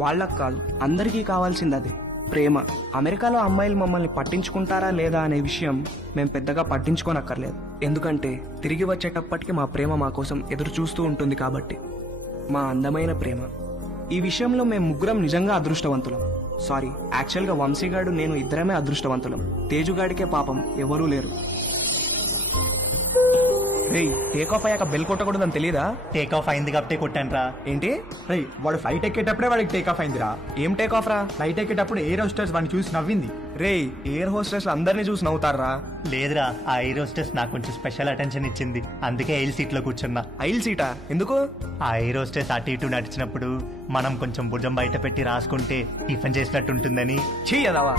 వాళ్ళకు కాదు, అందరికీ కావాల్సింది అదే, ప్రేమ. అమెరికాలో అమ్మాయిలు మమ్మల్ని పట్టించుకుంటారా లేదా అనే విషయం మేము పెద్దగా పట్టించుకోనక్కర్లేదు. ఎందుకంటే తిరిగి వచ్చేటప్పటికి మా ప్రేమ మా కోసం ఎదురు చూస్తూ ఉంటుంది కాబట్టి. మా అందమైన ప్రేమ. ఈ విషయంలో మేము ముగ్గురం నిజంగా అదృష్టవంతులం. సారీ, యాక్చువల్గా వంశీగాడు నేను ఇద్దరమే అదృష్టవంతులం. తేజుగాడికే పాపం ఎవరూ లేరు. టేక్ ఆఫ్ అయ్యాక బెల్ కొట్టకూడదని తెలియదా? టేక్ ఆఫ్ అయింది కాబట్టి కొట్టాను రా. ఏంటి? వాడు ఫ్లైట్ ఎక్కేటప్పుడే వాడికి టేక్ ఆఫ్ అయిందిరా. ఏం టేక్ ఆఫ్ రా? ఫ్లైట్ ఎక్కేటప్పుడు ఎయిర్ హోస్టెస్ వాడిని చూసి నవ్వింది. ఎయిర్ హోస్టెస్ అందరినీ చూసి నవ్వుతారా? లేదురా, ఆ ఎయిర్ హోస్టెస్ నాకు కొంచెం స్పెషల్ అటెన్షన్ ఇచ్చింది. అందుకే ఎయిల్ సీట్ లో కూర్చున్నా. ఐల్ సీటా? ఎందుకు? ఆ ఎయిర్ హోస్టెస్ అటు ఇటు నడిచినప్పుడు మనం కొంచెం భుజం బయట పెట్టి రాసుకుంటే టిఫిన్ చేసినట్టు ఉంటుందని. చెయ్యదావా?